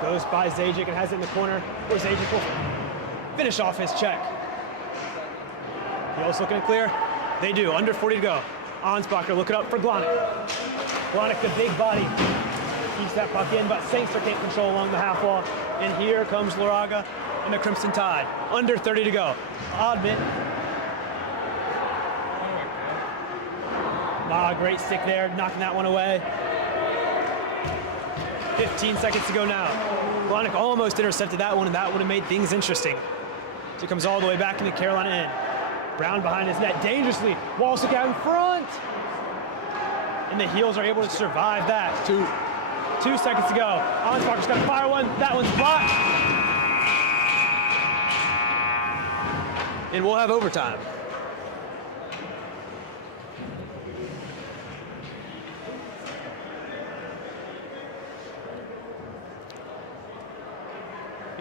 goes by Zajic and has it in the corner where Zajic will finish off his check. Heels looking to clear. They do. Under 40 to go. Ansbacher looking up for Glonek. Glonek, the big body, keeps that puck in, but Sangster can't control along the half wall. And here comes Laraga and the Crimson Tide. Under 30 to go. Oddman. Great stick there, knocking that one away. 15 seconds to go now. Glonek almost intercepted that one, and that would have made things interesting. So he comes all the way back into Carolina end. Brown behind his net dangerously. Walsick out in front. And the Heels are able to survive that. 2 seconds to go. Ansbacher's got to fire one. That one's blocked. And we'll have overtime.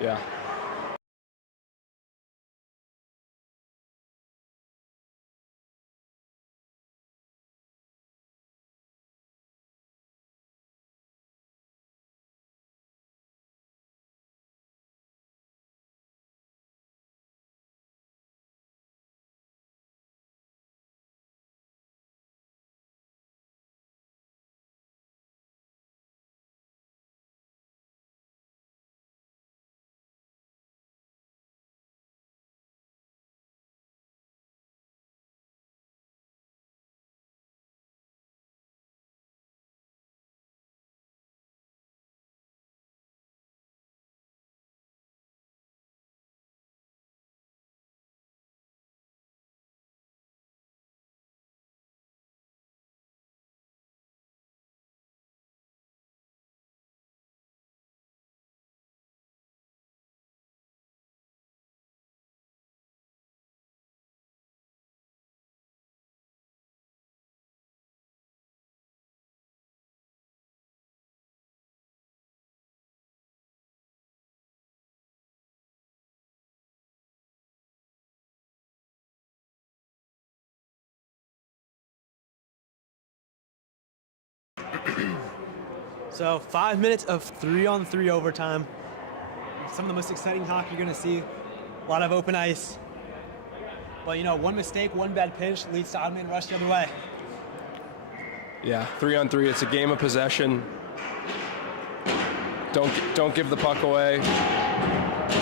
Yeah. So 5 minutes of 3-on-3 overtime. Some of the most exciting hockey you're going to see. A lot of open ice. But, you know, one mistake, one bad pinch leads to odd man rush the other way. Yeah, 3-on-3. It's a game of possession. Don't give the puck away.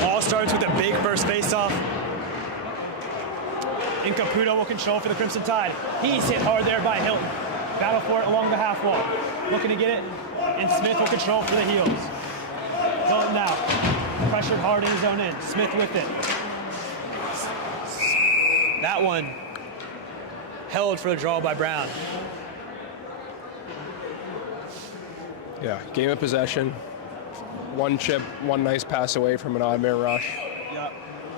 All starts with a big first faceoff. And Caputo will control for the Crimson Tide. He's hit hard there by Hilton. Battle for it along the half wall. Looking to get it, and Smith will control for the Heels. Hilton now, pressured hard in his own end. Smith with it. That one held for a draw by Brown. Yeah, game of possession. One chip, one nice pass away from an odd man rush. Yep.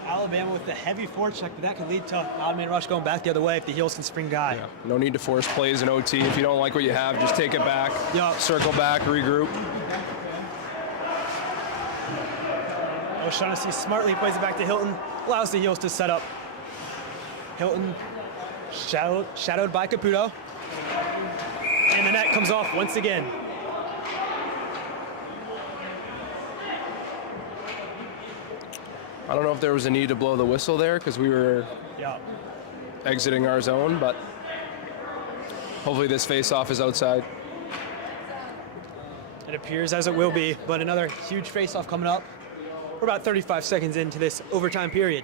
Alabama with the heavy forecheck, but that could lead to odd man rush going back the other way if the Heels can spring guy. Yeah, no need to force plays in OT. If you don't like what you have, just take it back, circle back, regroup. O'Shaughnessy smartly plays it back to Hilton, allows the Heels to set up. Hilton shadowed by Caputo. And the net comes off once again. I don't know if there was a need to blow the whistle there because we were exiting our zone, but hopefully this face-off is outside. It appears as it will be, but another huge face-off coming up. We're about 35 seconds into this overtime period.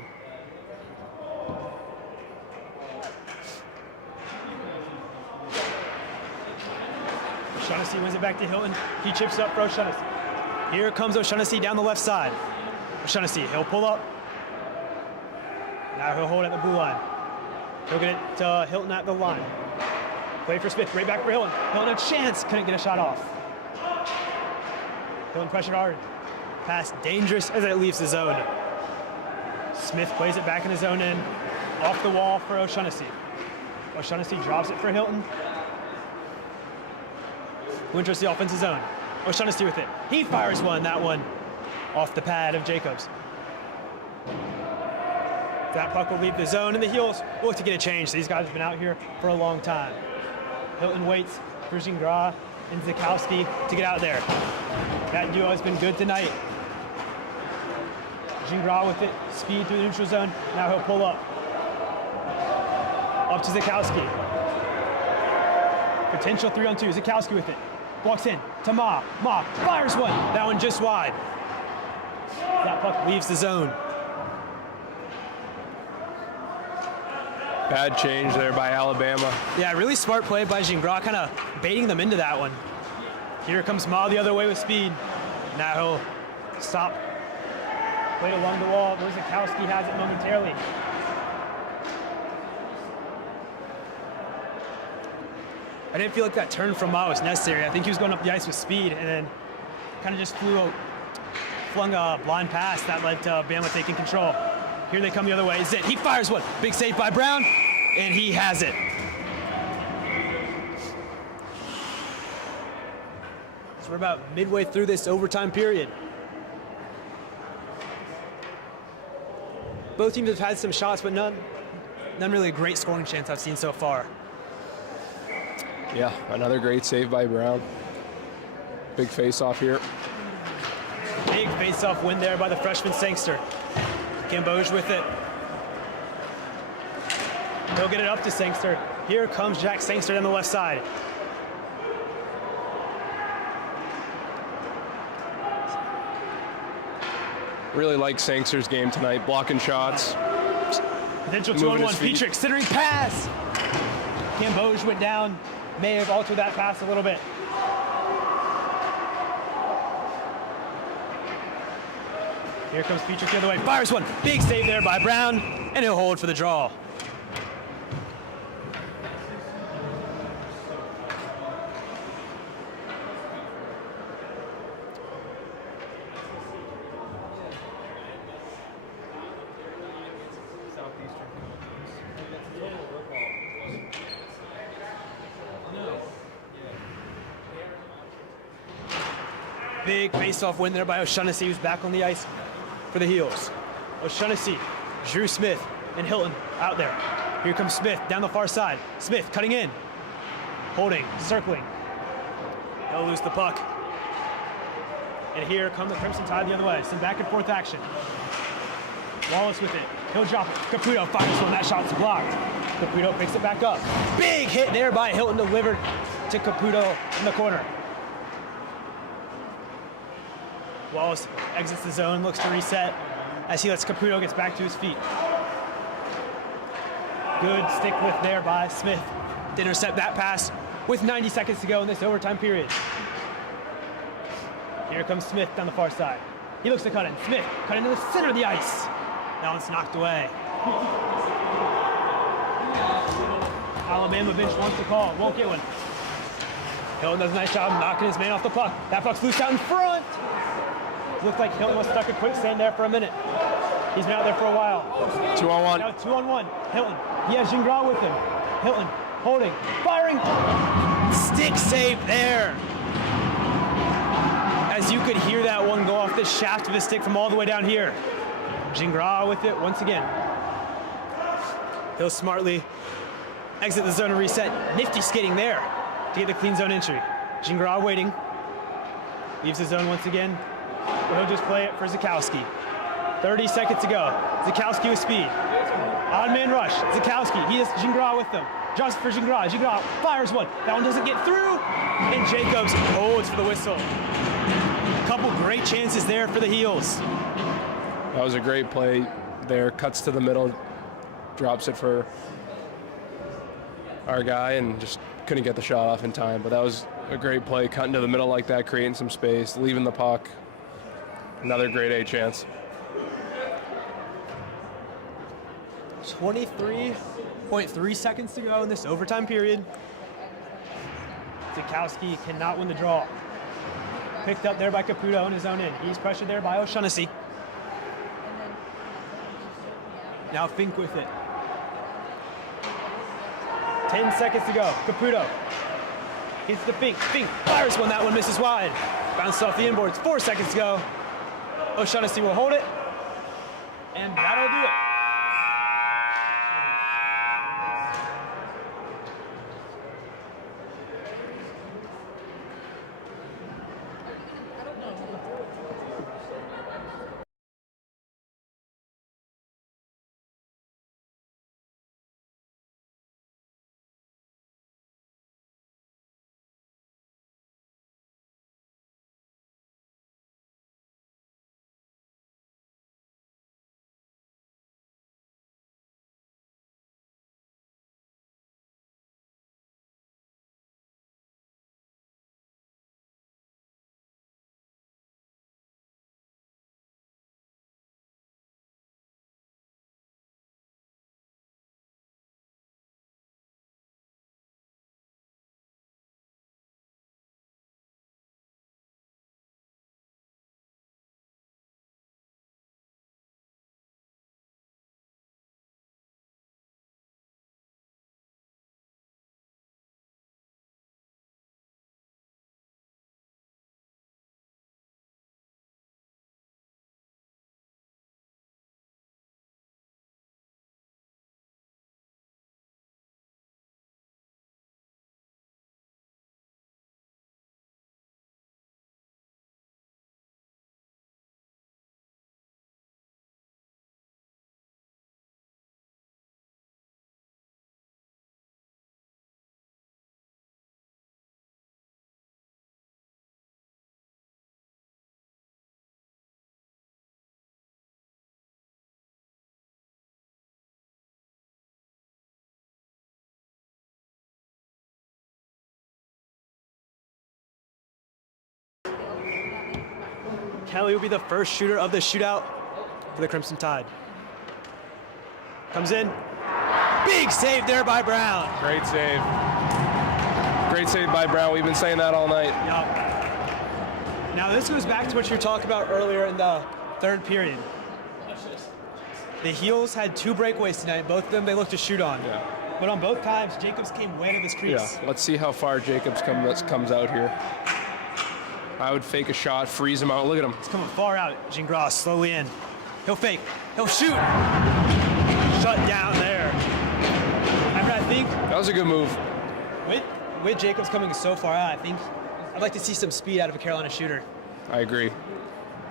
O'Shaughnessy wins it back to Hilton. He chips up for O'Shaughnessy. Here comes O'Shaughnessy down the left side. O'Shaughnessy, he'll pull up. Now he'll hold at the blue line. He'll get it to Hilton at the line. Play for Smith, right back for Hilton. Hilton a chance, couldn't get a shot off. Hilton pressured hard. Pass dangerous as it leaves the zone. Smith plays it back in his own end. Off the wall for O'Shaughnessy. O'Shaughnessy drops it for Hilton. Who enters the offensive zone. O'Shaughnessy with it. He fires one, that one off the pad of Jacobs. That puck will leave the zone, and the Heels look to get a change. These guys have been out here for a long time. Hilton waits for Gingras and Zukowski to get out there. That duo has been good tonight. Gingras with it, speed through the neutral zone. Now he'll pull up. Up to Zukowski. Potential 3-on-2. Zukowski with it. Walks in to Ma. Ma fires one. That one just wide. That puck leaves the zone. Bad change there by Alabama. Yeah, really smart play by Gingras, kind of baiting them into that one. Here comes Ma the other way with speed. Now he'll stop. Played along the wall. Zukowski has it momentarily. I didn't feel like that turn from Ma was necessary. I think he was going up the ice with speed and then kind of just flung a blind pass that led to Bama taking control. Here they come the other way. Zit, he fires one. Big save by Brown, and he has it. So we're about midway through this overtime period. Both teams have had some shots, but none really a great scoring chance I've seen so far. Yeah, another great save by Brown. Big face-off here. Big face-off win there by the freshman Sangster. Gamboge with it. He'll get it up to Sangster. Here comes Jack Sangster down the left side. Really like Sangster's game tonight, blocking shots. Potential 2-on-1. Petrick centering pass. Gamboge went down. May have altered that pass a little bit. Here comes Petrick the other way. Fires one. Big save there by Brown, and he'll hold for the draw. Big face-off win there by O'Shaughnessy, who's back on the ice for the Heels. O'Shaughnessy, Drew Smith, and Hilton out there. Here comes Smith down the far side. Smith cutting in, holding, circling. He'll lose the puck. And here come the Crimson Tide the other way. Some back and forth action. Wallace with it. He'll drop it. Caputo fires one. That shot's blocked. Caputo picks it back up. Big hit there by Hilton, delivered to Caputo in the corner. Wallace exits the zone, looks to reset as he lets Caputo get back to his feet. Good stick lift there by Smith to intercept that pass with 90 seconds to go in this overtime period. Here comes Smith down the far side. He looks to cut in. Smith cut into the center of the ice. That one's knocked away. Alabama bench wants to call. Won't get one. Hilton does a nice job knocking his man off the puck. That puck's loose out in front. Looked like Hilton was stuck in quicksand there for a minute. He's been out there for a while. 2-on-1. Now 2-on-1. Hilton. He has Gingras with him. Hilton holding, firing. Stick save there. As you could hear that one go off the shaft of the stick from all the way down here. Gingras with it once again. He'll smartly exit the zone and reset. Nifty skating there to get the clean zone entry. Gingras waiting. Leaves the zone once again. But he'll just play it for Zakowski. 30 seconds to go. Zakowski with speed. Odd man rush. Zakowski. He has Gingras with them. Just for Gingras. Gingras fires one. That one doesn't get through. And Jacobs holds for the whistle. A couple great chances there for the Heels. That was a great play there. Cuts to the middle. Drops it for our guy and just couldn't get the shot off in time. But that was a great play. Cutting to the middle like that. Creating some space. Leaving the puck. Another grade A chance. 23.3 seconds to go in this overtime period. Zakowski cannot win the draw. Picked up there by Caputo in his own end. He's pressured there by O'Shaughnessy. Now Fink with it. 10 seconds to go. Caputo hits the Fink. Fink fires one. That one misses wide. Bounced off the inboards. 4 seconds to go. O'Shaughnessy will hold it. And that'll do it. Kelly will be the first shooter of the shootout for the Crimson Tide. Comes in. Big save there by Brown. Great save. Great save by Brown. We've been saying that all night. Yep. Now this goes back to what you were talking about earlier in the third period. The Heels had 2 breakaways tonight. Both of them they looked to shoot on. Yeah. But on both times, Jacobs came way to his crease. Yeah. Let's see how far Jacobs comes out here. I would fake a shot, freeze him out. Look at him. He's coming far out. Gingras slowly in. He'll fake. He'll shoot. Shut down there. Remember, I think That was a good move. with Jacobs coming so far out, I think I'd like to see some speed out of a Carolina shooter. I agree.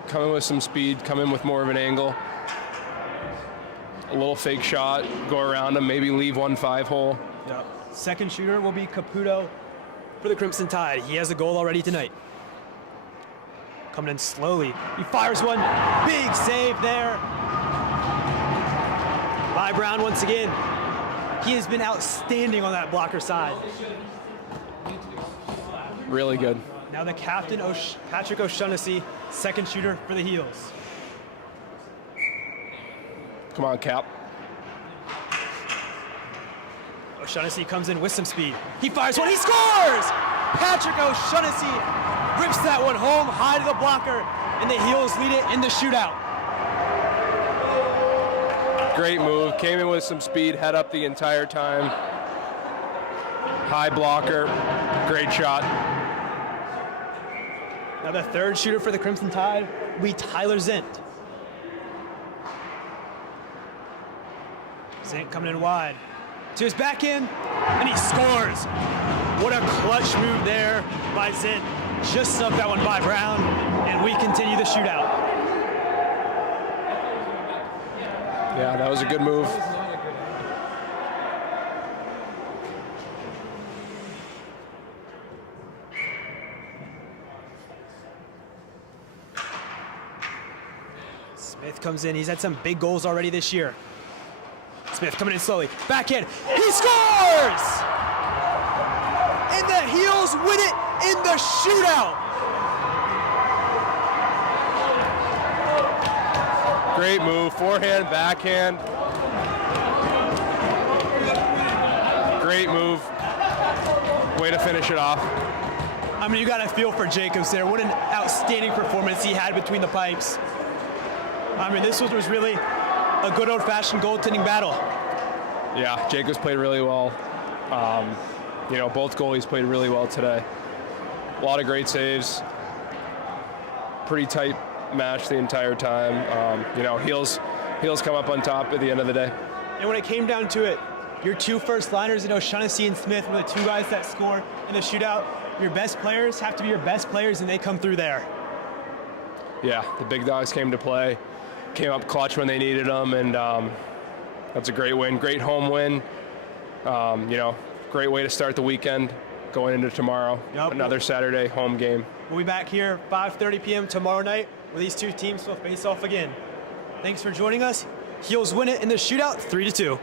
Come in with some speed, come in with more of an angle. A little fake shot, go around him, maybe leave 1-5 hole. Yep. Second shooter will be Caputo for the Crimson Tide. He has a goal already tonight. Coming in slowly. He fires one. Big save there by Brown once again. He has been outstanding on that blocker side. Really good. Now the captain, Patrick O'Shaughnessy, second shooter for the Heels. Come on, Cap. O'Shaughnessy comes in with some speed. He fires one, he scores! Patrick O'Shaughnessy rips that one home, high to the blocker, and the Heels lead it in the shootout. Great move. Came in with some speed, head up the entire time. High blocker. Great shot. Now the third shooter for the Crimson Tide will be Tyler Zint. Zint coming in wide. To his back end, and he scores. What a clutch move there by Zint. Just snubbed that one by Brown, and we continue the shootout. Yeah, that was a good move. Smith comes in. He's had some big goals already this year. Smith coming in slowly. Backhand. He scores! And the Heels win it in the shootout. Great move. Forehand, backhand. Great move. Way to finish it off. I mean, you got to feel for Jacobs there. What an outstanding performance he had between the pipes. I mean, this was really a good old-fashioned goaltending battle. Yeah, Jacobs played really well. You know, both goalies played really well today. A lot of great saves. Pretty tight match the entire time. You know, Heels come up on top at the end of the day. And when it came down to it, your two first liners, O'Shaughnessy and Smith, were the two guys that score in the shootout. Your best players have to be your best players, and they come through there. Yeah, the big dogs came to play, came up clutch when they needed them, and that's a great win, great home win. You know, great way to start the weekend going into tomorrow. Yep. Another Saturday home game. We'll be back here 5:30 p.m. tomorrow night where these two teams will face off again. Thanks for joining us. Heels win it in the shootout 3-2.